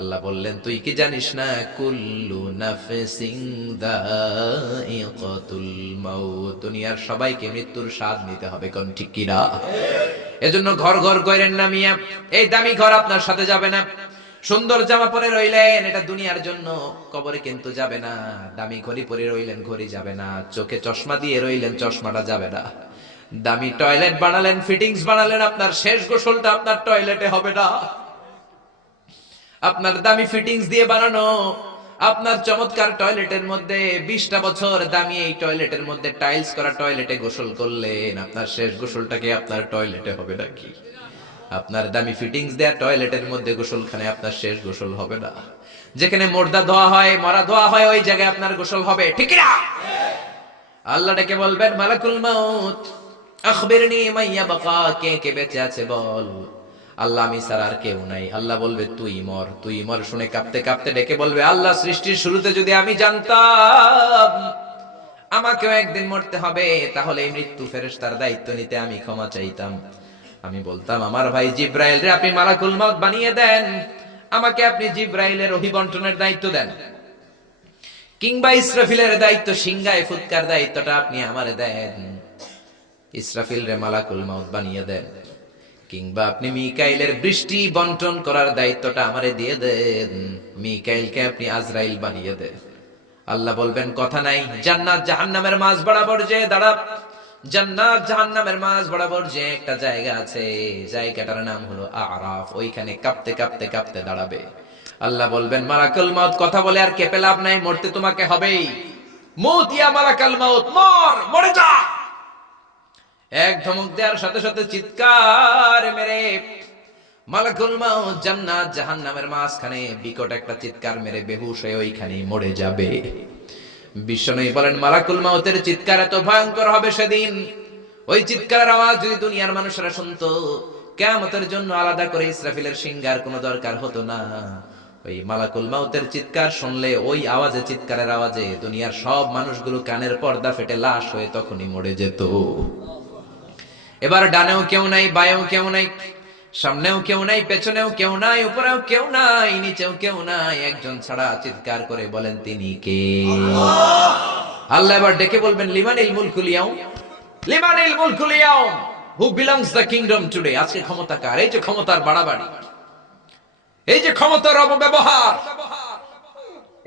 আল্লাহ বললেন, তুই কি জানিস না, কুল্লু নাফসিন যায়িকাতুল মাউত, দুনিয়ার সবাইকে মৃত্যুর স্বাদ নিতে হবে, কোন ঠিক কি না? এজন্য ঘর ঘর কইরেন না মিয়া, এই দামি ঘর আপনার সাথে যাবে না। সুন্দর জামা পরে রইলেন, এটা দুনিয়ার জন্য, কবরে কিন্তু যাবে না। দামি ঘড়ি পরে রইলেন, ঘড়ি যাবে না। চোখে চশমা দিয়ে রইলেন, চশমাটা যাবে না। দামি টয়লেট বানালেন, ফিটিংস বানালেন, আপনার শেষ গোসলটা আপনার টয়লেটে হবে না। আপনার দামি ফিটিংস দিয়ে বানানো আপনার চমৎকার টয়লেটের মধ্যে 20টা বছর দামি এই টয়লেটের মধ্যে টাইলস করা টয়লেটে গোসল করলেন, আপনার শেষ গোসলটাকে আপনার টয়লেটে হবে নাকি? আপনার দামি ফিটিংস দেয়া টয়লেটের মধ্যে গোসলখানে আপনার শেষ গোসল হবে না। যেখানে মুর্দা ধোয়া হয়, মরা ধোয়া হয়, ওই জায়গায় আপনার গোসল হবে, ঠিক না? আল্লাহ ডেকে বলবেন, মালাকুল মাউত আখবিরনি মান ইয়াবকা, কে কে বেঁচে আছে বল। আল্লাহ আমি ছাড়া আর কেউ নাই। আল্লাহ বলবে, তুই মর, তুই মর। শুনে কাঁপতে কাঁপতে ডেকে বলবে, আল্লাহ সৃষ্টির শুরুতে যদি আমি জানতাম আমাকেও একদিন মরতে হবে, তাহলে এই মৃত্যু ফেরেশতার দায়িত্ব নিতে আমি ক্ষমা চাইতাম। আমি বলতাম, আমার ভাই জিব্রাইল রে আপনি মালাকুল মাউত বানিয়ে দেন, আমাকে আপনি জিব্রাইলের অভিবন্টনের দায়িত্ব দেন, কিংবা ইসরাফিলের দায়িত্ব, সিংহায় ফুৎকার দায়িত্বটা আপনি আমারে দেন। ইসরাফিল রে মালাকুল মাউত বানিয়ে দেন, কিংবা আপনি মিকাইলের বৃষ্টি বন্টন করার দায়িত্বটা আমারে দিয়ে দেন, মিকাইলকে আপনি আজরাইল বানিয়ে দেন। আল্লাহ বলবেন, কথা নাই, জান্নাত জাহান্নামের মাঝ বরাবর যে দাঁড়া, জান্নাত জাহান্নামের মাঝ বরাবর যে একটা জায়গা আছে, জায়গাটার নাম হলো আরাফ। ওইখানে কাঁপতে কাঁপতে কাঁপতে দাঁড়াবে। আল্লাহ বলবেন, মালাকুল মাউত কথা বলে আর কেঁপে লাভ নাই, মরতে তোমাকে হবেই। মউত ইয়া মালাকুল মাউত, মর, মরে যা। এক ধমক দেওয়ার সাথে সাথে চিৎকার মেরে মালাকুল মাউত জান্নাত জাহান্নামের মাঝখানে বিকট একটা চিৎকার মেরে বেহুশ হয়ে ওইখানেই মরে যাবে। বিশ্বনবী বলেন, মালাকুল মাউতের চিৎকার এত ভয়ঙ্কর হবে সেদিন, ওই চিৎকারের আওয়াজ যদি দুনিয়ার মানুষেরা শুনতো, কিয়ামতের জন্য আলাদা করে ইসরাফিলের সিঙ্গার কোনো দরকার হতো না। ওই মালাকুল মাউতের চিৎকার শুনলে ওই আওয়াজে, চিৎকারের আওয়াজে দুনিয়ার সব মানুষগুলো কানের পর্দা ফেটে লাশ হয়ে তখনই মরে যেত। এবার ডানেও কেউ নাই, বায়েও কেউ নাই, সামনেও কেউ নাই, পেছনেও কেউ নাই, উপরেও কেউ নাই, নিচেও কেউ নাই, একজন ছাড়া। চিৎকার করে বলেন, তিনি কে? আল্লাহ এবার ডেকে বলবেন, লিমানিল মুলকুল ইয়াউম, লিমানিল মুলকুল ইয়াউম, who belongs the kingdom today. আজকে ক্ষমতা কার? এই যে ক্ষমতার বাড়াবাড়ি, এই যে ক্ষমতার অপব্যবহার,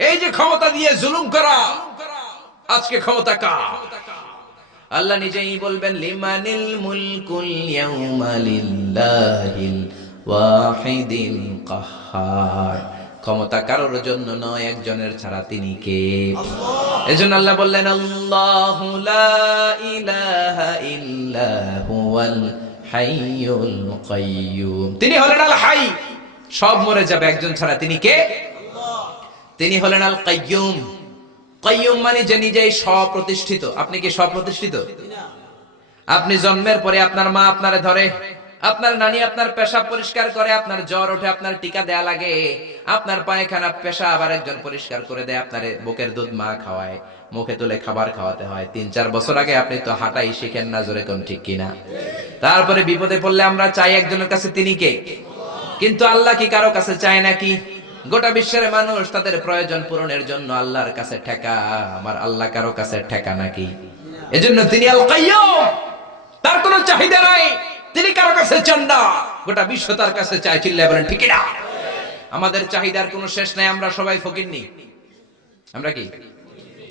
এই যে ক্ষমতা দিয়ে জুলুম করা, আজকে ক্ষমতা কার? আল্লাহ নিজেই বলবেন, লিমানিল মুলকুল ইয়াউমা লিল্লাহিল ওয়াহিদিল কাহ্হার। ক্ষমতা কারোর জন্য নয়, একজনের ছাড়া। তিনি কে? এজন্য আল্লাহ বললেন, আল্লাহু লা ইলাহা ইল্লা হুয়াল হাইয়ুল কাইয়্যুম। তিনি হলেন আল হাই, সব মরে যাবে একজন ছাড়া। তিনি কে? তিনি হলেন আল কাইয়্যুম। কাইয়্যুম মানে যে নিজেই স্বপ্রতিষ্ঠিত। আপনি কি স্বপ্রতিষ্ঠিত? আপনি জন্মের পরে আপনার মা আপনারে ধরে, আপনার নানি আপনার পেশাব পরিষ্কার করে, আপনার জ্বর ওঠে আপনার টিকা দেয়া লাগে, আপনার পায়খানা পেশাব আবার একজন পরিষ্কার করে দেয়, আপনার বুকের দুধ মা খাওয়ায়, মুখে তুলে খাবার খাওয়াতে হয়। 3-4 বছর আগে আপনি তো হাঁটাই শিখেন না, জোরে কোন ঠিক কিনা? তারপরে বিপদে পড়লে আমরা চাই একজনের কাছে, তিনি কে? কিন্তু আল্লাহ কি কারো কাছে চায় নাকি? গোটা বিশ্বের মানুষ তাদের প্রয়োজন পূরণের জন্য আল্লাহর কাছে ঠেকা। আমার আল্লাহ কারো কাছে ঠেকা নাকি? এজন্য তিনি আল কাইয়্যুম, তার কোনো চাহিদা নাই, তিনি কারো কাছে চান না, গোটা বিশ্ব তার কাছে চায়। চিল্লায় বলেন ঠিক না? আমাদের চাহিদার কোনো শেষ নাই। আমরা সবাই ফকিরনি। আমরা কি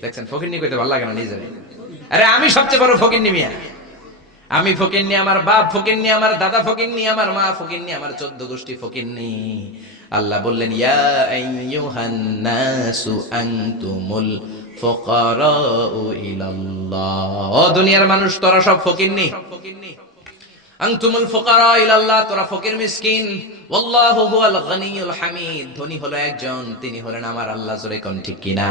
দেখছেন? ফকিরনি কইতে ভালো লাগে না নিজেরে। আরে আমি সবচেয়ে বড় ফকিরনি মিয়া। আমি ফকিরনি, আমার বাপ ফকিরনি, আমার দাদা ফকিরনি, আমার মা ফকিরনি, আমার 14 গোষ্ঠী ফকিরনি। আল্লাহ বললেন, ইয়া আইয়ুহান নাসু আনতুমুল ফুকারাউ ইলাল্লাহ। ও দুনিয়ার মানুষ, তোরা সব ফকিরনি। আনতুমুল ফুকারা ইলাল্লাহ, তোরা ফকির মিসকিন। ওয়াল্লাহু হুয়াল গনিয়ুল হামিদ, ধনী হলো একজন, তিনি হলেন আমার আল্লাহ। জোরে কোন ঠিক কিনা?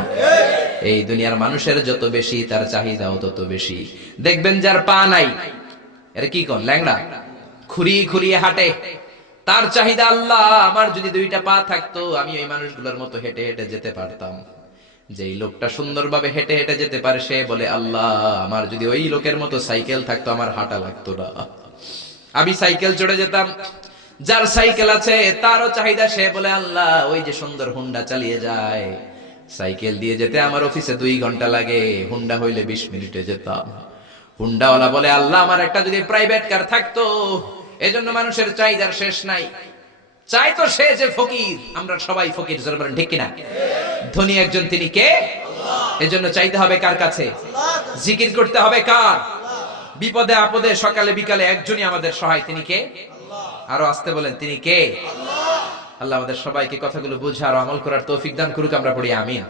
এই দুনিয়ার মানুষের যত বেশি তার চাহিদাও তত বেশি। দেখবেন যার পা নাই, এর কি কোন ল্যাংড়া, খুঁড়িয়ে খুঁড়িয়ে হাঁটে, তার চাহিদা আল্লাহ, আমার যদি 2টা পা থাকতো আমি ওই মানুষগুলোর মতো হেঁটে হেঁটে যেতে পারতাম। যেই লোকটা সুন্দরভাবে হেঁটে হেঁটে যেতে পারে সে বলে, আল্লাহ আমার যদি ওই লোকের মতো সাইকেল থাকতো, আমার হাঁটা লাগতো না, আমি সাইকেল চড়ে যেতাম। যার সাইকেল আছে তারও চাহিদা, সে বলে, আল্লাহ ওই যে সুন্দর হুন্ডা চালিয়ে যায়, সাইকেল দিয়ে যেতে আমার অফিসে 2 ঘন্টা লাগে, হুন্ডা হইলে 20 মিনিটে যেতাম। হুন্ডাওয়ালা বলে, আল্লাহ আমার একটা যদি প্রাইভেট কার থাকতো। এজন্য মানুষের চাহিদার শেষ নাই। চাই তো সে যে ফকির। আমরা সবাই ফকির, জোরে বলেন ঠিক কিনা? ধনী একজন, তিনি কে? এজন্য চাইতে হবে কার কাছে? জিকির করতে হবে কার? বিপদে আপদে সকালে বিকালে একজনই আমাদের সহায়, তিনি কে? আরো আসতে বলেন, তিনি কে? আল্লাহ আমাদের সবাইকে কথাগুলো বুঝার আমল করার তৌফিক দান করুক। আমরা পড়ি আমিন।